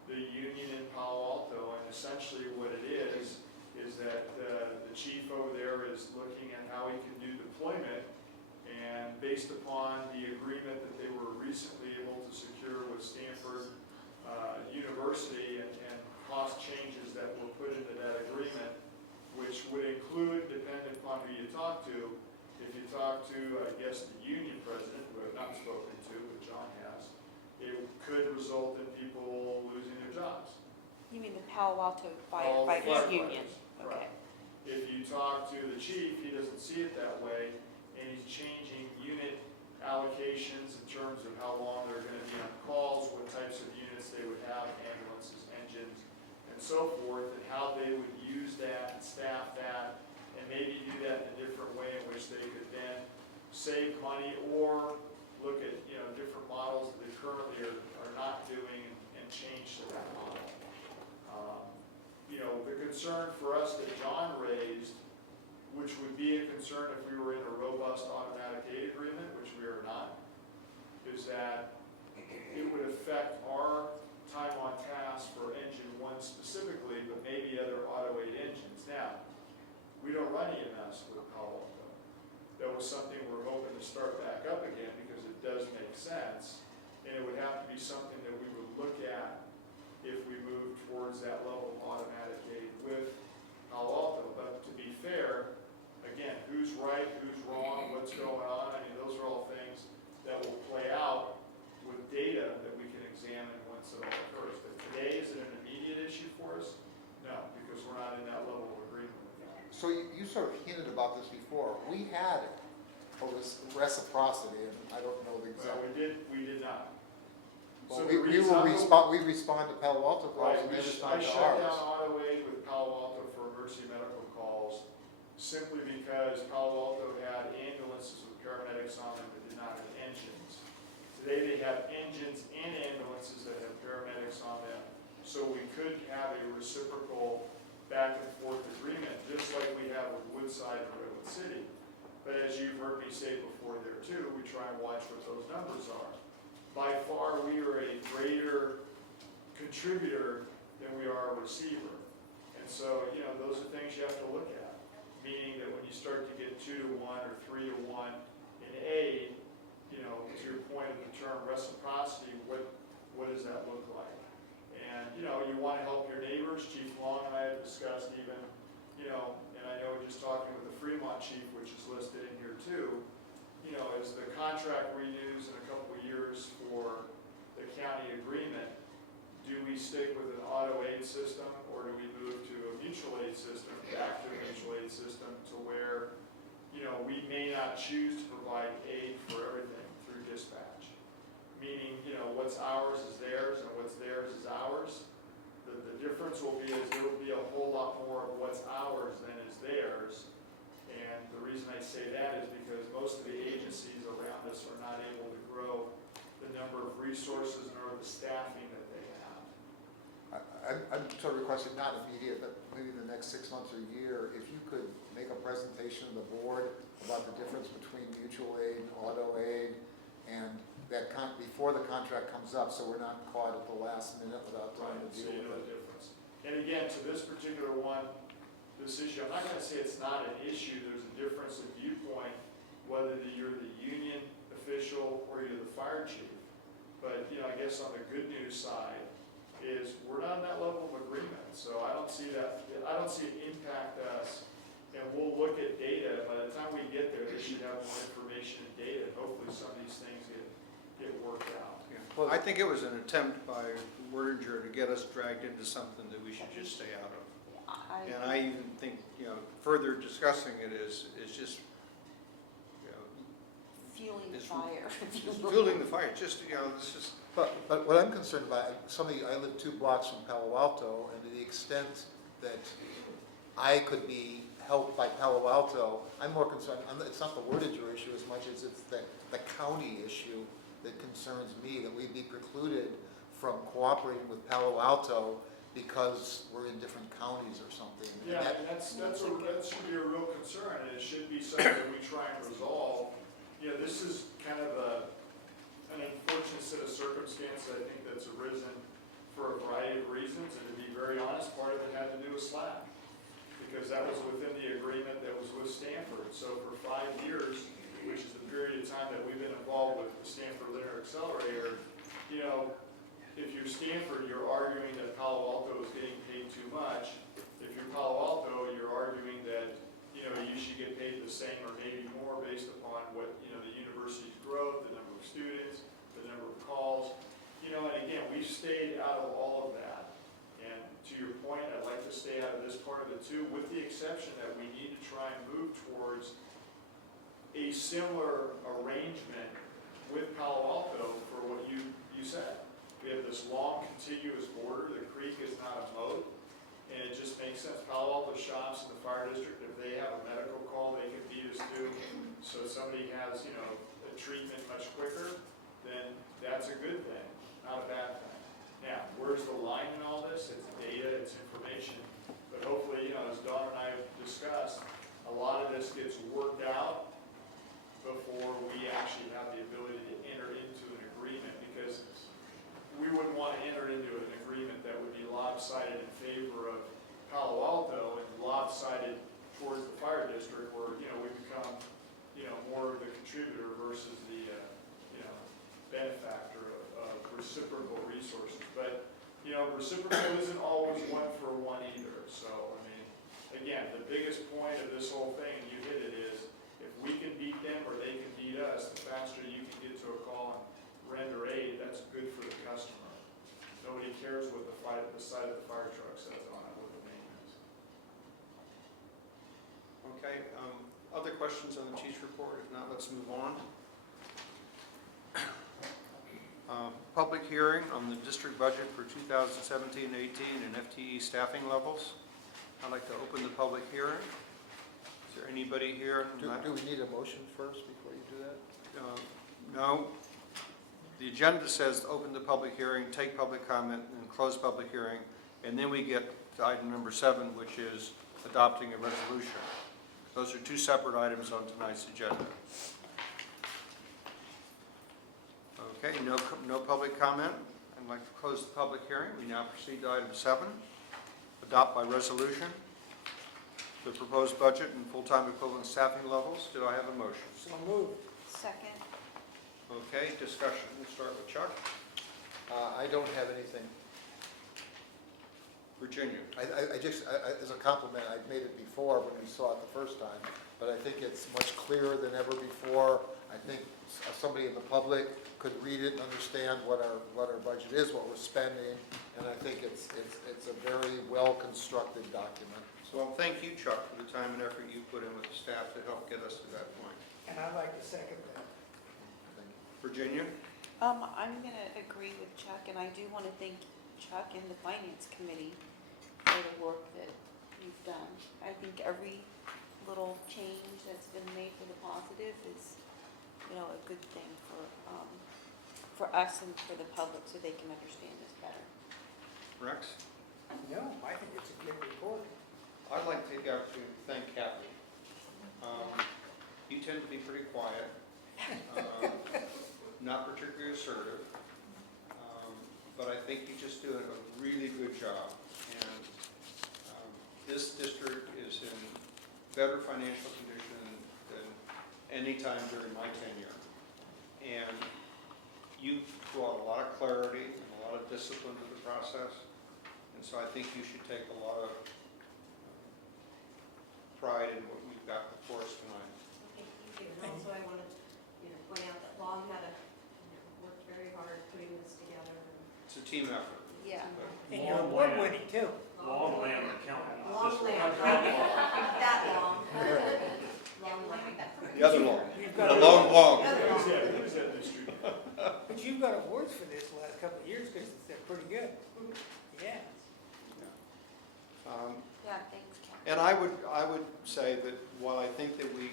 the union in Palo Alto, and essentially what it is that the chief over there is looking at how he can do deployment. And based upon the agreement that they were recently able to secure with Stanford University and cost changes that were put into that agreement, which would include, depending upon who you talk to, if you talk to, I guess, the union president, who I've not spoken to, but John has, it could result in people losing their jobs. You mean the Palo Alto All the Firefighters Union? firefighters, Okay. right. If you talk to the chief, he doesn't see it that way, and he's changing unit allocations in terms of how long they're going to be on calls, what types of units they would have, ambulances, engines, and so forth, and how they would use that and staff that, and maybe do that in a different way in which they could then save money or look at, you know, different models that they currently are not doing and change to that model. You know, the concern for us that John raised, which would be a concern if we were in a robust automatic aid agreement, which we are not, is that it would affect our time on task for engine 1 specifically, but maybe other auto aid engines. Now, we don't run EMS with Palo Alto. That was something we're hoping to start back up again because make sense. And it would have to be something that we would look at if we move towards that level of automatic aid with Palo Alto. But to be fair, again, who's right, who's wrong, what's going on, I mean, those are all things that will play out with data that we can examine once it all occurs. But today, is it an immediate issue for us? No, because we're not in that level of agreement with that. So you sort of hinted about this before. We had reciprocity, and I don't know the Well, exact. we did not. Well, So we the reason we respond to Palo Alto calls, Right, and they I respond to shut down ours. auto aid with Palo Alto for emergency medical calls simply because Palo Alto had ambulances with paramedics on them that did not have engines. Today they have engines and ambulances that have paramedics on them, so we could have a reciprocal back and forth agreement, just like we have with Woodside and Redwood City. But as you've heard me say before there too, we try and watch what those numbers are. By far, we are a greater contributor than we are a receiver. And so, you know, those are things you have to look at. Meaning that when you start to get 2 to 1 or 3 to 1 in aid, you know, to your point of the term reciprocity, what does that look like? And, you know, you want to help your neighbors. Chief Long and I have discussed even, you know, and I know just talking with the Fremont chief, which is listed in here too, you know, as the contract renews in a couple of years for the county agreement, do we stick with an auto aid system or do we move to a mutual aid system, back to a mutual aid system to where, you know, we may not choose to provide aid for everything through dispatch? Meaning, you know, what's ours is theirs and what's theirs is ours. The difference will be is there will be a whole lot more of what's ours than is theirs. And the reason I say that is because most of the agencies around us are not able to grow the number of resources nor the staffing that they have. I'm sort of requesting not immediate, but maybe the next 6 months or a year, if you could make a presentation to the board about the difference between mutual aid, auto aid, and that before the contract comes up, so we're not caught at the last minute without time to So deal you know with the it. difference. And again, to this particular one, this issue, I'm not going to say it's not an issue. There's a difference in viewpoint, whether you're the union official or you're the fire chief. But, you know, I guess on the good news side is we're not on that level of agreement. So I don't see that, I don't see it impact us. And we'll look at data. By the time we get there, they should have more information and data. Hopefully some of these things get worked out. Well, I think it was an attempt by Werdinger to get us dragged into something that we should just stay out of. And I even think, you know, further discussing it is just, you know, Fueling the It's- fire. just fueling the fire, just, you know, it's just, But what I'm concerned about, I live 2 blocks from Palo Alto, and to the extent that I could be helped by Palo Alto, I'm more concerned, it's not the Werdinger issue as much as it's the county issue that concerns me, that we'd be precluded from cooperating with Palo Alto because we're in different counties or something. And Yeah, that- and that should be a real concern, and it should be something that we try and resolve. You know, this is kind of an unfortunate set of circumstances, I think, that's arisen for a variety of reasons, and to be very honest, part of it had to do with SLAC, because that was within the agreement that was with Stanford. So for 5 years, which is the period of time that we've been involved with the Stanford Linear Accelerator, you know, if you're Stanford, you're arguing that Palo Alto is getting paid too much. If you're Palo Alto, you're arguing that, you know, you should get paid the same or maybe more based upon what, you know, the university's growth, the number of students, the number of calls. You know, and again, we've stayed out of all of that. And to your point, I'd like to stay out of this part of it too, with the exception that we need to try and move towards a similar arrangement with Palo Alto for what you said. We have this long contiguous border, the creek is not a moat, and it just makes sense. Palo Alto shops in the fire district, if they have a medical call, they can beat us to. So if somebody has, you know, a treatment much quicker, then that's a good thing, not a bad thing. Now, where's the line in all this? It's data, it's information. But hopefully, you know, as Dawn and I have discussed, a lot of this gets worked out before we actually have the ability to enter into an agreement, because we wouldn't want to enter into an agreement that would be lopsided in favor of Palo Alto and lopsided towards the fire district, where, you know, we become, you know, more of the contributor versus the, you know, benefactor of reciprocal resources. But, you know, reciprocal isn't always one for one either. So, I mean, again, the biggest point of this whole thing, you hit it, is if we can beat them or they can beat us, the faster you can get to a call and render aid, that's good for the customer. Nobody cares what the side of the fire truck says on it, what the name is. Okay, other questions on the chief's report? If not, let's move on. Public hearing on the district budget for 2017-18 and FTE staffing levels. I'd like to open the public hearing. Is there anybody here? Do we need a motion first before you do that? No. The agenda says to open the public hearing, take public comment, and close public hearing, and then we get to item number 7, which is adopting a resolution. Those are two separate items on tonight's agenda. Okay, no public comment. I'd like to close the public hearing. We now proceed to item 7, adopt by resolution the proposed budget and full-time equivalent staffing levels. Do I have a motion? So moved. Second. Okay, discussion. We'll start with Chuck. I don't have anything. Virginia. I just, as a compliment, I made it before when we saw it the first time, but I think it's much clearer than ever before. I think somebody in the public could read it and understand what our budget is, what we're spending, and I think it's a very well-constructed document. Well, thank you, Chuck, for the time and effort you put in with the staff to help get us to that point. And I'd like to second that. Virginia? I'm going to agree with Chuck, and I do want to thank Chuck and the Finance Committee for the work that you've done. I think every little change that's been made for the positive is, you know, a good thing for us and for the public so they can understand this better. Rex? No, I think it's a good report. I'd like to take the opportunity to thank Kathy. You tend to be pretty quiet, not particularly assertive, but I think you're just doing a really good job. And this district is in better financial condition than any time during my tenure. And you brought a lot of clarity and a lot of discipline to the process. And so I think you should take a lot of pride in what we've got before us tonight. Okay, thank you. And also I want to, point out that Long had worked very hard putting this together. It's a team effort. Yeah. And you're award-winning too. Long land accounting. Long land, that long. Long land. The other long. You've The got long. Who's that district? But you've got awards for this the last couple of years because they're pretty good. Yeah. Yeah, thanks, Kat. And I would say that while I think that we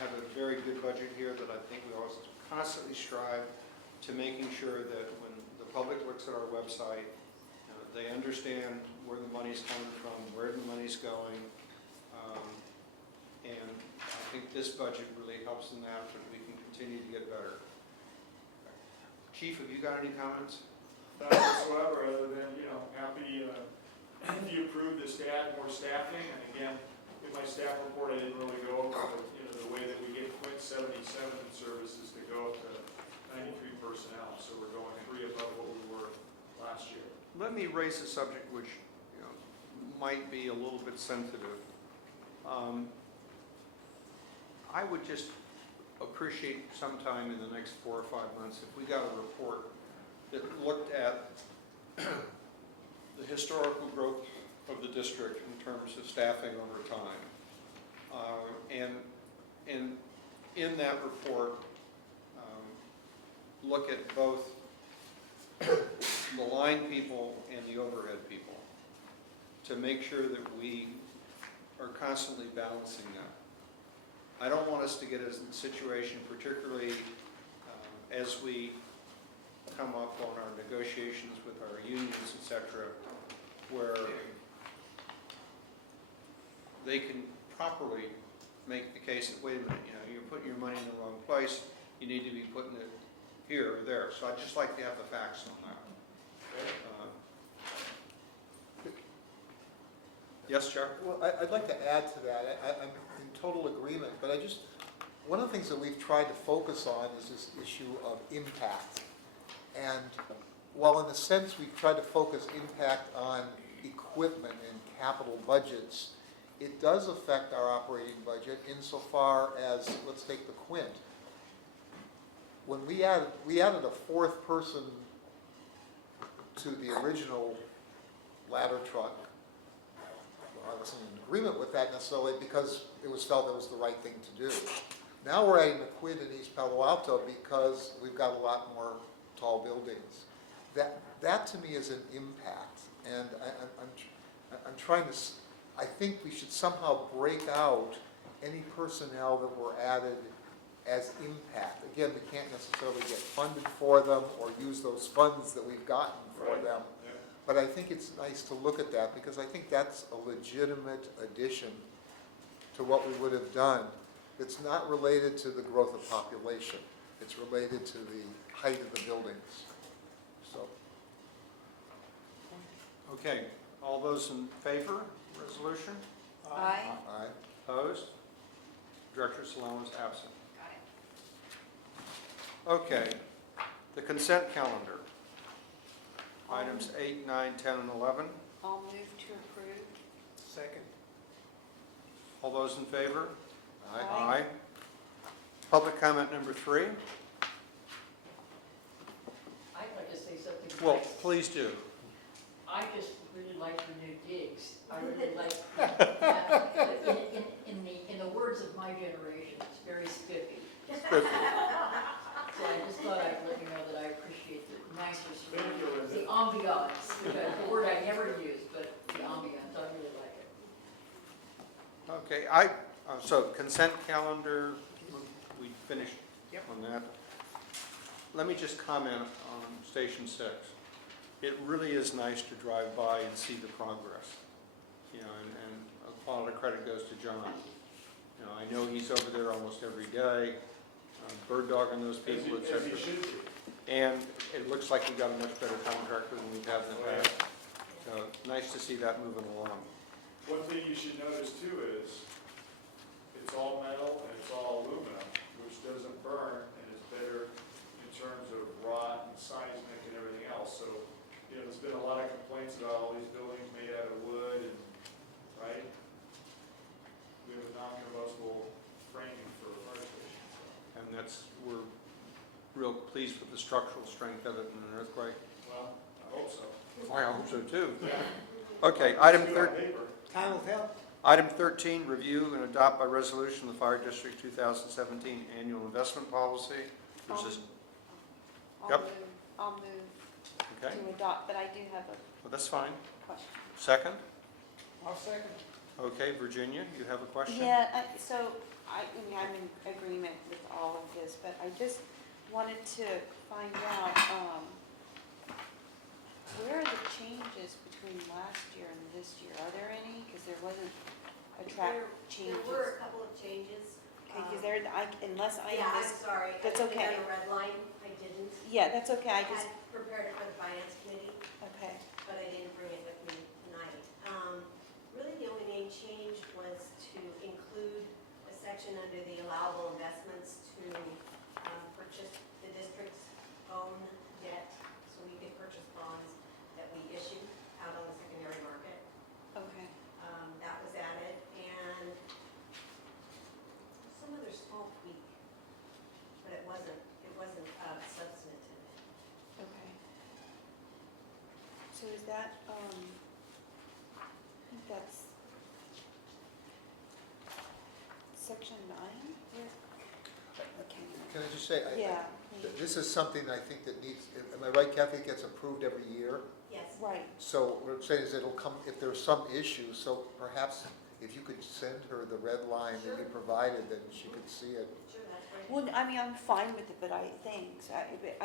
have a very good budget here, that I think we always constantly strive to making sure that when the public looks at our website, they understand where the money's coming from, where the money's going. And I think this budget really helps in that, so that we can continue to get better. Chief, have you got any comments? Not whatsoever, other than, happy you approved this to add more staffing. And again, in my staff report, I didn't really go over, the way that we get Quint 77 services to go up to 93 personnel. So we're going 3 above what we were last year. Let me raise a subject which might be a little bit sensitive. I would just appreciate sometime in the next 4 or 5 months if we got a report that looked at the historical growth of the district in terms of staffing over time. And in that report, look at both the line people and the overhead people to make sure that we are constantly balancing that. I don't want us to get in a situation, particularly as we come up on our negotiations with our unions, et cetera, where they can properly make the case that, wait a minute, you're putting your money in the wrong place, you need to be putting it here or there. So I'd just like to have the facts on that. Yes, Chuck? Well, I'd like to add to that. I'm in total agreement, but one of the things that we've tried to focus on is this issue of impact. And while in a sense we try to focus impact on equipment and capital budgets, it does affect our operating budget insofar as, let's take the Quint. When we added a fourth person to the original ladder truck, I wasn't in agreement with that necessarily because it was felt it was the right thing to do. Now we're adding a Quint in East Palo Alto because we've got a lot more tall buildings. That to me is an impact, and I'm trying to, I think we should somehow break out any personnel that were added as impact. Again, we can't necessarily get funded for them or use those funds that we've gotten for them. But I think it's nice to look at that because I think that's a legitimate addition to what we would have done. It's not related to the growth of population. It's related to the height of the buildings. So. Okay, all those in favor, resolution? Aye. Aye. Opposed? Director Salone is absent. Okay, the consent calendar. Items 8, 9, 10, and 11. I'll move to approve. Second. All those in favor? Aye. Public comment number 3. I'd like to say something. Well, please do. I just really like your new gigs. I really like, in the words of my generation, it's very spiffy. So I just thought I'd let you know that I appreciate the nicer surroundings, the ambiance, the word I never use, but the ambiance, I really like it. Okay, so consent calendar, we finished on that. Let me just comment on Station 6. It really is nice to drive by and see the progress. You know, and a lot of credit goes to John. You know, I know he's over there almost every day, bird dogging those people, et cetera. And it looks like we got a much better contractor than we've had in the past. So nice to see that moving along. One thing you should notice too is, it's all metal and it's all aluminum, which doesn't burn and is better in terms of rot and seismic and everything else. So, you know, there's been a lot of complaints about all these buildings made out of wood and, right? We have a non-combustible framing for a fire station, so. And we're real pleased with the structural strength of it in an earthquake. Well, I hope so. I hope so too. Yeah. Okay, Time will tell. Item 13, review and adopt by resolution the Fire District 2017 Annual Investment Policy. There's this, Yep. I'll move okay, to adopt, but I do have a well, that's fine. question. Second? I'll second. Okay, Virginia, you have a question? Yeah, so I mean, I'm in agreement with all of this, but I just wanted to find out, where are the changes between last year and this year? Are there any? Because there wasn't a track changes. There were a couple of changes. Okay, because there, unless I Yeah, I'm missed, sorry. that's okay. I did a red line, I didn't. Yeah, that's okay, I I just, had prepared it for the finance committee, okay. but I didn't bring it with me tonight. Really, the only main change was to include a section under the allowable investments to purchase the district's own debt, so we could purchase bonds that we issue out on the secondary market. Okay. That was added, and some other small tweak, but it wasn't substantive. Okay. So is that, I think that's section 9? Can I just say, Yeah. this is something I think that needs, am I right, Kathy, it gets approved every year? Yes. Right. So what I'm saying is it'll come, if there's some issue, so perhaps if you could send her the red line that you provided, then she could see it. Sure, that's right. Well, I mean, I'm fine with it, but I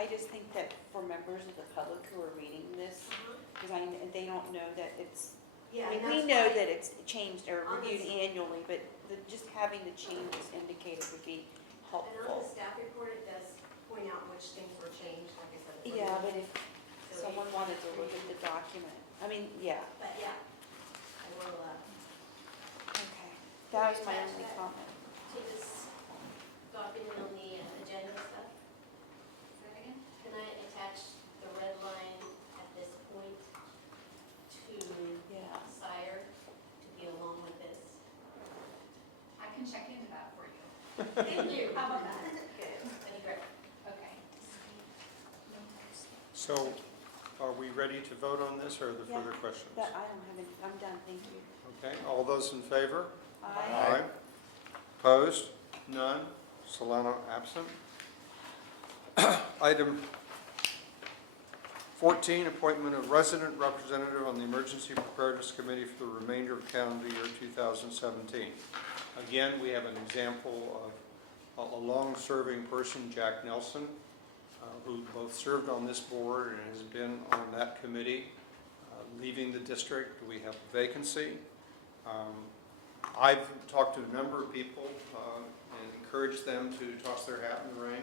just think that for members of the public who are reading this, because they don't know that it's, Yeah, I mean, and we that's know why that it's changed or on reviewed this- annually, but just having the changes indicated would be And on the helpful. staff report, it does point out which things were changed, like I said. the Yeah, but funding. if So someone it- wanted to look at the document, I mean, yeah, But yeah, I will, okay. That was my attach only that comment. to this document on the agenda stuff. Say that again? Can I attach So are we ready to vote on this, or are there Yeah. further questions? I don't have any, I'm done, thank you. Okay, all those in favor? Aye. Opposed? None? Solano absent. Item 14, appointment of resident representative on the Emergency Preparedness Committee for the remainder of calendar year 2017. Again, we have an example of a long-serving person, Jack Nelson, who both served on this board and has been on that committee. Leaving the district, we have a vacancy. I've talked to a number of people and encouraged them to toss their hat in the ring.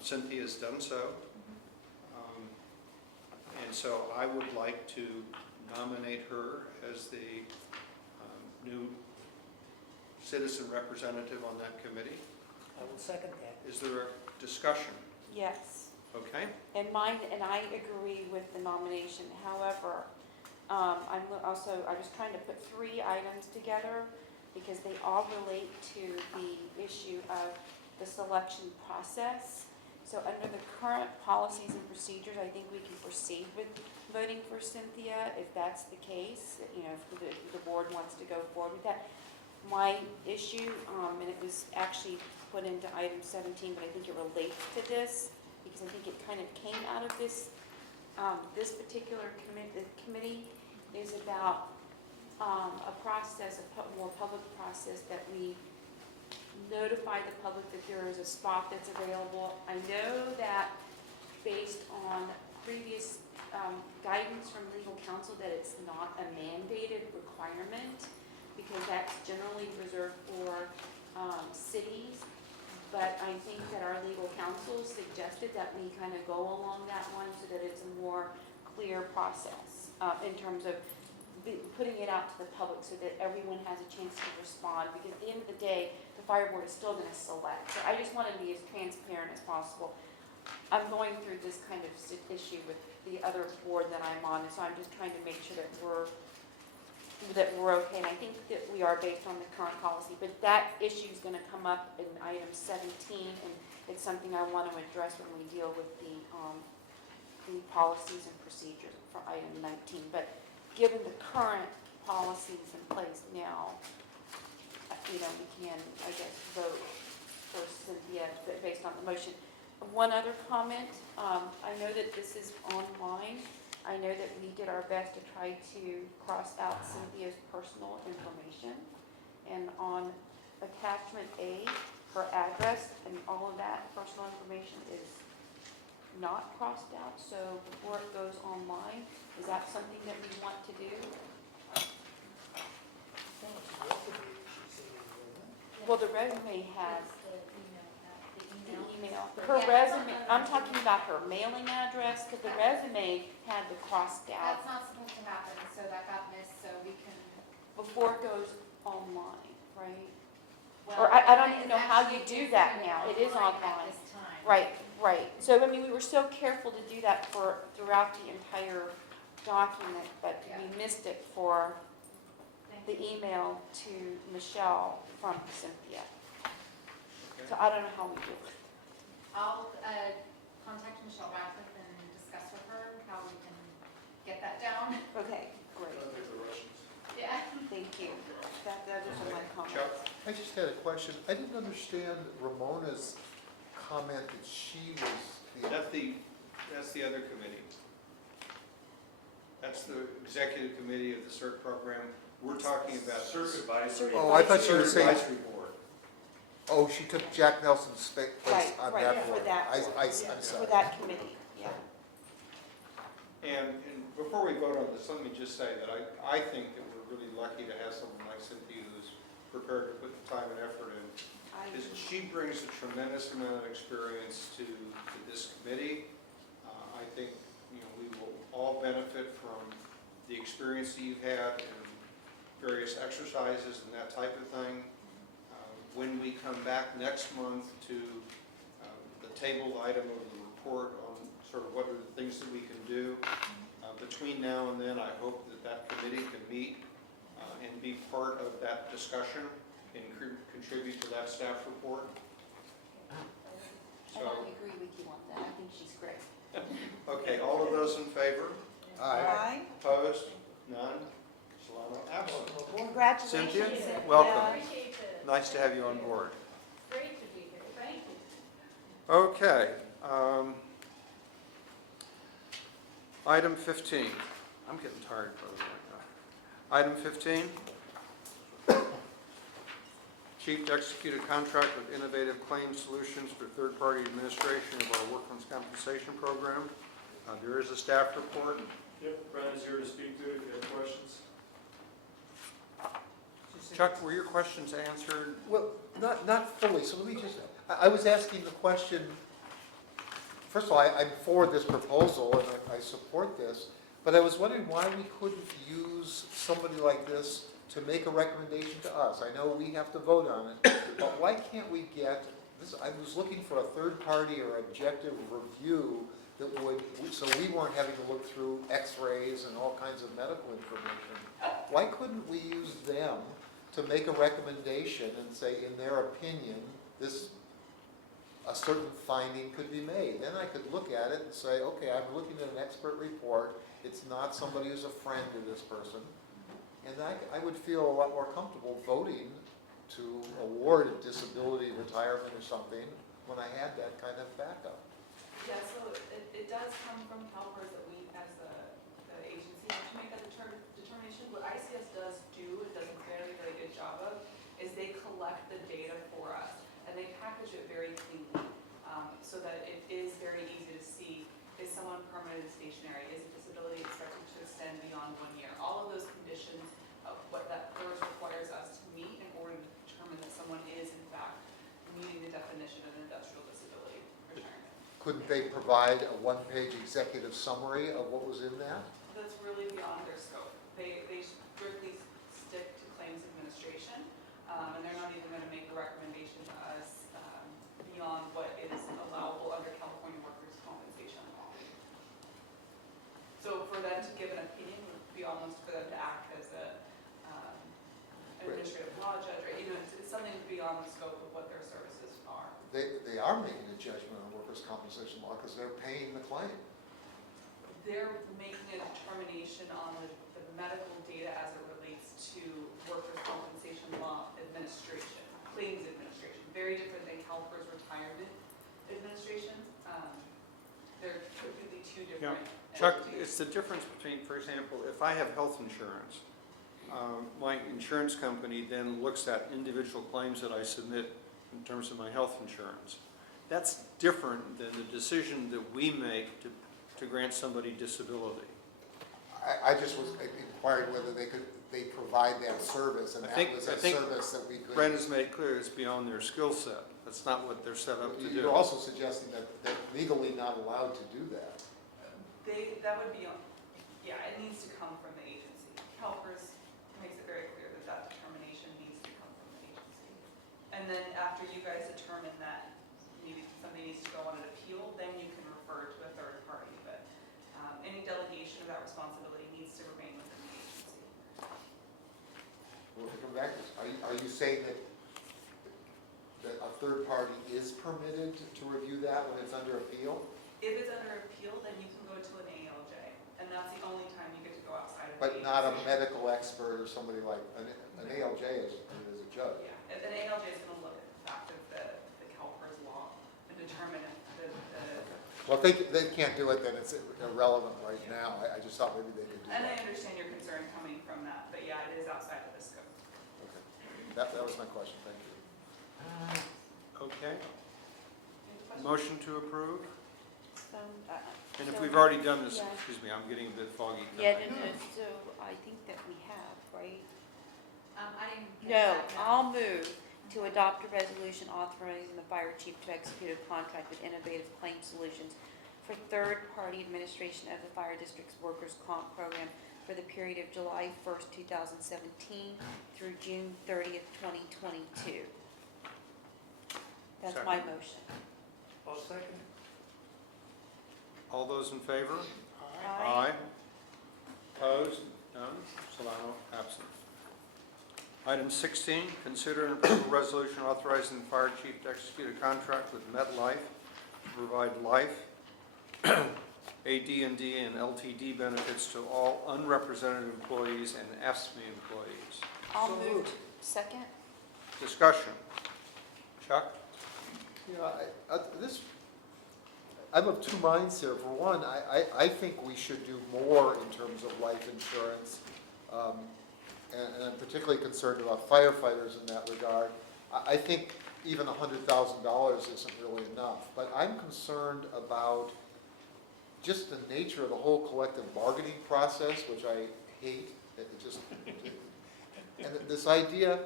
Cynthia has done so. And so I would like to nominate her as the new citizen representative on that committee. I will second that. Is there a discussion? Yes. Okay. And I agree with the nomination. However, I was trying to put 3 items together because they all relate to the issue of the selection process. So under the current policies and procedures, I think we can proceed with voting for Cynthia if that's the case, you know, if the board wants to go forward with that. My issue, and it was actually put into item 17, but I think it relates to this because I think it kind of came out of this, this particular committee is about a process, a more public process that we notify the public that there is a spot that's available. I know that based on previous guidance from legal counsel that it's not a mandated requirement because that's generally reserved for cities. But I think that our legal counsel suggested that we kind of go along that one so that it's a more clear process in terms of putting it out to the public so that everyone has a chance to respond, because at the end of the day, the fire board is still going to select. So I just want to be as transparent as possible. I'm going through this kind of issue with the other board that I'm on, and so I'm just trying to make sure that we're okay, and I think that we are based on the current policy, but that issue is going to come up in item 17, and it's something I want to address when we deal with the policies and procedures for item 19. But given the current policies in place now, you know, we can, I guess, vote for Cynthia based on the motion. One other comment, I know that this is online. I know that we did our best to try to cross out Cynthia's personal information. And on attachment A, her address and all of that personal information is not crossed out. So before it goes online, is that something that we want to do? Well, the resume has the email. Her resume, I'm talking about her mailing address, because the resume had the crossed out. That's not supposed to happen, so that got missed, so we can. Before it goes online, right? Well, Or I don't it even know how you actually do that now. It is at online. this time. Right, right. So, I mean, we were so careful to do that throughout the entire document, but we missed it for the email to Michelle from Cynthia. So I don't know how we do it. I'll contact Michelle Radcliffe and discuss with her how we can get that down. Okay, great. Yeah. Thank you. Those are my comments. Chuck? I just had a question. I didn't understand Ramona's comment that she was That's the other committee. That's the executive committee of the CERT program. We're talking about CERT advisory. Oh, I thought you were CERT saying, advisory board. oh, she took Jack Nelson's place Right, on right, that for board. that board. I'm For sorry. that committee, yeah. And before we vote on this, let me just say that I think that we're really lucky to have someone like Cynthia who's prepared to put the time and effort in. Because she brings a tremendous amount of experience to this committee. I think, you know, we will all benefit from the experience that you've had in various exercises and that type of thing. When we come back next month to the table item of the report on sort of what are the things that we can do, between now and then, I hope that that committee can meet and be part of that discussion and contribute to that staff report. I don't agree with you on that. I think she's great. Okay, Cynthia, Appreciate it. welcome. Yeah, appreciate it. Nice to have you on board. Great to be here, thank you. Okay. Item 15. I'm getting tired, by the way. Item 15. Chief to execute a contract with Innovative Claims Solutions for third-party administration of our workman's compensation program. There is a staff report. Yep, Brenda's here to speak to it if you have questions. Chuck, were your questions answered? Well, not fully, so let me just, I was asking the question, first of all, I'm for this proposal and I support this, but I was wondering why we couldn't use somebody like this to make a recommendation to us. I know we have to vote on it, but why can't we get, this? I was looking for a third party or objective review that would, so we weren't having to look through x-rays and all kinds of medical information. Why couldn't we use them to make a recommendation and say, in their opinion, a certain finding could be made? Then I could look at it and say, okay, I'm looking at an expert report, it's not somebody who's a friend to this person, and I would feel a lot more comfortable voting to award a disability retirement or something when I had that kind of backup. Yeah, so it does come from CalPERS that we, as the agency, have to make that determination. What ICS does do, and does a very, very good job of, is they collect the data for us, and they package it very cleanly, so that it is very easy to see, is someone permanent and stationary, is a disability expected to extend beyond 1 year? All of those conditions of what that PERS requires us to meet in order to determine that someone is, in fact, meeting the definition of an industrial disability retirement. Couldn't they provide a one-page executive summary of what was in that? That's really beyond their scope. They strictly stick to claims administration, and they're not even going to make a recommendation to us beyond what is allowable under California workers' compensation law. So for them to give an opinion would be almost for them to act as an administrative law judge, or it's something beyond the scope of what their services are. They are making a judgment on workers' compensation law because they're paying the claim. They're making a determination on the medical data as it relates to workers' compensation law administration, claims administration. Very different than CalPERS retirement administration. They're completely two different Chuck, entities. it's the difference between, for example, if I have health insurance, my insurance company then looks at individual claims that I submit in terms of my health insurance. That's different than the decision that we make to grant somebody disability. I just was inquired whether they provide that service, and I that think- was I a think service that we could. Brenda's made clear it's beyond their skill set. That's not what they're set up to do. You're also suggesting that they're legally not allowed to do that. That would be, yeah, it needs to come from the agency. CalPERS makes it very clear that that determination needs to come from the agency. And then after you guys determine that something needs to go on an appeal, then you can refer to a third party. But any delegation of that responsibility needs to remain within the agency. Well, to come back, are you saying that a third party is permitted to review that when it's under appeal? If it's under appeal, then you can go to an ALJ, and that's the only time you get to go outside of the But not a agency. medical expert or somebody like, an ALJ is a judge. Yeah, an ALJ is going to look at the fact of the CalPERS law and determine if Well, if they can't do it, then it's irrelevant right now. I just thought maybe they could do and I that. understand your concern coming from that, but yeah, it is outside of the scope. Okay. That was my question, thank you. Okay. Any questions? Motion to approve? And if So- we've already done this, Yeah. excuse me, I'm getting a bit foggy. Yeah, no, so I think that we have, right? I didn't. get No, that, I'll move to adopt a resolution authorizing the fire chief to execute a contract with Innovative Claim Solutions for third-party administration of the fire district's workers' comp program for the period of July 1st, 2017 through June 30th, 2022. That's my Second. motion. I'll second. All those in favor? Aye. Opposed? None? Solano absent. Item 16, consider and approve a resolution authorizing the fire chief to execute a contract with MetLife to provide life, AD&D, and LTD benefits to all unrepresented employees and AFSCME employees. I'll So move. moved. Second? Discussion. Chuck? You know, I'm of two minds here. For one, I think we should do more in terms of life insurance. And I'm particularly concerned about firefighters in that regard. I think even $100,000 isn't really enough, but I'm concerned about just the nature of the whole collective bargaining process, which I hate. And this idea,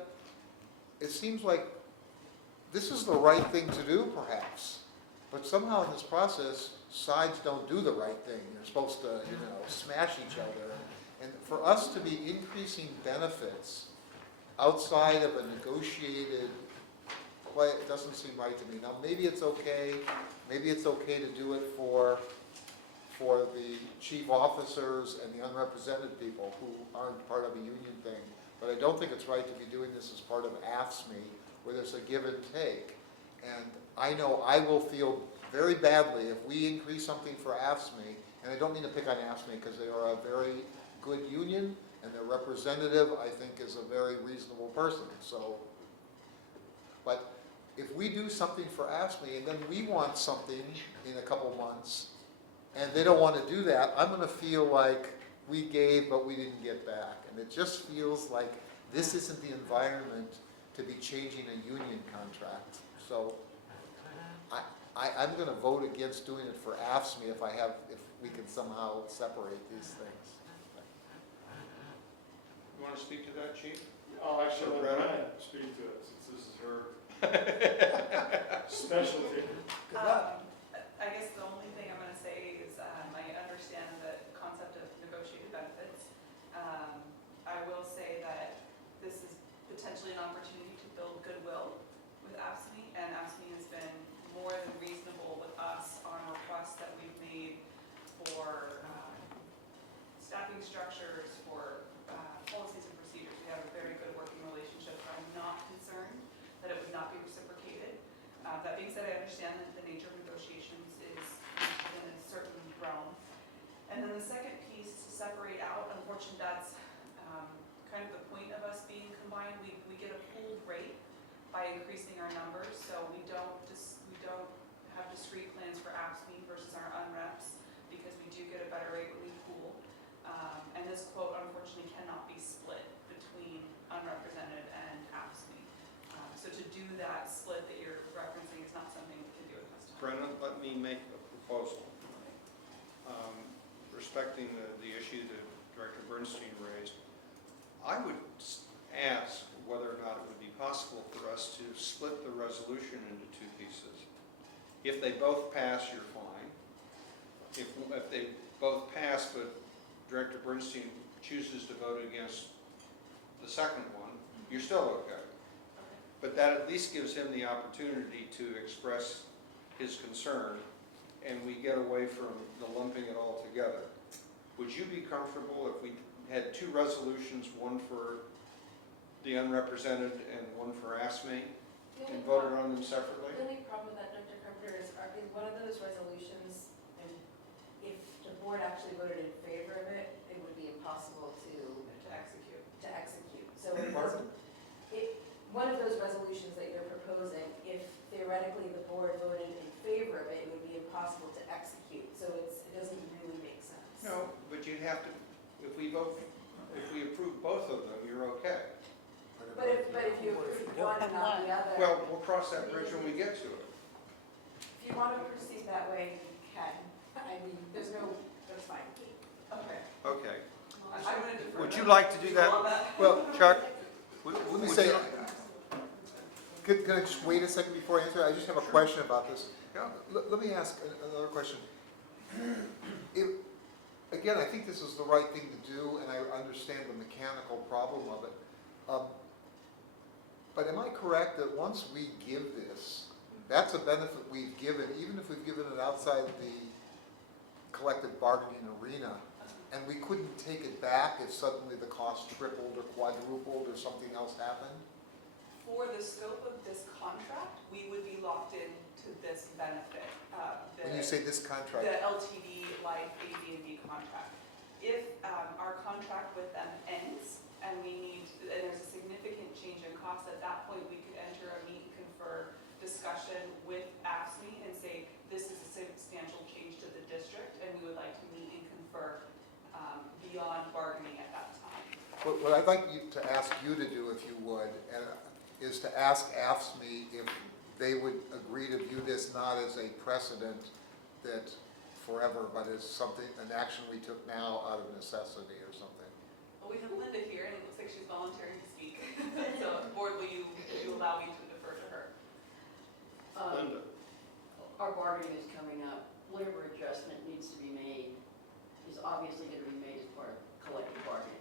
it seems like this is the right thing to do, perhaps, but somehow in this process, sides don't do the right thing. They're supposed to, smash each other. And for us to be increasing benefits outside of a negotiated play, it doesn't seem right to me. Now, maybe it's okay. Maybe it's okay to do it for the chief officers and the unrepresented people who aren't part of a union thing. But I don't think it's right to be doing this as part of AFSCME, where there's a give and take. And I know I will feel very badly if we increase something for AFSCME, and I don't mean to pick on AFSCME because they are a very good union, and their representative, I think, is a very reasonable person. So, but if we do something for AFSCME, and then we want something in a couple months, and they don't want to do that, I'm going to feel like we gave, but we didn't get back. And it just feels like this isn't the environment to be changing a union contract. So I'm going to vote against doing it for AFSCME if we can somehow separate these things. You want to speak to that, Chief? I'll actually let Brenna speak to it, since this is her specialty. I guess the only thing I'm gonna say is, I understand the concept of negotiated benefits. I will say that this is potentially an opportunity to build goodwill with AFSCME, and AFSCME has been more than reasonable with us on requests that we've made for staffing structures, for policies and procedures. We have a very good working relationship. I'm not concerned that it would not be reciprocated. That being said, I understand that the nature of negotiations is within a certain realm. And then the second piece, to separate out, unfortunately, that's kind of the point of us being combined. We get a pooled rate by increasing our numbers, so we don't have discrete plans for AFSCME versus our unreps, because we do get a better rate when we pool. And this quote, unfortunately, cannot be split between unrepresented and AFSCME. So to do that split that you're referencing is not something we can do at this time. Brennan, let me make a proposal. Respecting the issue that Director Bernstein raised, I would ask whether or not it would be possible for us to split the resolution into two pieces. If they both pass, you're fine. If they both pass, but Director Bernstein chooses to vote against the second one, you're still okay. But that at least gives him the opportunity to express his concern, and we get away from the lumping it all together. Would you be comfortable if we had two resolutions, one for the unrepresented and one for AFSCME, and voted on them separately? The only problem with that, Dr. Carpenter, is in one of those resolutions, and if the board actually voted in favor of it, it would be impossible to execute. So one of those resolutions that you're proposing, if theoretically the board voted in favor of it, it would be impossible to execute. So it doesn't really make sense. No, but you'd have to, if we approve both of them, you're okay. But if you approve one and not the other. Well, we'll cross that bridge when we get to it. If you want to proceed that way, you can. I mean, that's fine. Okay. Okay. I'm gonna defer. Would you like to do that? Well, Chuck, Let me say, can I just wait a second before I answer? I just have a question about this. Yeah. Let me ask another question. Again, I think this is the right thing to do, and I understand the mechanical problem of it. But am I correct that once we give this, that's a benefit we've given, even if we've given it outside the collective bargaining arena, and we couldn't take it back if suddenly the cost tripled or quadrupled or something else happened? For the scope of this contract, we would be locked into this benefit. When you say this contract? The LTD Life AD&D contract. If our contract with them ends and there's a significant change in cost, at that point, we could enter a meet and confer discussion with AFSCME and say, this is a substantial change to the district, and we would like to meet and confer beyond bargaining at that time. What I'd like to ask you to do, if you would, is to ask AFSCME if they would agree to view this not as a precedent that forever, but as something, an action we took now out of necessity or something. Well, we have Linda here, and it looks like she's volunteering to speak. So, board, will you allow me to defer to her? Linda. Our bargaining is coming up. Whatever adjustment needs to be made is obviously going to be made as part of collective bargaining.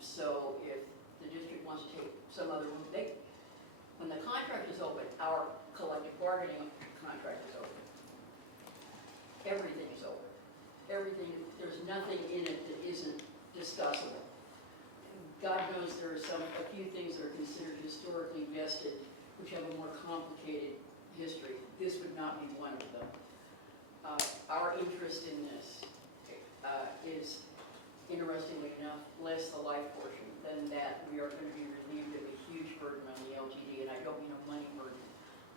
So if the district wants to take some other, when the contract is open, our collective bargaining contract is open. Everything is open. Everything, there's nothing in it that isn't discussable. God knows there are a few things that are considered historically vested, which have a more complicated history. This would not be one of them. Our interest in this is, interestingly enough, less the life portion than that we are going to be relieved of a huge burden on the LGD, and I don't mean a money burden,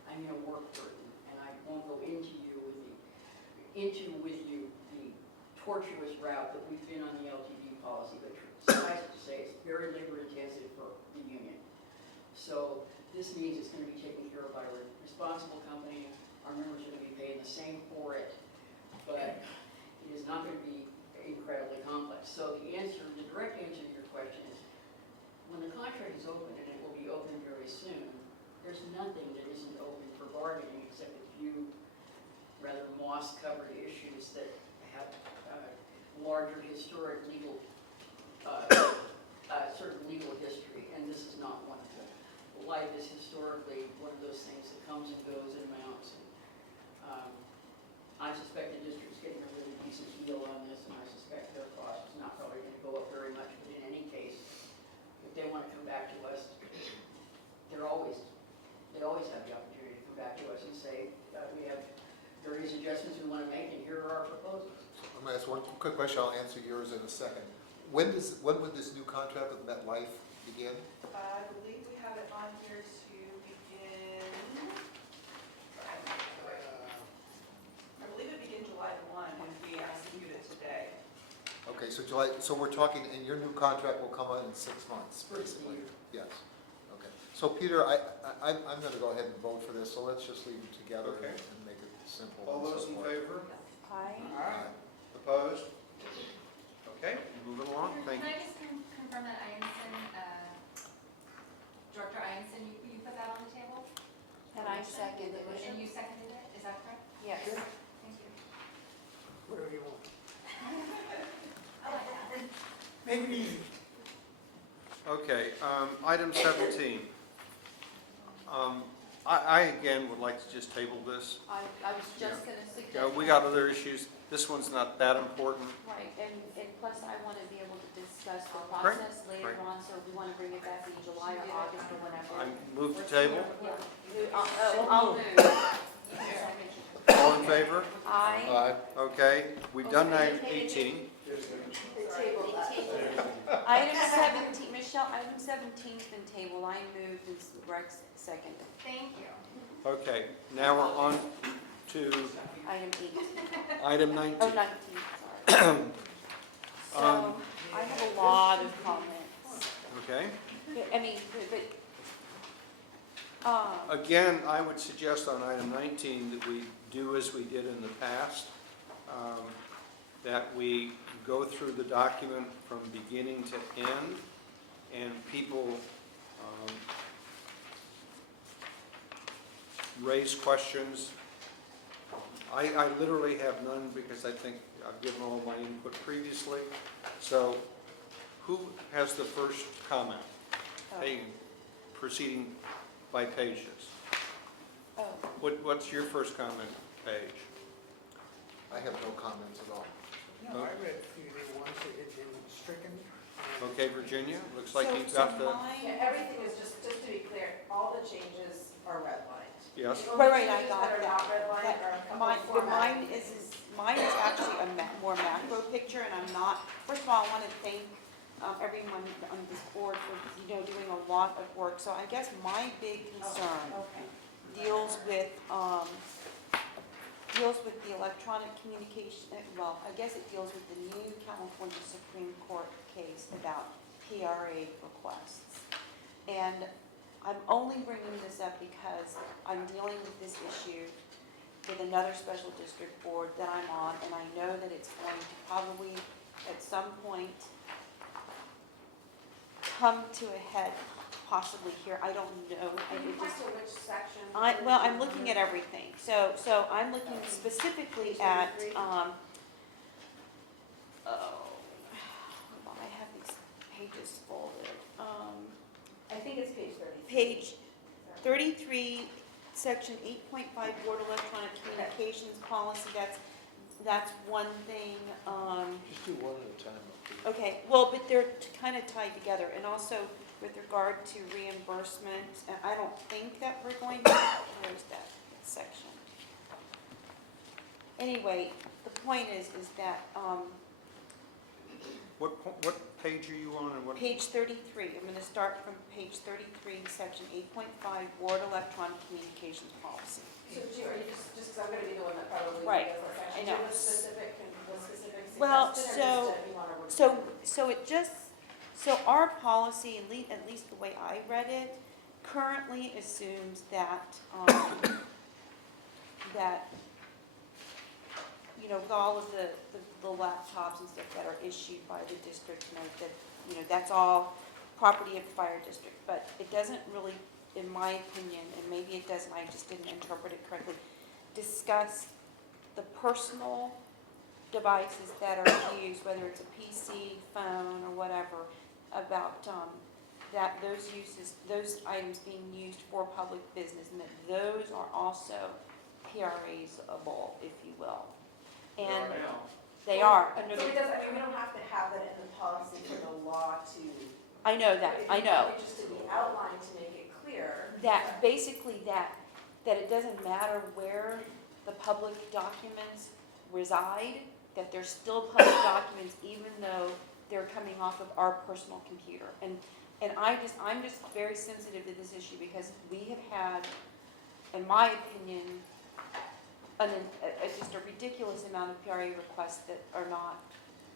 I mean a work burden, and I won't go into with you the tortuous route that we've been on the LGD policy, but suffice it to say, it's very labor intensive for the union. So this means it's going to be taken care of by a responsible company. Our members are going to be paying the same for it, but it is not going to be incredibly complex. So the direct answer to your question is, when the contract is open, and it will be open very soon, there's nothing that isn't open for bargaining except a few rather moss-covered issues that have larger historic legal, sort of legal history, and this is not one of them. Life is historically one of those things that comes and goes in amounts. I suspect the district's getting a really decent deal on this, and I suspect their cost is not probably going to go up very much, but in any case, if they want to come back to us, they always have the opportunity to come back to us and say, we have various adjustments we want to make, and here are our proposals. I'm going to ask one quick question, I'll answer yours in a second. When would this new contract with MetLife begin? I believe we have it on here to begin, I believe it began July 1 when we executed it today. Okay, so so we're talking, and your new contract will come out in 6 months, basically? Yes. Okay. So Peter, I'm going to go ahead and vote for this, so let's just leave them together Okay. and make it simple. All and so those in forth. favor? Aye. Opposed? Okay, moving along, thank Can you. I just confirm that Director Ianson, you put that on the table? And I second it. And you seconded it, is that correct? Yes. Thank you. Whatever you want. I like that. Make it easy. Okay, item 17. I again would like to just table this. I was just going to suggest. Yeah, we got other issues. This one's not that important. Right, and plus I want to be able to discuss the Great, process later great. on, so if we want to bring it back in July or August or whenever. I move to table. Yeah. I'll move. All in favor? Aye. Okay, we've done item 18. Item 17, Michelle, item 17's been tabled. I moved and Rex seconded. Thank you. Okay, now we're on to Item 18. item 19. Oh, 19, sorry. So, I have a lot of comments. Okay. I mean, Again, I would suggest on item 19 that we do as we did in the past, that we go through the document from beginning to end, and people raise questions. I literally have none because I think I've given all my input previously. So who has the first comment? Hey, proceeding by pages. Oh. What's your first comment, Paige? I have no comments at all. No, I read through the ones that had been stricken. Okay, Virginia, looks like So- you've got the, Yeah, everything is just to be clear, all the changes are redlined. yes? The only Right, I changes got that are that. not redlined are a couple Mine, of but mine formatting. is actually a more macro picture, and I'm not, first of all, I want to thank everyone on this board for, doing a lot of work. So I guess my big concern deals with the electronic communication, well, I guess it deals with the new California Supreme Court case about PRA requests. And I'm only bringing this up because I'm dealing with this issue with another special district board that I'm on, and I know that it's going to probably, at some point, come to a head, possibly here, I don't know. Can you point to which section? Well, I'm looking at everything, so I'm looking specifically at, hold on, I have these pages folded. I think it's page 33. Page 33, section 8.5, board electronic communications policy, that's one thing. Just do one at a time. Okay, well, but they're kind of tied together, and also with regard to reimbursement, and I don't think that we're going to, where's that section? Anyway, the point is that, What page are you on and what? page 33, I'm gonna start from page 33, section 8.5, board electronic communications policy. So, are you just because I'm going to be the one that probably Right, does that I section. know. Do you have the specific Well, suggestion, or just if you want to work? so our policy, at least the way I read it, currently assumes that, with all of the laptops and stuff that are issued by the district, that, that's all property of the fire district, but it doesn't really, in my opinion, and maybe it does, and I just didn't interpret it correctly, discuss the personal devices that are used, whether it's a PC, phone, or whatever, about that those items being used for public business, and that those are also PRAs-able, if you will. And they are under So the. it does, we don't have to have that in the policy for the law to. I know that, I know. It's just to be outlined to make it clear. That, basically that it doesn't matter where the public documents reside, that they're still public documents even though they're coming off of our personal computer. And I'm just very sensitive to this issue because we have had, in my opinion, just a ridiculous amount of PRA requests that are not,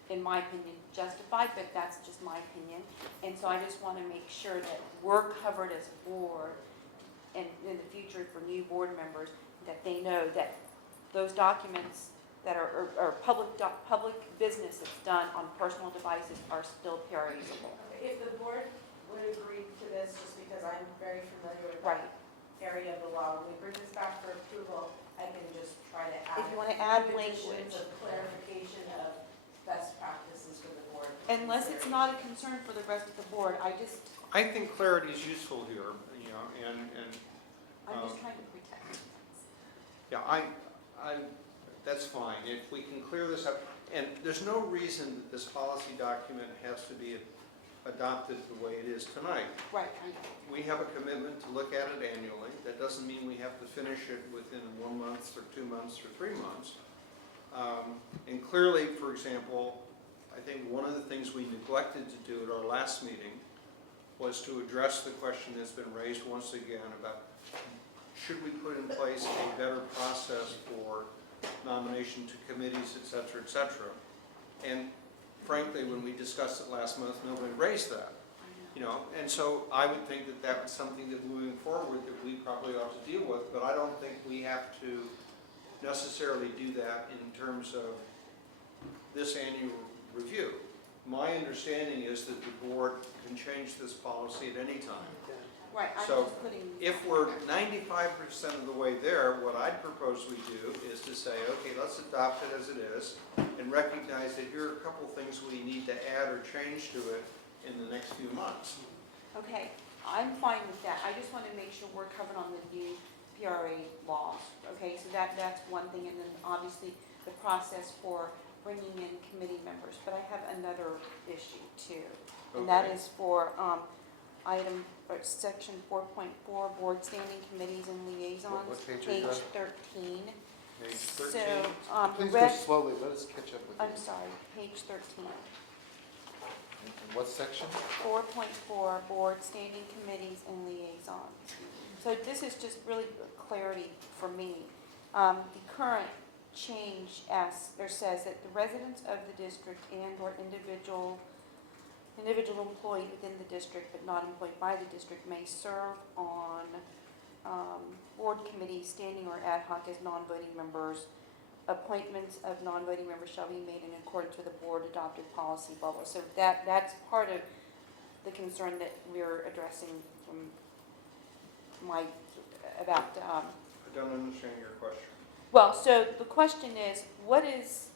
in my opinion, justified, but that's just my opinion. And so I just want to make sure that we're covered as a board, and in the future for new board members, that they know that those documents that are public business that's done on personal devices are still PRA-able. If the board would agree to this, just because I'm very familiar with Right. that area of the law, when we bring this back for approval, I can just try to add. If you want to add additions language. of clarification of best practices for the board. Unless it's not a concern for the rest of the board, I think clarity is useful here, and. I'm just trying to protect. Yeah, that's fine. If we can clear this up, and there's no reason that this policy document has to be adopted the way it is tonight. Right. We have a commitment to look at it annually. That doesn't mean we have to finish it within 1 month or 2 months or 3 months. And clearly, for example, I think one of the things we neglected to do at our last meeting was to address the question that's been raised once again about should we put in place a better process for nomination to committees, et cetera, et cetera. And frankly, when we discussed it last month, nobody raised that. And so I would think that that was something that moving forward that we probably ought to deal with, but I don't think we have to necessarily do that in terms of this annual review. My understanding is that the board can change this policy at any time. Right, I'm So just putting. if we're 95% of the way there, what I'd propose we do is to say, okay, let's adopt it as it is and recognize that here are a couple things we need to add or change to it in the next few months. Okay, I'm fine with that. I just want to make sure we're covered on the new PRA laws. Okay, so that's one thing, and then obviously the process for bringing in committee members. But I have another issue too, and that is for section 4.4, board standing committees and liaisons. What page are you on? 13. Page 13? So, Please go slowly, let us catch up with you. I'm sorry, page 13. In what section? 4.4, board standing committees and liaisons. So this is just really clarity for me. The current change asks, or says that the residents of the district and/or individual employee within the district but not employed by the district may serve on board committees, standing or ad hoc as non-voting members. Appointments of non-voting members shall be made in accordance with the board adopted policy, blah, blah. So that's part of the concern that we're addressing from about, I don't understand your question. well, so the question is, what is,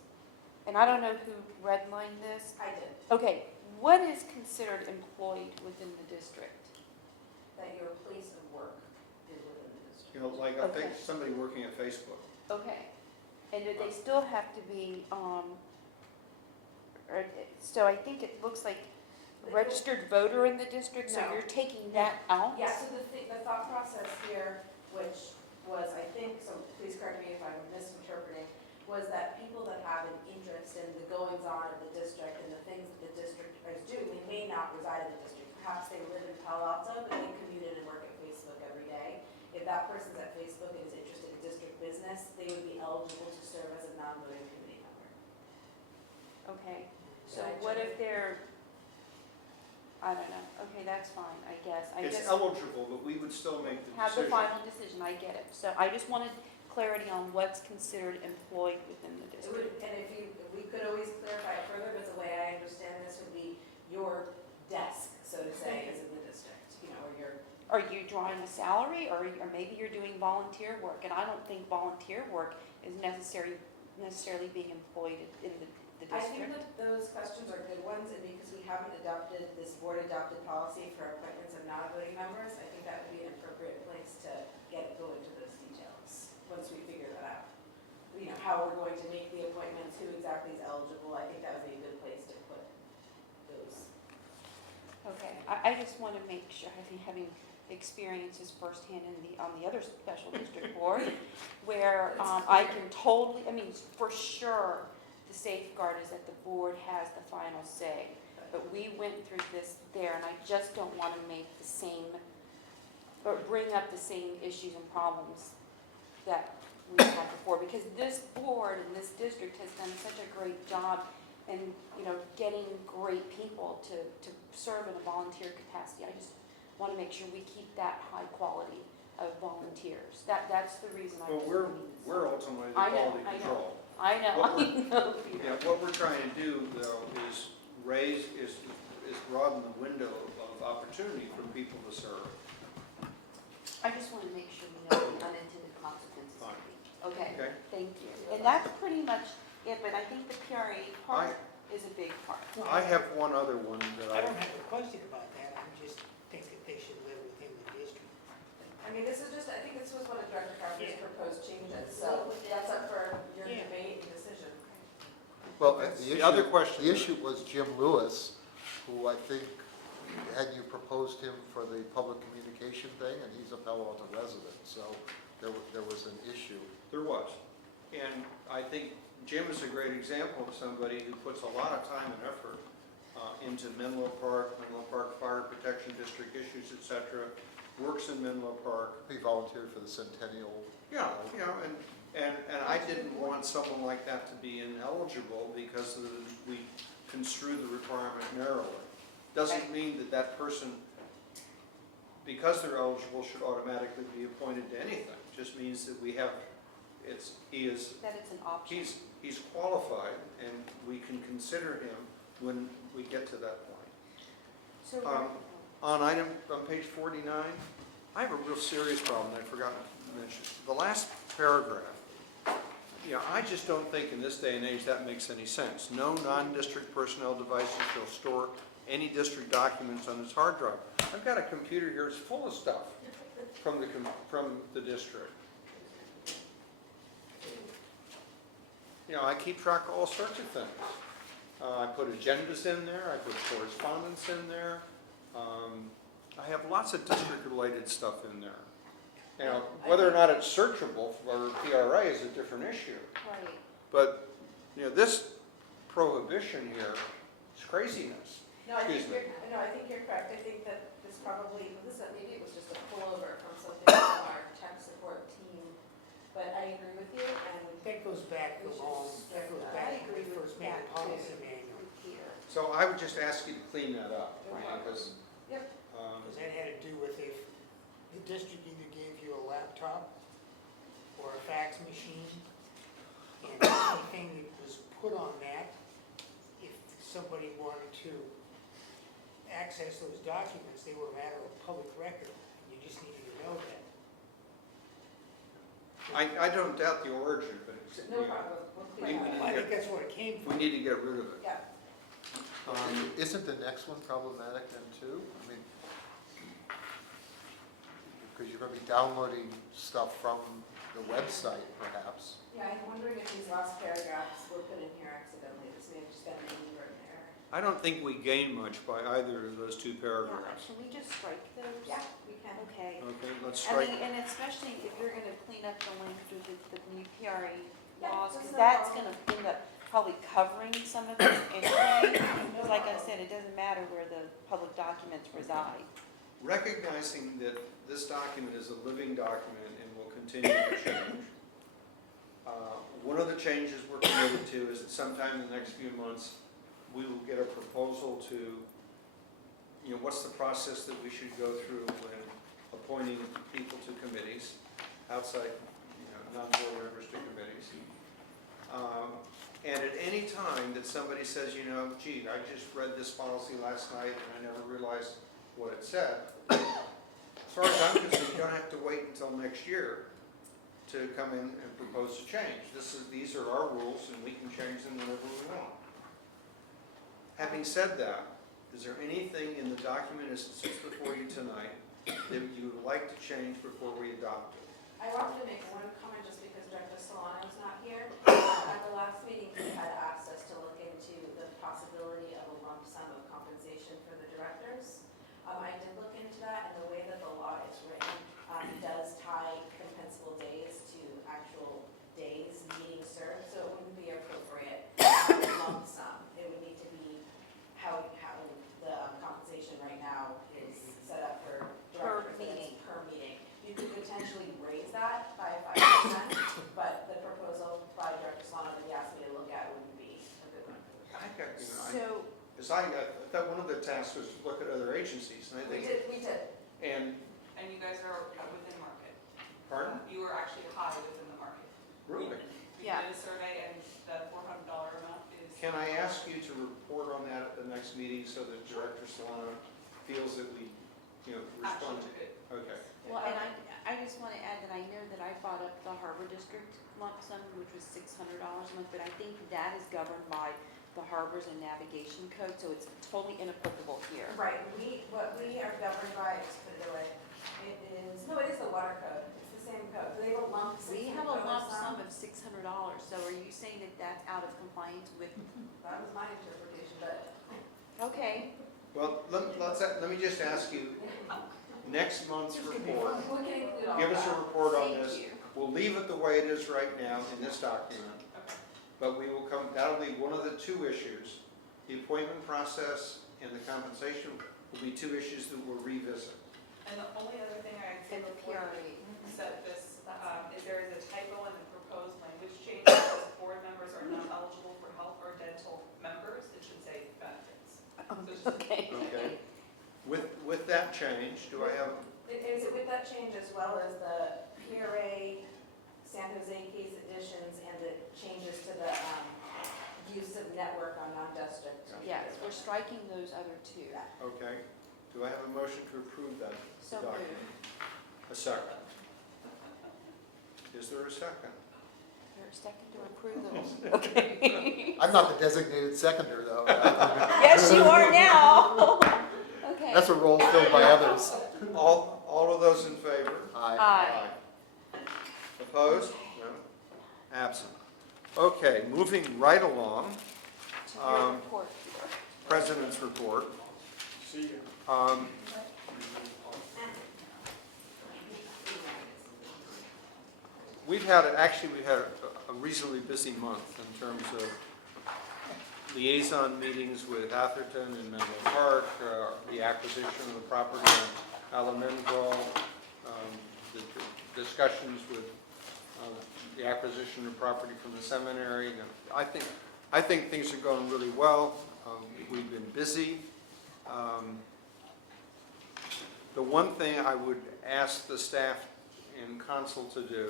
and I don't know who redlined this. I did, Okay, what is considered employed within the district? that your place of work is within the district. You know, like Okay. somebody working at Facebook. Okay, and do they still have to be, or, so I think it looks like registered voter in the district, so No. you're taking that out? Yeah, so the thought process here, which was, I think, so please correct me if I'm misinterpreting, was that people that have an interest in the goings-on of the district and the things that the district is doing, they may not reside in the district. Perhaps they live in Palo Alto, but they commute in and work at Facebook every day. If that person's at Facebook and is interested in district business, they would be eligible to serve as a non-voting committee member. Okay, so what if they're, I don't know, okay, that's fine, I guess. I It's just eligible, but we would still make the have the decision. final decision, I get it. So I just wanted clarity on what's considered employed within the It district. would, and if we could always clarify it further, but the way I understand this would be your desk, so to say, is in the district, you know, or your. Are you drawing a salary, or maybe you're doing volunteer work? And I don't think volunteer work is necessarily being employed in the I think district. that those questions are good ones, and because we haven't adopted this board-adopted policy for appointments of non-voting members, I think that would be an appropriate place to go into those details, once we figure that out. You know, how we're going to make the appointments, who exactly is eligible, I think that would be a good place to put those. Okay, I just want to make sure, having experiences firsthand on the other special district board, where I can totally, I mean, for sure, the safeguard is that the board has the final say. But we went through this there, and I just don't want to make the same, or bring up the same issues and problems that we had before, because this board and this district has done such a great job in, getting great people to serve in a volunteer capacity. I just want to make sure we keep that high quality of volunteers. That's the reason I Well, was. we're ultimately the I know, quality I know. control. I know, What I we're- know. Yeah, what we're trying to do, though, is broaden the window of opportunity for people to serve. I just want to make sure we know the unintended consequences. Fine. Okay, Okay. thank you. And that's pretty much it, but I think the PRA part is a big part. I have one other one that I don't have a question about that, I just think that they should live within the district. I mean, this is just, I think this was one of Director Carpenter's Yeah. proposed changes, so that's up for your Yeah. debate and decision. Well, The other question- The issue was Jim Lewis, who I think, had you proposed him for the public communication thing, and he's a Palo Alto resident, so there was an issue. There was. And I think Jim is a great example of somebody who puts a lot of time and effort into Menlo Park Fire Protection District issues, et cetera, works in Menlo Park. He volunteered for the Centennial. Yeah, and I didn't want someone like that to be ineligible because we construe the requirement narrowly. Doesn't mean that that person, because they're eligible, should automatically be appointed to anything. Just means that we have, That it's an option. he's qualified, and we can consider him when we get to that point. So, On page 49, I have a real serious problem that I forgot to mention. The last paragraph, I just don't think in this day and age that makes any sense. No non-district personnel devices shall store any district documents on its hard drive. I've got a computer here, it's full of stuff from the district. I keep track of all sorts of things. I put agendas in there, I put correspondence in there. I have lots of district-related stuff in there. Whether or not it's searchable for PRA is a different issue. right. But, this prohibition here is craziness. No, I think Excuse me. I think you're correct. I think that this probably, maybe it was just a pullover from something from our tech support team, but I agree with you, and That goes back we to should long, that goes back I to when agree we with first made that the policy too. manual. Here. So I would just ask you to clean that up, No problem. because, Yep. Because that had to do with if the district either gave you a laptop or a fax machine, and anything that was put on that, if somebody wanted to access those documents, they were a matter of public record. You just needed to know that. I don't doubt the origin, but it's, No problem. We'll we clear need that Well, I to think that's where it came we from. need to get rid of it. Yeah. Isn't the next one problematic then too? I mean, because you're going to be downloading stuff from the website perhaps. Yeah, I'm wondering if these last paragraphs were put in here accidentally. This may have just been an inadvertent error. I don't think we gain much by either of those two Yeah, paragraphs. can we just strike those? Yeah, we can. Okay. Okay, let's I strike. mean, and especially if you're gonna clean up the link through the new PRA Yeah, laws, that's because no that's problem. gonna end up probably covering some of it anyway. Because like I said, it doesn't matter where the public documents reside. Recognizing that this document is a living document and will continue to change, one of the changes we're committed to is that sometime in the next few months, we will get a proposal to, what's the process that we should go through when appointing people to committees, outside, non-board members to committees. And at any time that somebody says, gee, I just read this policy last night and I never realized what it said, as far as I'm concerned, you don't have to wait until next year to come in and propose a change. These are our rules and we can change them whenever we want. Having said that, is there anything in the document as it sits before you tonight that you would like to change before we adopt it? I wanted to make one comment just because Director Solano is not here. At the last meeting, he had asked us to look into the possibility of a lump sum of compensation for the directors. I did look into that, and the way that the law is written does tie compensable days to actual days meetings served, so it wouldn't be appropriate lump sum. It would need to be how the compensation right now is set up for directors. Per meeting. Per meeting. You could potentially raise that by 5%, but the proposal by Director Solano that he asked me to look at wouldn't be a good one. So, I thought one of the tasks was to look at other agencies, and I We think, did. and, And you guys are within market. pardon? You are actually high within the market. Really? We Yeah. did a survey and the $400 amount is. Can I ask you to report on that at the next meeting so that Director Solano feels that we, respond to Actually, it? Okay. well, and I just want to add that I know that I brought up the Harbor District lump sum, which was $600 a month, but I think that is governed by the Harbors and Navigation Code, so it's totally inapplicable here. Right, what we are governed by, just put it away, it is the water code, it's the same code, they have a lump sum. We have a lump sum of $600, so are you saying that that's out of compliance with, That was my interpretation, but. okay, Well, let me just ask you, next month's report, We can include all give us a that. report on Thank this. you. We'll leave it the way it is right now in this document, Okay. but we will that'll be one of the two issues. The appointment process and the compensation will be two issues that we'll revisit. And the only other thing I'd say and the before PRA. you set this, is there is a typo in the proposed language change that says board members are not eligible for health or dental members. It should say benefits. So it's just- Okay. Okay. With that change, do I have, Is it with that change as well as the PRA, San Jose case additions, and the changes to the use of network on non-district? Yes, we're striking those other two. okay, do I have a motion to approve that So document? moved. A second. Is there a second? Is there a second to approve those? Okay. I'm not the designated seconder though. Yes, you are now. Okay. That's a role filled by others. All of those in favor? Aye. Opposed? No. Absent. Okay, moving right along, To your report, Peter. President's report. See you. We've had a reasonably busy month in terms of liaison meetings with Atherton and Menlo Park, the acquisition of the property on Alamendro, the discussions with the acquisition of property from the seminary. I think things are going really well. We've been busy. The one thing I would ask the staff and council to do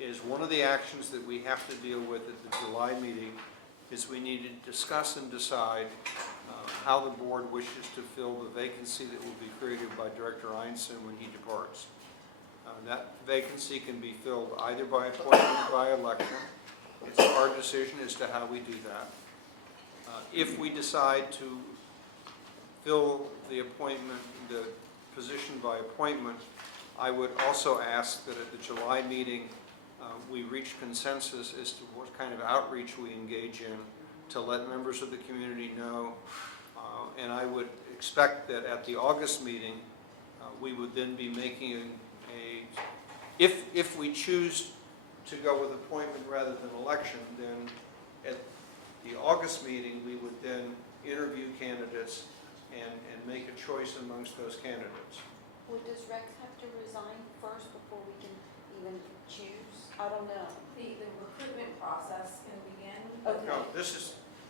is one of the actions that we have to deal with at the July meeting is we need to discuss and decide how the board wishes to fill the vacancy that will be created by Director Einstein when he departs. That vacancy can be filled either by appointment or by election. It's our decision as to how we do that. If we decide to fill the position by appointment, I would also ask that at the July meeting, we reach consensus as to what kind of outreach we engage in to let members of the community know. And I would expect that at the August meeting, we would then be making if we choose to go with appointment rather than election, then at the August meeting, we would then interview candidates and make a choice amongst those candidates. Well, does Rex have to resign first before we can even choose? I don't know. The recruitment process can begin. Okay.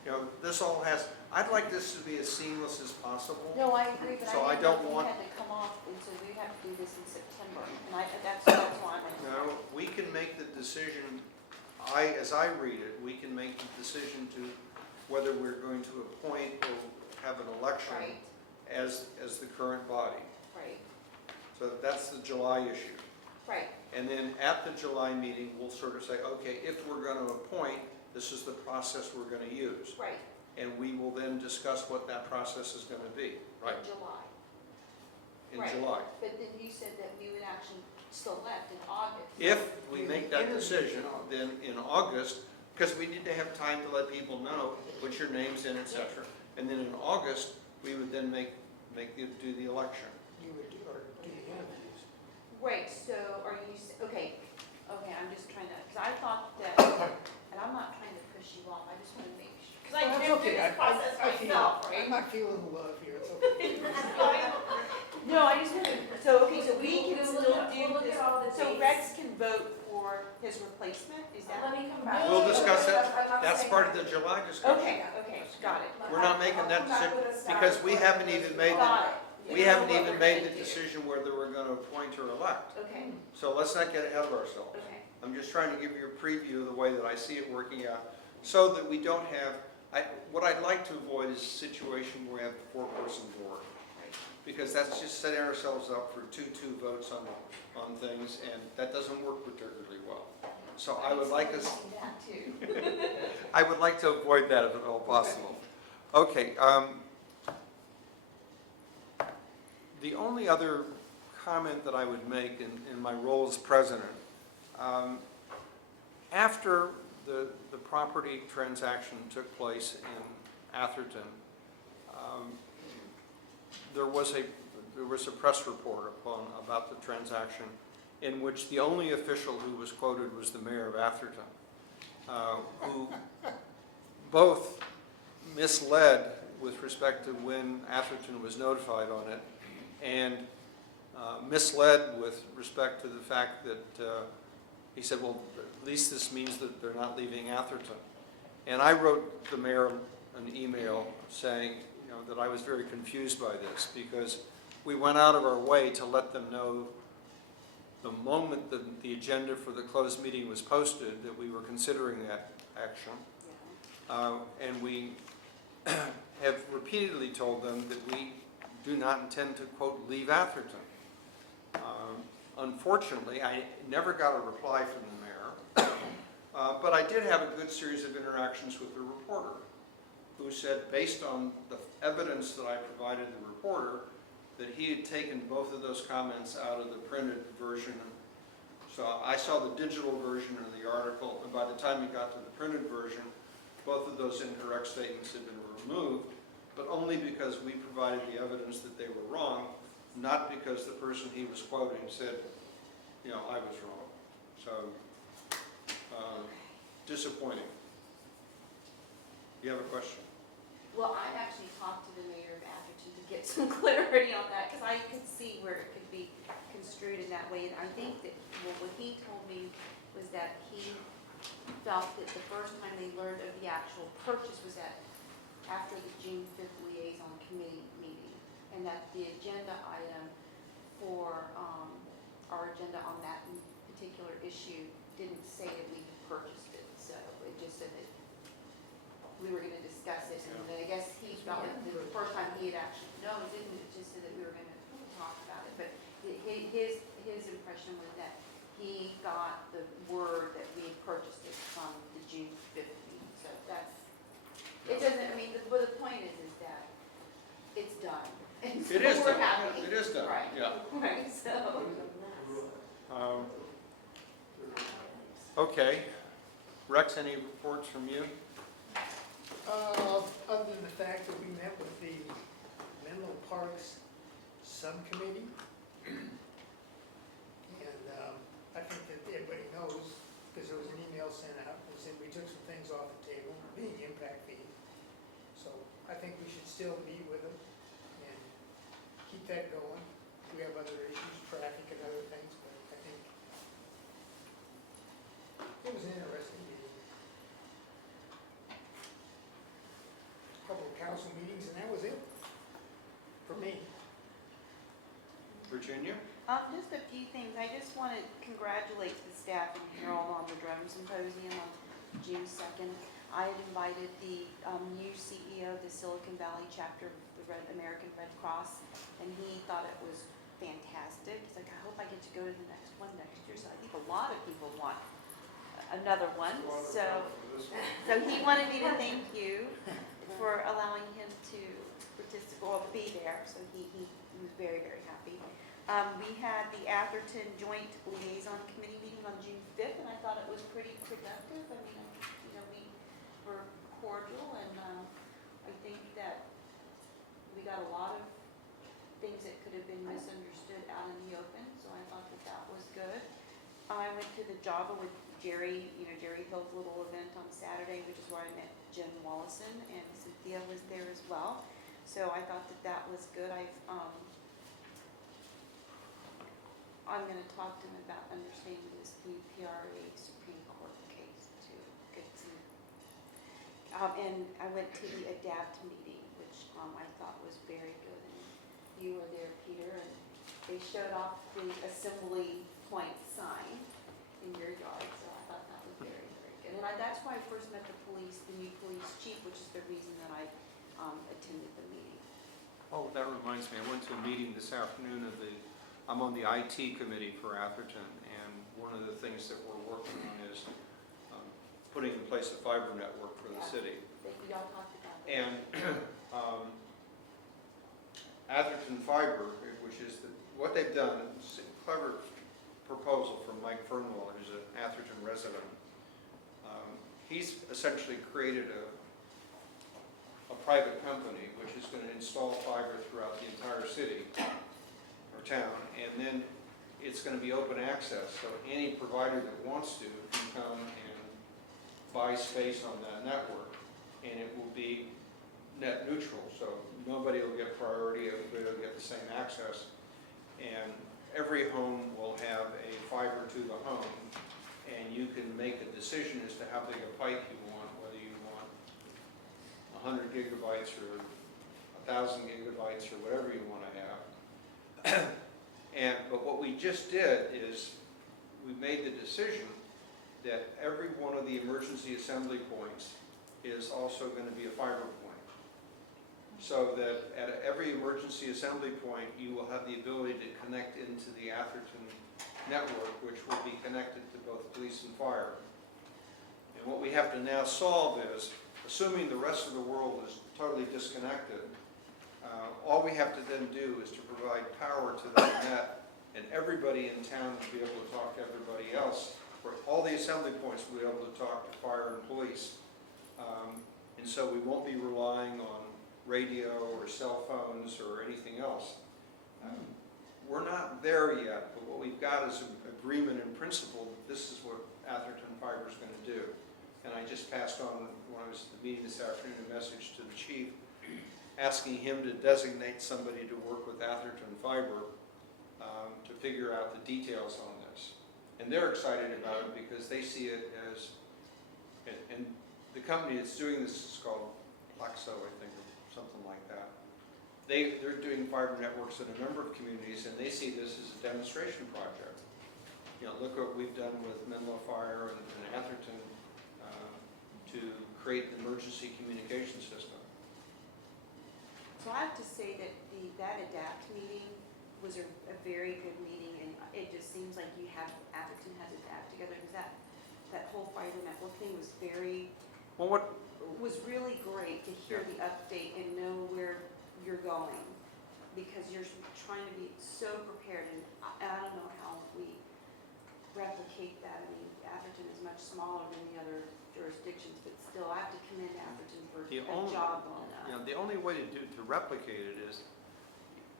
No, this all has, I'd like this to be as seamless as possible. No, I agree, but So I I didn't don't know if want- we had to come off, and so we have to do this in September, and that's why I'm. No, we can make the decision, as I read it, we can make the decision to whether we're going to appoint or have an election Right. as the current body. Right, So that's the July issue. right. And then at the July meeting, we'll sort of say, okay, if we're going to appoint, this is the process we're going to use. Right. And we will then discuss what that process is going to be, right, In July. in Right. July. But then you said that we would actually select in August. If we make that decision, then in August, because we need to have time to let people know, put your names in, et cetera. And then in August, we would then do the election. You would do the interviews. Right, so are you, okay, I'm just trying to, because I thought that, and I'm not trying to push you off, I just want to make sure. Because I Well, that's did okay. this process myself, right? I'm not feeling the love here, it's okay. No, I just want to, so we can We'll still look at- do we'll look this. at all the So dates. Rex can vote for his replacement, is Let that? me come back. We'll discuss I'm that, not that's saying- part of the July discussion. Okay, got it. We're not making that decision, because we haven't even made Got it. we haven't even made the decision whether we're going to appoint or elect. Okay, So let's not get ahead of ourselves. okay. I'm just trying to give you a preview of the way that I see it working out, so that we don't have, what I'd like to avoid is a situation where we have a four-person board. Because that's just setting ourselves up for 2-2 votes on things, and that doesn't work particularly well. So I would like us, That too. I would like to avoid that if at all possible. Okay, the only other comment that I would make in my role as president, after the property transaction took place in Atherton, there was a press report about the transaction in which the only official who was quoted was the mayor of Atherton, who both misled with respect to when Atherton was notified on it, and misled with respect to the fact that he said, well, at least this means that they're not leaving Atherton. And I wrote the mayor an email saying, that I was very confused by this, because we went out of our way to let them know the moment that the agenda for the closed meeting was posted that we were considering that action. And we have repeatedly told them that we do not intend to, quote, leave Atherton. Unfortunately, I never got a reply from the mayor, but I did have a good series of interactions with the reporter, who said, based on the evidence that I provided the reporter, that he had taken both of those comments out of the printed version. So I saw the digital version of the article, and by the time it got to the printed version, both of those incorrect statements had been removed, but only because we provided the evidence that they were wrong, not because the person he was quoting said, I was wrong. So, disappointing. You have a question? Well, I actually talked to the mayor of Atherton to get some clarity on that, because I could see where it could be construed in that way. And I think that, well, what he told me was that he felt that the first time they learned of the actual purchase was after the June 5th liaison committee meeting, and that the agenda item for our agenda on that particular issue didn't say that we had purchased it. So it just said that we were going to discuss it, and then I guess he felt like the first time he had actually known, didn't it? Just said that we were going to talk about it. But his impression was that he got the word that we had purchased it from the June 5th meeting. So that's, it doesn't, I mean, but the point is that it's done. And so It is we're done. happy. It is done, Right. yeah. Right, so. Okay. Rex, any reports from you? Other than the fact that we met with the Menlo Parks Subcommittee. And I think that everybody knows, because there was an email sent out, that said we took some things off the table, being impact fee. So I think we should still meet with them and keep that going. We have other issues, traffic and other things, but I think it was an interesting meeting. Couple of council meetings, and that was it for me. Virginia? Just a few things. I just want to congratulate the staff in Herald on the drone symposium on June 2nd. I had invited the new CEO of the Silicon Valley chapter of the American Red Cross, and he thought it was fantastic. He's like, I hope I get to go to the next one next year. So I think a lot of people want another one. So he wanted me to thank you for allowing him to participate or be there. So he was very, very happy. We had the Atherton Joint Liaison Committee meeting on June 5th, and I thought it was pretty productive. I mean, we were cordial, and I think that we got a lot of things that could have been misunderstood out in the open, so I thought that that was good. I went to the Java with Jerry, Jerry Hill's little event on Saturday, which is where I met Jim Wallison, and Cynthia was there as well. So I thought that that was good. I'm going to talk to him about understanding this new PRA Supreme Court case to get some. And I went to the ADAPT meeting, which I thought was very good. And you were there, Peter, and they showed off the assembly point sign in your yard. So I thought that was very, very good. And that's why I first met the new police chief, which is the reason that I attended the meeting. Oh, that reminds me, I went to a meeting this afternoon I'm on the IT committee for Atherton, and one of the things that we're working on is putting in place a fiber network for the city. We all talked about that. And Atherton Fiber, which is what they've done, is a clever proposal from Mike Fernwell, who's an Atherton resident. He's essentially created a private company which is going to install fiber throughout the entire city or town, and then it's going to be open access, so any provider that wants to can come and buy space on that network, and it will be net neutral, so nobody will get priority, everybody will get the same access, and every home will have a fiber to the home, and you can make a decision as to how big a pipe you want, whether you want 100 gigabytes or 1,000 gigabytes or whatever you want to have. But what we just did is we made the decision that every one of the emergency assembly points is also going to be a fiber point. So that at every emergency assembly point, you will have the ability to connect into the Atherton network, which will be connected to both police and fire. And what we have to now solve is, assuming the rest of the world is totally disconnected, all we have to then do is to provide power to that net, and everybody in town will be able to talk to everybody else. For all the assembly points will be able to talk to fire and police. And so we won't be relying on radio or cell phones or anything else. We're not there yet, but what we've got is an agreement in principle that this is what Atherton Fiber is going to do. And I just passed on one of was at the meeting this afternoon, a message to the chief asking him to designate somebody to work with Atherton Fiber to figure out the details on this. And they're excited about it because they see it as, and the company that's doing this is called Plaxo, I think, or something like that. They're doing fiber networks in a number of communities, and they see this as a demonstration project. You know, look what we've done with Menlo Fire and Atherton to create an emergency communication system. So I have to say that that ADAPT meeting was a very good meeting, and it just seems like Atherton has ADAPT together, because that whole fiber network thing was was really great to hear the update and know where you're going, because you're trying to be so prepared, and I don't know how we replicate that. I mean, Atherton is much smaller than the other jurisdictions, but still, I have to commend Atherton for a job on that. You know, the only way to replicate it is,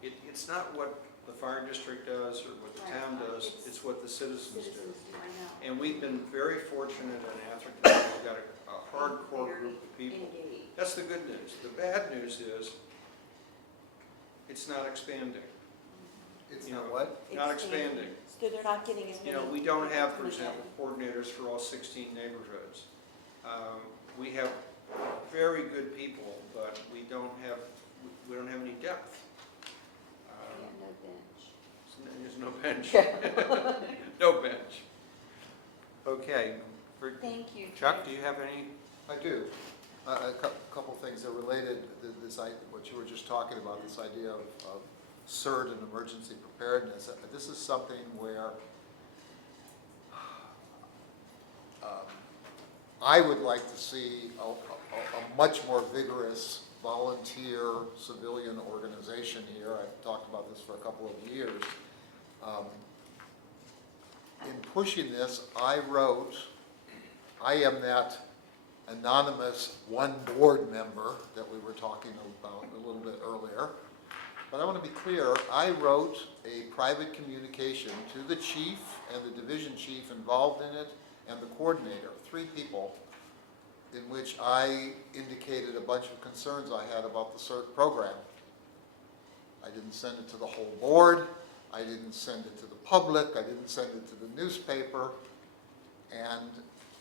it's not what the fire district does or what the town does, it's what the citizens do. I know. And we've been very fortunate in Atherton, we've got a hardcore group of people. Engaged. That's the good news. The bad news is, it's not expanding. It's You not know, what? Not expanding. So they're not getting as many. You know, we don't have, for example, coordinators for all 16 neighborhoods. We have very good people, but we don't have any depth. No bench. There's no bench. No bench. Okay. Thank you. Chuck, do you have any? I do. A couple things that are related, what you were just talking about, this idea of CERT and emergency preparedness. This is something where I would like to see a much more vigorous volunteer civilian organization here. I've talked about this for a couple of years. In pushing this, I am that anonymous one board member that we were talking about a little bit earlier. But I want to be clear, I wrote a private communication to the chief and the division chief involved in it and the coordinator, 3 people, in which I indicated a bunch of concerns I had about the CERT program. I didn't send it to the whole board, I didn't send it to the public, I didn't send it to the newspaper, and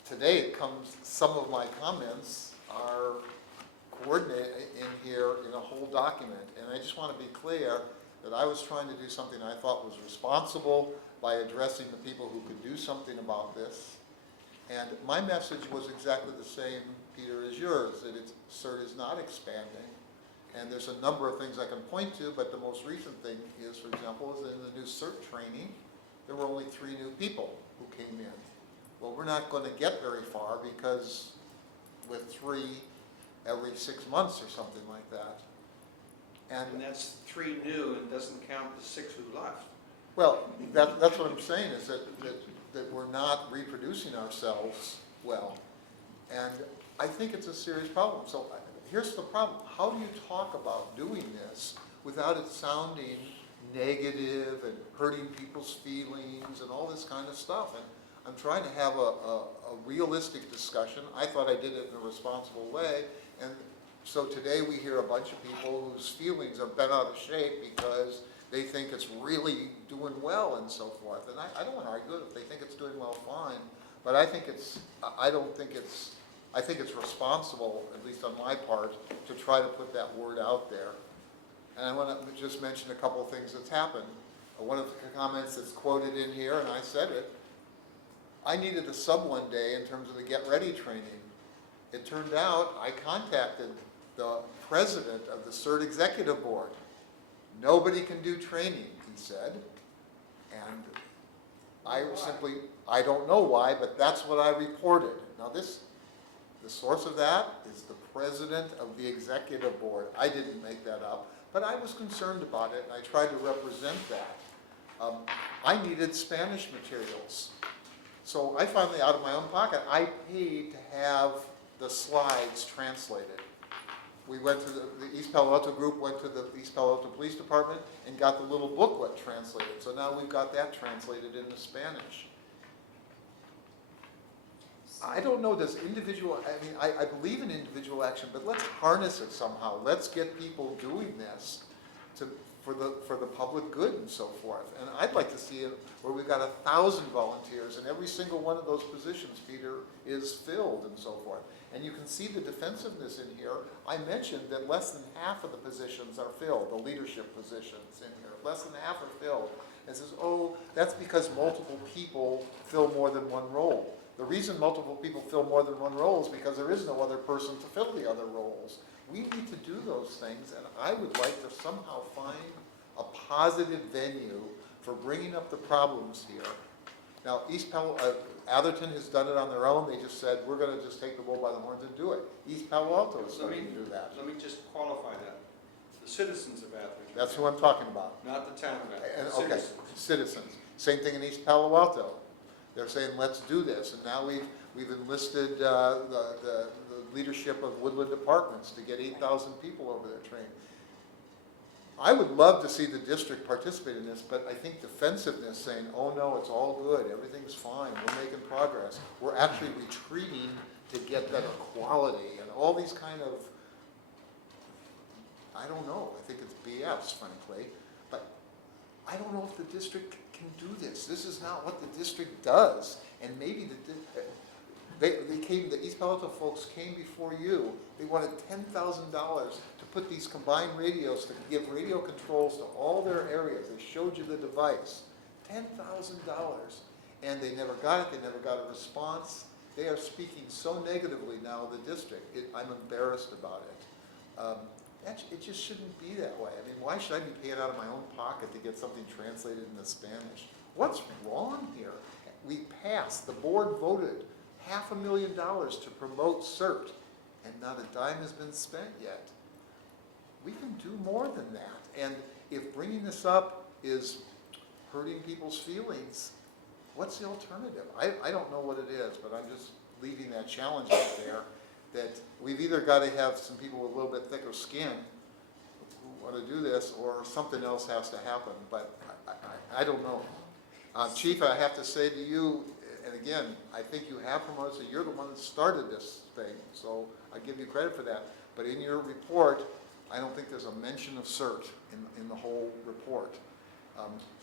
today it comes, some of my comments are coordinated in here in a whole document, and I just want to be clear that I was trying to do something I thought was responsible by addressing the people who could do something about this. And my message was exactly the same, Peter, as yours, that CERT is not expanding. And there's a number of things I can point to, but the most recent thing is, for example, is in the new CERT training, there were only 3 new people who came in. Well, we're not going to get very far because with 3 every 6 months or something like that. And that's 3 new and doesn't count the 6 who left. Well, that's what I'm saying, is that we're not reproducing ourselves well. And I think it's a serious problem. So here's the problem. How do you talk about doing this without it sounding negative and hurting people's feelings and all this kind of stuff? And I'm trying to have a realistic discussion. I thought I did it in a responsible way. And so today we hear a bunch of people whose feelings are bent out of shape because they think it's really doing well and so forth. And I don't want to argue it. If they think it's doing well, fine. But I think I think it's responsible, at least on my part, to try to put that word out there. And I want to just mention a couple of things that's happened. One of the comments that's quoted in here, and I said it, I needed a sub one day in terms of the Get Ready training. It turned out I contacted the president of the CERT executive board. Nobody can do training, he said. And I don't know why, but that's what I reported. Now the source of that is the president of the executive board. I didn't make that up, but I was concerned about it, and I tried to represent that. I needed Spanish materials. So I finally, out of my own pocket, I paid to have the slides translated. We went to the East Palo Alto group, went to the East Palo Alto Police Department and got the little booklet translated. So now we've got that translated into Spanish. I don't know, does individual, I mean, I believe in individual action, but let's harness it somehow. Let's get people doing this for the public good and so forth. And I'd like to see it where we've got 1,000 volunteers and every single one of those positions, Peter, is filled and so forth. And you can see the defensiveness in here. I mentioned that less than half of the positions are filled, the leadership positions in here. Less than half are filled. And says, oh, that's because multiple people fill more than one role. The reason multiple people fill more than one role is because there is no other person to fill the other roles. We need to do those things, and I would like to somehow find a positive venue for bringing up the problems here. Now, Atherton has done it on their own. They just said, we're going to just take the bull by the horns and do it. East Palo Alto is starting to do that. Let me just qualify that. The citizens of Atherton. That's who I'm talking about. Not the town of Atherton. And, okay, Citizens. citizens. Same thing in East Palo Alto. They're saying, let's do this. And now we've enlisted the leadership of Woodland Apartments to get 8,000 people over there trained. I would love to see the district participate in this, but I think defensiveness saying, oh no, it's all good, everything's fine, we're making progress. We're actually retreating to get better quality and all these kind of, I don't know, I think it's BS, frankly, but I don't know if the district can do this. This is not what the district does. And maybe the East Palo Alto folks came before you. They wanted $10,000 to put these combined radios to give radio controls to all their areas. They showed you the device. $10,000. And they never got it. They never got a response. They are speaking so negatively now of the district. I'm embarrassed about it. It just shouldn't be that way. I mean, why should I be paying out of my own pocket to get something translated into Spanish? What's wrong here? We passed, the board voted $500,000 to promote CERT, and not a dime has been spent yet. We can do more than that. And if bringing this up is hurting people's feelings, what's the alternative? I don't know what it is, but I'm just leaving that challenge out there, that we've either got to have some people with a little bit thicker skin who want to do this, or something else has to happen, but I don't know. Chief, I have to say to you, and again, I think you have promoted, so you're the one that started this thing, so I give you credit for that, but in your report, I don't think there's a mention of CERT in the whole report.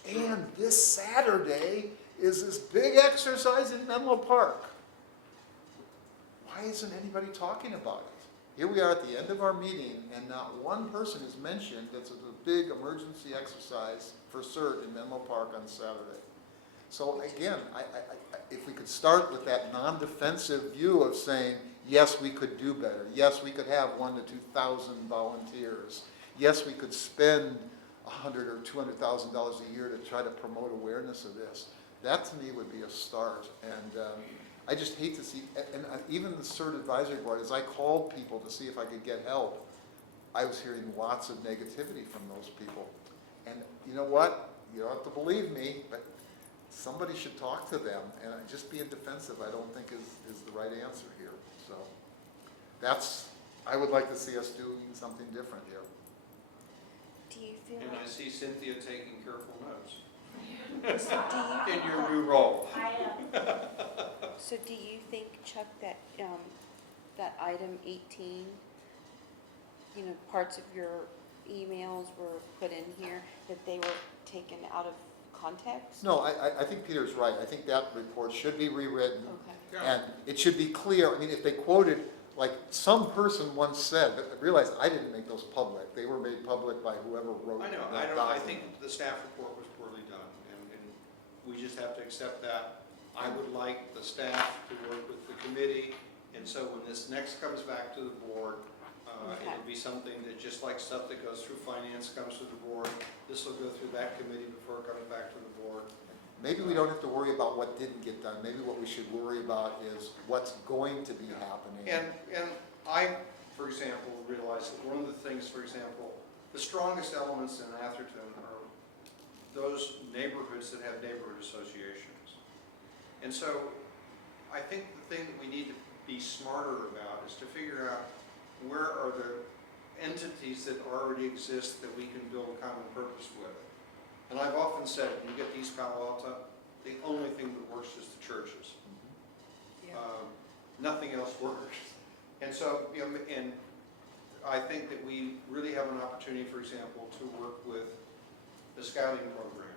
And this Saturday is this big exercise in Menlo Park. Why isn't anybody talking about it? Here we are at the end of our meeting, and not one person has mentioned that it's a big emergency exercise for CERT in Menlo Park on Saturday. So again, if we could start with that non-defensive view of saying, yes, we could do better. Yes, we could have 1,000 to 2,000 volunteers. Yes, we could spend $100,000 or $200,000 a year to try to promote awareness of this. That to me would be a start. And I just hate to see, and even the CERT advisory board, as I called people to see if I could get help, I was hearing lots of negativity from those people. And you know what? You don't have to believe me, but somebody should talk to them. And just being defensive, I don't think is the right answer here. So I would like to see us doing something different here. Do you feel And like, I see Cynthia taking careful notes do you, in your new role. so do you think, Chuck, that, that item 18, parts of your emails were put in here, that they were taken out of context? No, I think Peter's right. I think that report should be rewritten. Okay. And it should be clear. I mean, if they quoted, like some person once said, but realize I didn't make those public. They were made public by whoever wrote I know. that I document. think the staff report was poorly done, and we just have to accept that. I would like the staff to work with the committee, and so when this next comes back to the board, Okay. it'll be something that, just like stuff that goes through finance comes to the board, this will go through that committee before it comes back to the board. Maybe we don't have to worry about what didn't get done. Maybe what we should worry about is what's going to be happening. And I, for example, realize that one of the things, for example, the strongest elements in Atherton are those neighborhoods that have neighborhood associations. And so I think the thing that we need to be smarter about is to figure out where are the entities that already exist that we can build common purpose with. And I've often said, when you get to East Palo Alto, the only thing that works is the churches. Yeah. nothing else works. And so, you know, and I think that we really have an opportunity, for example, to work with the scouting programs.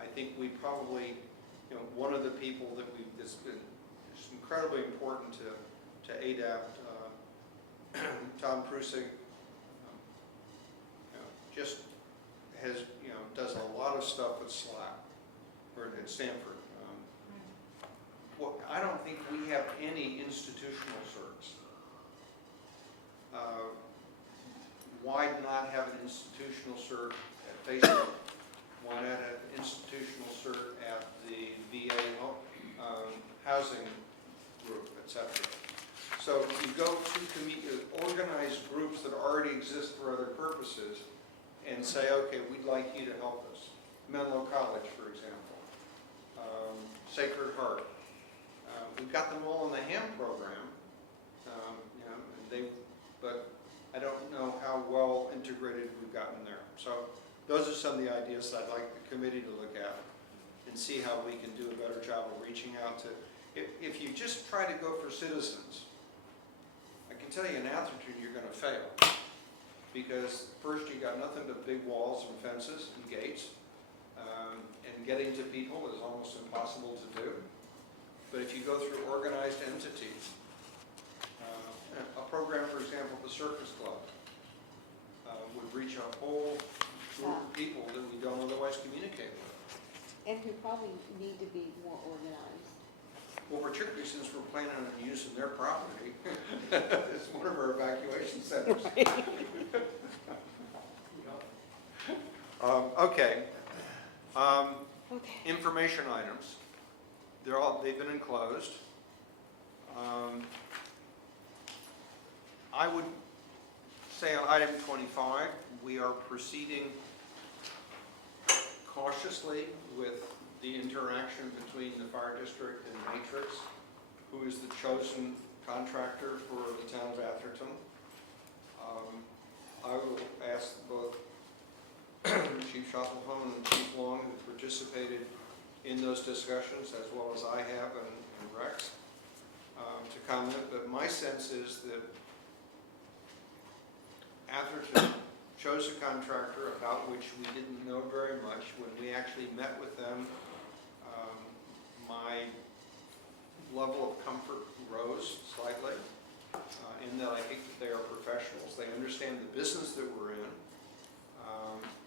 I think we probably, you know, one of the people that that's been it's incredibly important to ADAPT, Tom Prusik, just has, you know, does a lot of stuff with SLAP, or at Stanford. Well, I don't think we have any institutional certs. Why not have an institutional cert at Facebook? Why not have an institutional cert at the VA housing group, etc.? So you go to organized groups that already exist for other purposes and say, okay, we'd like you to help us. Menlo College, for example. Sacred Heart. We've got them all in the HAM program, you know, but I don't know how well integrated we've gotten there. So those are some of the ideas that I'd like the committee to look at and see how we can do a better job of reaching out to. If you just try to go for citizens, I can tell you in Atherton you're going to fail. Because first you got nothing but big walls and fences and gates, and getting to people is almost impossible to do. But if you go through organized entities, a program, for example, the Circus Club, would reach a whole group of people that we don't otherwise communicate with. And who probably need to be more organized. Well, particularly since we're planning on using their property. It's one of our evacuation centers. Okay. Information items. They've been enclosed. I would say on item 25, we are proceeding cautiously with the interaction between the fire district and Matrix, who is the chosen contractor for the town of Atherton. I will ask both Chief Shottlehome and Chief Long, who participated in those discussions, as well as I have and Rex, to comment. But my sense is that Atherton chose a contractor about which we didn't know very much. When we actually met with them, my level of comfort rose slightly, in that I think that they are professionals. They understand the business that we're in,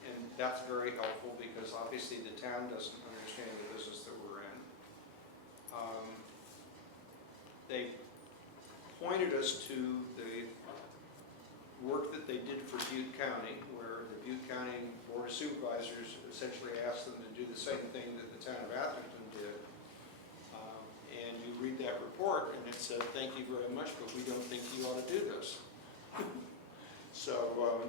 and that's very helpful because obviously the town doesn't understand the business that we're in. They pointed us to the work that they did for Butte County, where the Butte County Board of Supervisors essentially asked them to do the same thing that the town of Atherton did. And you read that report and it said, thank you very much, but we don't think you ought to do this. So,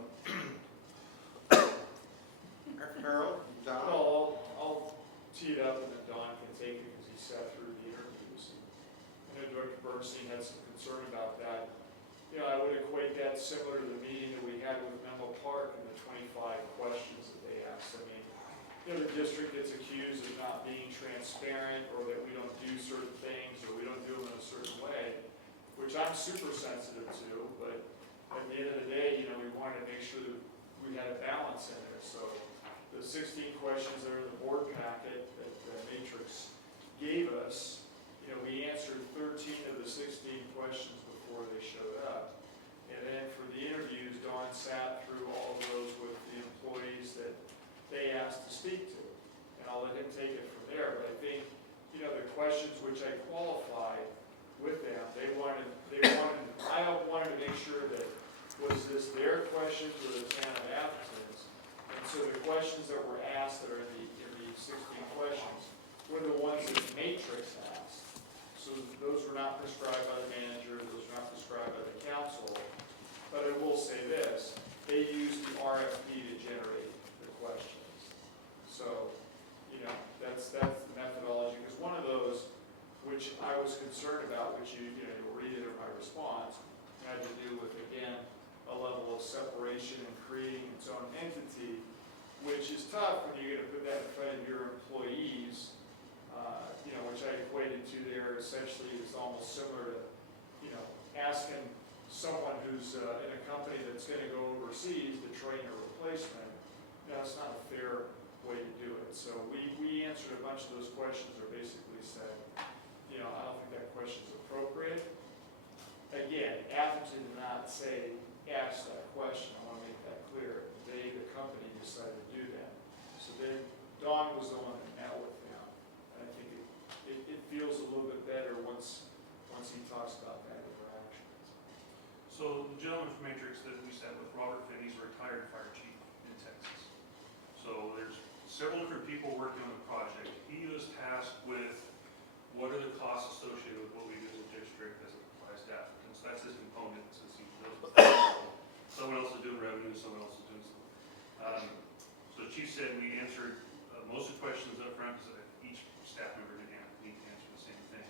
Harold, Don? Well, I'll tee it up and then Don can take it because he sat through the interviews. I know Director Bernstein had some concern about that. You know, I would equate that similar to the meeting that we had with Menlo Park and the 25 questions that they asked. I mean, you know, the district gets accused of not being transparent or that we don't do certain things or we don't do them in a certain way, which I'm super sensitive to, but at the end of the day, you know, we wanted to make sure that we had a balance in there. So the 16 questions that are in the board packet that Matrix gave us, you know, we answered 13 of the 16 questions before they showed up. And then for the interviews, Dawn sat through all of those with the employees that they asked to speak to. And I'll let him take it from there. But I think, you know, the questions which I qualified with them, I wanted to make sure that was this their questions or the town of Atherton's. And so the questions that were asked that are in the 16 questions were the ones that Matrix asked. So those were not prescribed by the manager, those were not prescribed by the council. But I will say this, they used the RFP to generate the questions. So, you know, that's the methodology. Because one of those, which I was concerned about, which you'll read it in my response, had to do with, again, a level of separation and creating its own entity, which is tough when you're going to put that in front of your employees which I equated to there essentially is almost similar to, asking someone who's in a company that's going to go overseas to train a replacement. That's not a fair way to do it. So we answered a bunch of those questions, or basically said, I don't think that question's appropriate. Again, Atherton did not ask that question. I want to make that clear. They, the company, decided to do that. So then Don was the one that met with them. And I think it feels a little bit better once he talks about that interaction. So the gentleman from Matrix that we sat with, Robert Finn, he's a retired fire chief in Texas. So there's several different people working on the project. He was tasked with what are the costs associated with what we do as a district as it applies to applicants. That's his component, since he deals with someone else is doing revenue, someone else is doing something. So the chief said we answered most of the questions up front, because each staff member didn't need to answer the same thing.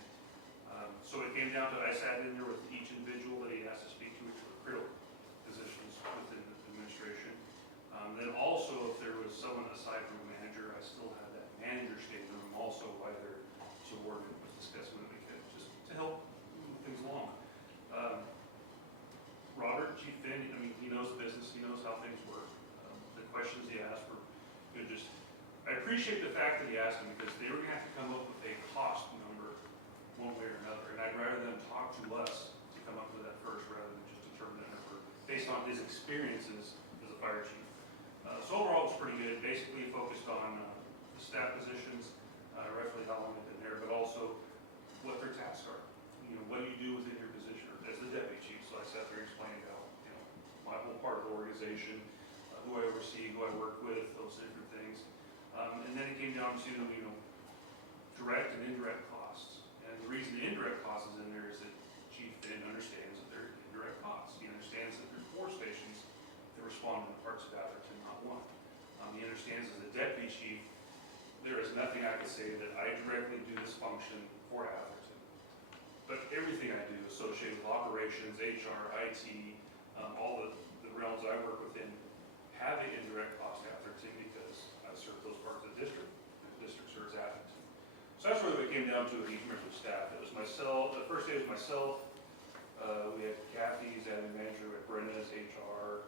So it came down to, I sat in there with each individual that he asked to speak to, which were critical positions within the administration. Then also, if there was someone aside from a manager, I still had that manager stay in the room also while their subordinate was discussing what we could, just to help move things along. Robert, Chief Finn, he knows the business, he knows how things work. The questions he asked were, I appreciate the fact that he asked them, because they were going to have to come up with a cost number one way or another, and I'd rather them talk to us to come up with that first, rather than just determine that number based on his experiences as a fire chief. So overall, it was pretty good. Basically focused on the staff positions, roughly how long they've been there, but also what their tasks are. What do you do within your position as the deputy chief? So I sat there and explained how, my whole part of the organization, who I oversee, who I work with, those different things. And then it came down to, direct and indirect costs. And the reason the indirect cost is in there is that Chief Finn understands that they're indirect costs. He understands that there's 4 stations that respond to the parts of Atherton, not 1. He understands as a deputy chief, there is nothing I can say that I directly do this function for Atherton. But everything I do associated with operations, HR, IT, all the realms I work within have an indirect cost to Atherton, because I serve those parts of the district, and the district serves Atherton. So that's really what it came down to with each member of the staff. It was myself, the first day was myself, we had Kathy's admin manager, we had Brenda's HR,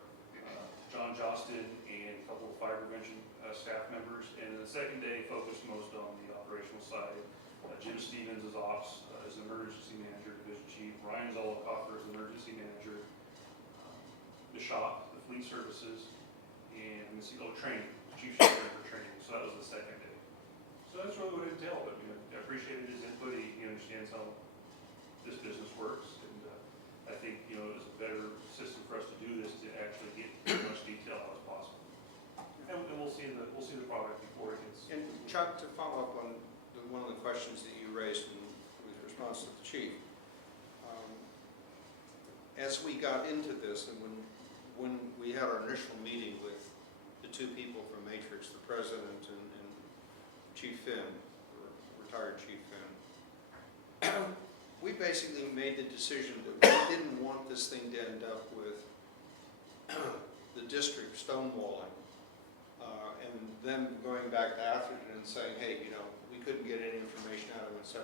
John Jostin, and a couple of fire prevention staff members. And then the second day focused most on the operational side. Jim Stevens is ops, as an emergency manager, division chief. Ryan Zollicoffer is emergency manager. The shop, the fleet services, and training, chief secretary for training. So that was the second day. So that's really what it entailed. I appreciated his input. He understands how this business works, and I think it was a better system for us to do this, to actually get as much detail out as possible. And we'll see the product before it gets. And Chuck, to follow up on one of the questions that you raised with response to the chief, as we got into this, and when we had our initial meeting with the 2 people from Matrix, the president and Chief Finn, retired Chief Finn, we basically made the decision that we didn't want this thing to end up with the district stonewalling, and them going back to Atherton and saying, hey, we couldn't get any information out of them, etc.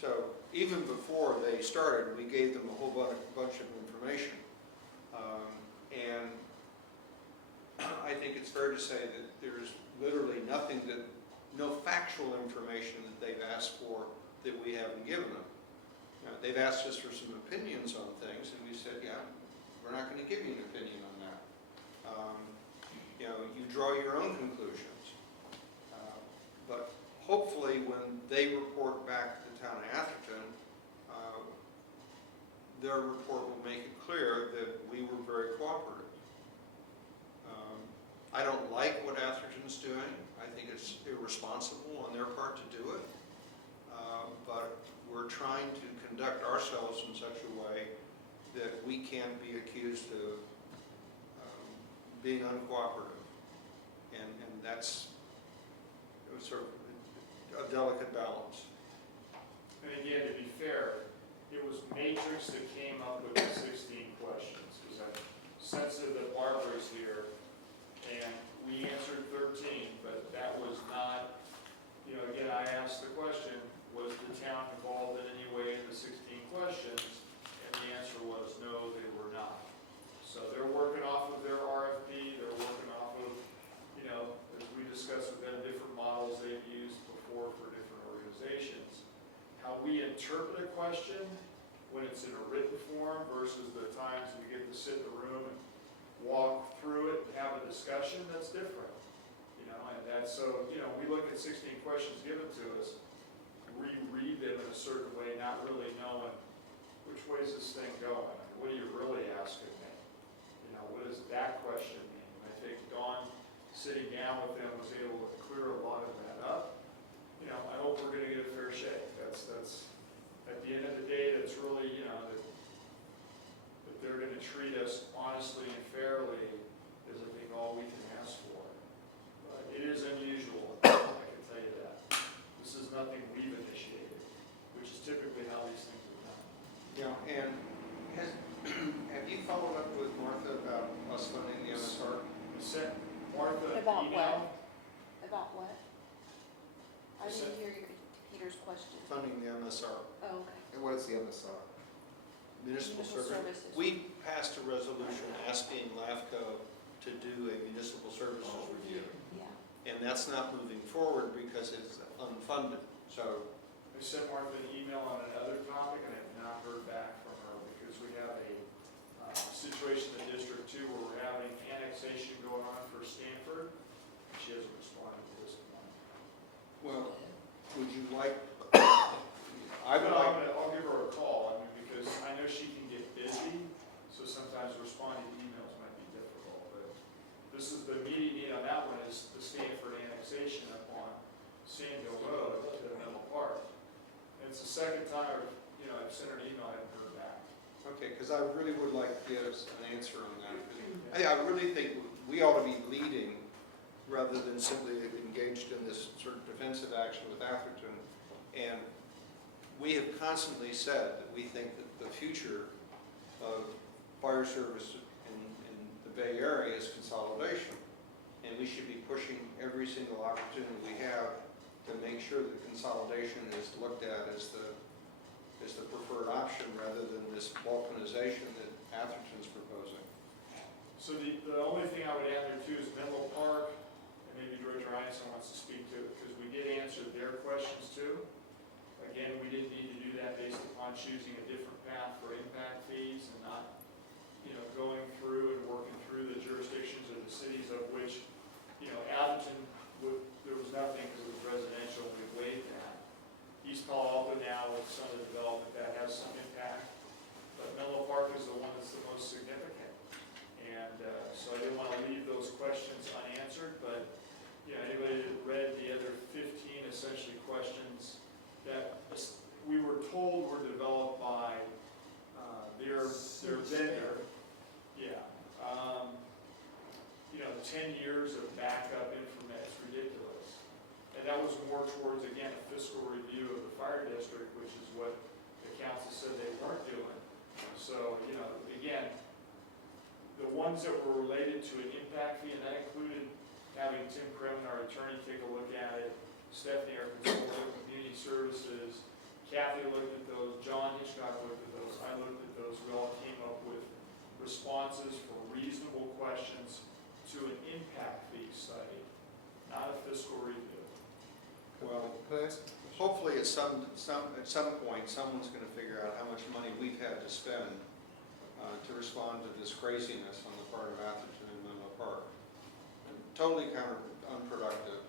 So even before they started, we gave them a whole bunch of information. And I think it's fair to say that there's literally no factual information that they've asked for that we haven't given them. They've asked us for some opinions on things, and we said, yeah, we're not going to give you an opinion on that. You draw your own conclusions. But hopefully when they report back to the town of Atherton, their report will make it clear that we were very cooperative. I don't like what Atherton's doing. I think it's irresponsible on their part to do it. But we're trying to conduct ourselves in such a way that we can't be accused of being uncooperative. And that's sort of a delicate balance. And again, to be fair, it was Matrix that came up with the 16 questions, because I'm sensitive that Barbara's here, and we answered 13, but that was not, again, I asked the question, was the town involved in any way in the 16 questions? And the answer was no, they were not. So they're working off of their RFP, they're working off of, as we discussed with them, different models they've used before for different organizations. How we interpret a question when it's in a written form versus the times we get to sit in the room and walk through it and have a discussion, that's different. And that's so, we look at 16 questions given to us, we read them in a certain way, not really knowing which way is this thing going? What are you really asking me? What does that question mean? And I think Dawn, sitting down with them, was able to clear a lot of that up. I hope we're going to get a fair shake. That's at the end of the day, that's really, that they're going to treat us honestly and fairly is, I think, all we can ask for. But it is unusual, I can tell you that. This is nothing we've initiated, which is typically how these things are done. Yeah, and have you followed up with Martha about us funding the MSR? I sent Martha an About email. what? About what? I didn't hear Peter's question. Funding the MSR. Oh, okay. And what is the MSR? Municipal Municipal service. services. We passed a resolution asking LAFCO to do a municipal services review. Yeah. And that's not moving forward because it's unfunded. So, I sent Martha an email on another topic, and I have not heard back from her because we have a situation in District 2 where we're having annexation going on for Stanford. She hasn't responded to this one. well, would you like, I'll give her a call, because I know she can get busy, so sometimes responding to emails might be difficult, but this is the immediate need on that one is the Stanford annexation up on Sandhill Road to Menlo Park. And it's the second time, I've sent her an email, I haven't heard back. okay, because I really would like to get us an answer on that. I really think we ought to be leading rather than simply engaged in this sort of defensive action with Atherton. And we have constantly said that we think that the future of fire service in the Bay Area is consolidation. And we should be pushing every single opportunity we have to make sure that consolidation is looked at as the preferred option rather than this balkanization that Atherton's proposing. So the only thing I would add there too is Menlo Park, and maybe Director Heinsohn wants to speak to it, because we did answer their questions too. Again, we didn't need to do that based upon choosing a different path for impact fees and not, going through and working through the jurisdictions of the cities of which, Atherton, there was nothing because it was residential, and we waived that. East Palo Alto now with some of the development that has some impact, but Menlo Park is the one that's the most significant. And so I didn't want to leave those questions unanswered, but anybody that read the other 15 essentially questions that we were told were developed by their vendor. Yeah. 10 years of backup information, it's ridiculous. And that was more towards, again, a fiscal review of the fire district, which is what the council said they weren't doing. So, again, the ones that were related to an impact fee, and that included having Tim Kremen, our attorney, take a look at it, Stephanie, our controller of community services, Kathy looked at those, John Hitchcock looked at those, I looked at those, we all came up with responses for reasonable questions to an impact fee study, not a fiscal review. Well, hopefully at some point, someone's going to figure out how much money we've had to spend to respond to this craziness on the part of Atherton and Menlo Park. And totally unproductive.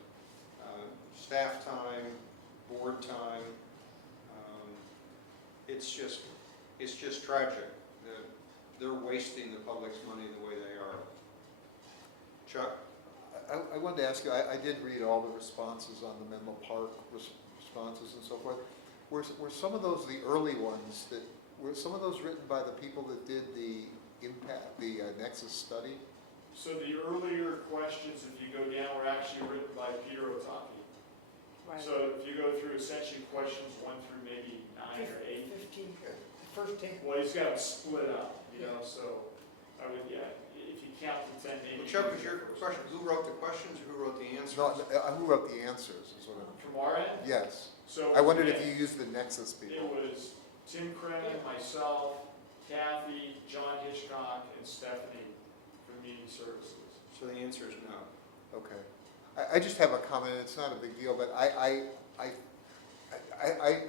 Staff time, board time. It's just tragic. They're wasting the public's money the way they are. Chuck? I wanted to ask you, I did read all the responses on the Menlo Park responses and so forth. Were some of those the early ones were some of those written by the people that did the impact, the Nexus study? So the earlier questions, if you go down, were actually written by Peter Otaki. Right. So if you go through essentially questions 1 through maybe 9 or 8. 15, the first 10. Well, he's got them split up, so I would, if you count to 10 maybe. Well, Chuck, was your question, who wrote the questions or who wrote the answers? No, who wrote the answers is what I'm, From our end? yes. So. I wondered if yeah, you used the Nexus It people. was Tim Kremen, myself, Kathy, John Hitchcock, and Stephanie from Community Services. So the answer is no. Okay. I just have a comment, it's not a big deal, but I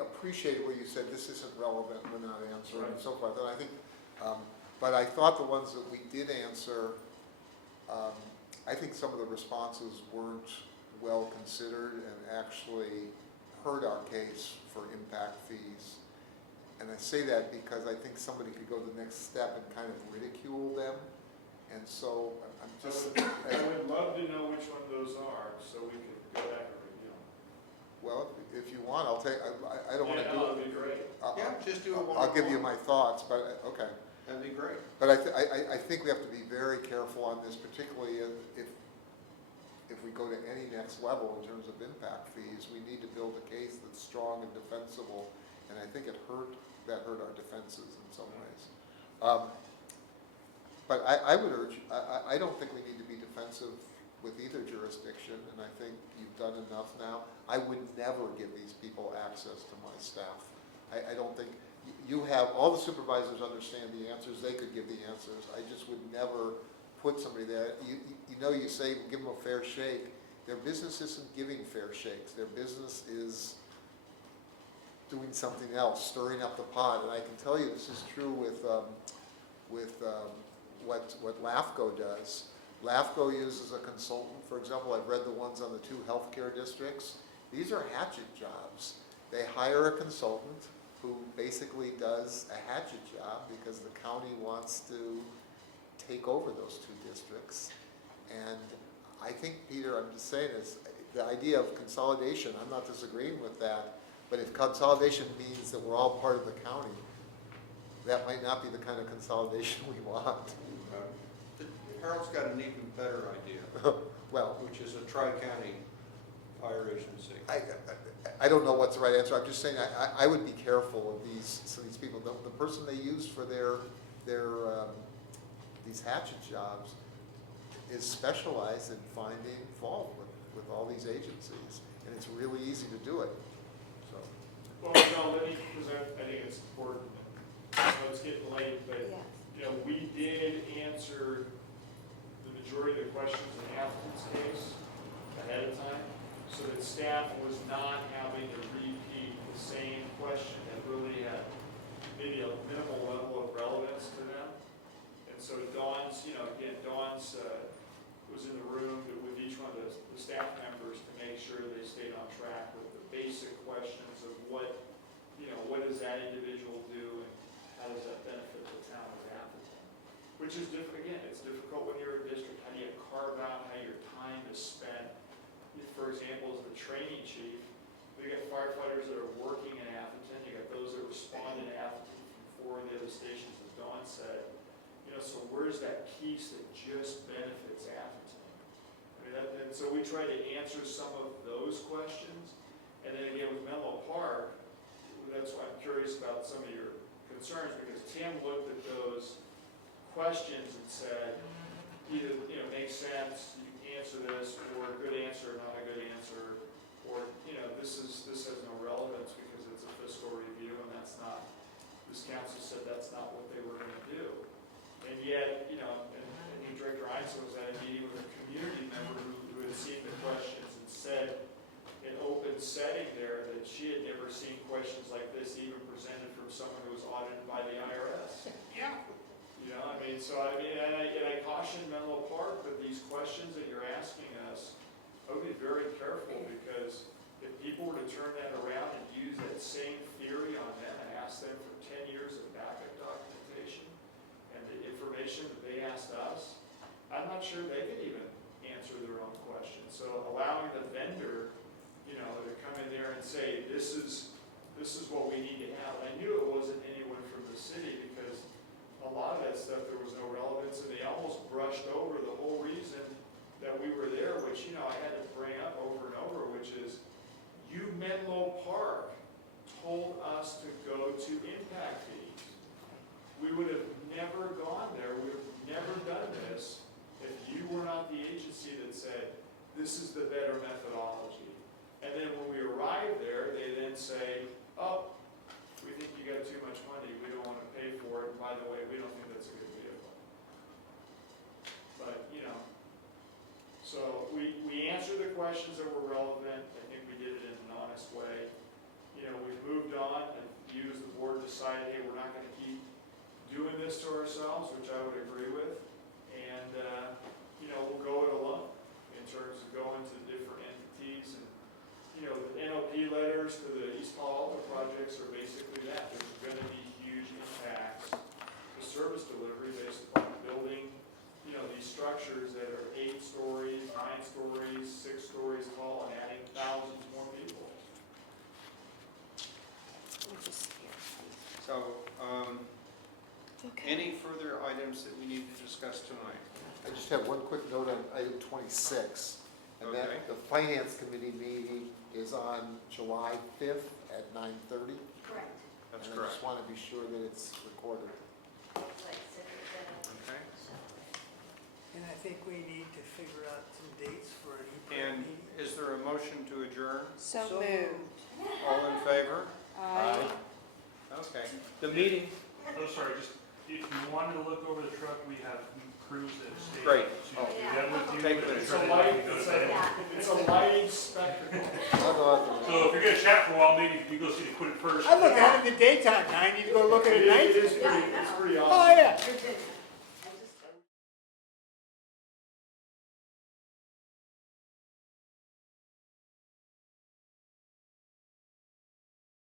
appreciate what you said, this isn't relevant, we're not answering, and so forth, and I think, but I thought the ones that we did answer, I think some of the responses weren't well considered and actually hurt our case for impact fees. And I say that because I think somebody could go the next step and kind of ridicule them. And so I'm just. I would love to know which one those are, so we could go back and review them. Well, if you want, I'll take, I don't want to do it. That'd be great. Yeah, just do it one. I'll give you my thoughts, but, okay. That'd be great. But I think we have to be very careful on this, particularly if we go to any next level in terms of impact fees. We need to build a case that's strong and defensible, and I think that hurt our defenses in some ways. But I would urge, I don't think we need to be defensive with either jurisdiction, and I think you've done enough now. I would never give these people access to my staff. I don't think, you have, all the supervisors understand the answers, they could give the answers. I just would never put somebody there. You know, you say give them a fair shake. Their business isn't giving fair shakes. Their business is doing something else, stirring up the pot. And I can tell you this is true with what LAFCO does. LAFCO uses a consultant, for example. I've read the ones on the 2 healthcare districts. These are hatchet jobs. They hire a consultant who basically does a hatchet job because the county wants to take over those 2 districts. And I think, Peter, I'm just saying is the idea of consolidation, I'm not disagreeing with that, but if consolidation means that we're all part of the county, that might not be the kind of consolidation we want. Harold's got an even better idea. Well, which is a tri-county fire agency. I don't know what's the right answer. I'm just saying I would be careful of these people. The person they use for these hatchet jobs is specialized in finding fault with all these agencies, and it's really easy to do it. So. Well, no, let me, because I think it's important. I know it's getting late, but you know, we did answer the majority of the questions in Atherton's case ahead of time, so that staff was not having to repeat the same question that really had maybe a minimal level of relevance to them. And so Dawn's, you know, again, Dawn's was in the room with each one of the staff members to make sure they stayed on track with the basic questions of what, you know, what does that individual do and how does that benefit the town of Atherton? Which is different, again, it's difficult when you're a district. How do you carve out how your time is spent? For example, as the training chief, we got firefighters that are working in Atherton, you got those that respond in Atherton from 4 of the other stations, as Dawn said. You know, so where's that piece that just benefits Atherton? I mean, and so we try to answer some of those questions. And then again, with Menlo Park, that's why I'm curious about some of your concerns, because Tim looked at those questions and said, either, you know, makes sense, you can answer this, or a good answer, not a good answer, or, you know, this has no relevance because it's a fiscal review and that's not, this council said that's not what they were going to do. And yet, you know, and Director Einstein was at a meeting with a community member who had seen the questions and said in open setting there that she had never seen questions like this even presented from someone who was audited by the IRS. Yeah. You know, I mean, so I mean, and I caution Menlo Park that these questions that you're asking us, I would be very careful, because if people were to turn that around and use that same theory on them and ask them for 10 years of backup documentation and the information that they asked us, I'm not sure they could even answer their own questions. So allowing the vendor, you know, to come in there and say, this is what we need to have. And I knew it wasn't anyone from the city, because a lot of that stuff, there was no relevance, and they almost brushed over the whole reason that we were there, which, you know, I had to bring up over and over, which is, you Menlo Park told us to go to impact fees. We would have never gone there, we would have never done this questions that were relevant. I think we did it in an honest way. You know, we've moved on, and you as the board decided, hey, we're not gonna keep doing this to ourselves, which I would agree with. And, you know, we'll go it alone in terms of going to the different entities. And, you know, the NOP letters to the East Palo Alto projects are basically that. There's gonna be huge impacts to service delivery based upon building, you know, these structures that are 8 stories, 9 stories, 6 stories tall, and adding thousands more people. So, any further items that we need to discuss tonight? I just have one quick note on item 26, and that Okay. the Finance Committee meeting is on July 5th at 9:30. Correct. That's And I correct. just want to be sure that it's recorded. Okay. And I think we need to figure out some dates for a new And meeting. is there a motion to adjourn? So So moved. All in favor? Aye. Okay. The meeting, Oh, sorry, just, if you wanted to look over the truck, we have crews that have stayed. Great. To do that with you. Take a but minute. It's a they light, can go to it's bed. it's a lighting spectacle. So if you're gonna chat for a while, maybe if you go see the equipment first. I look at it in the daytime, now I need to go look at it at night? It is pretty Oh, awesome. yeah. You're good.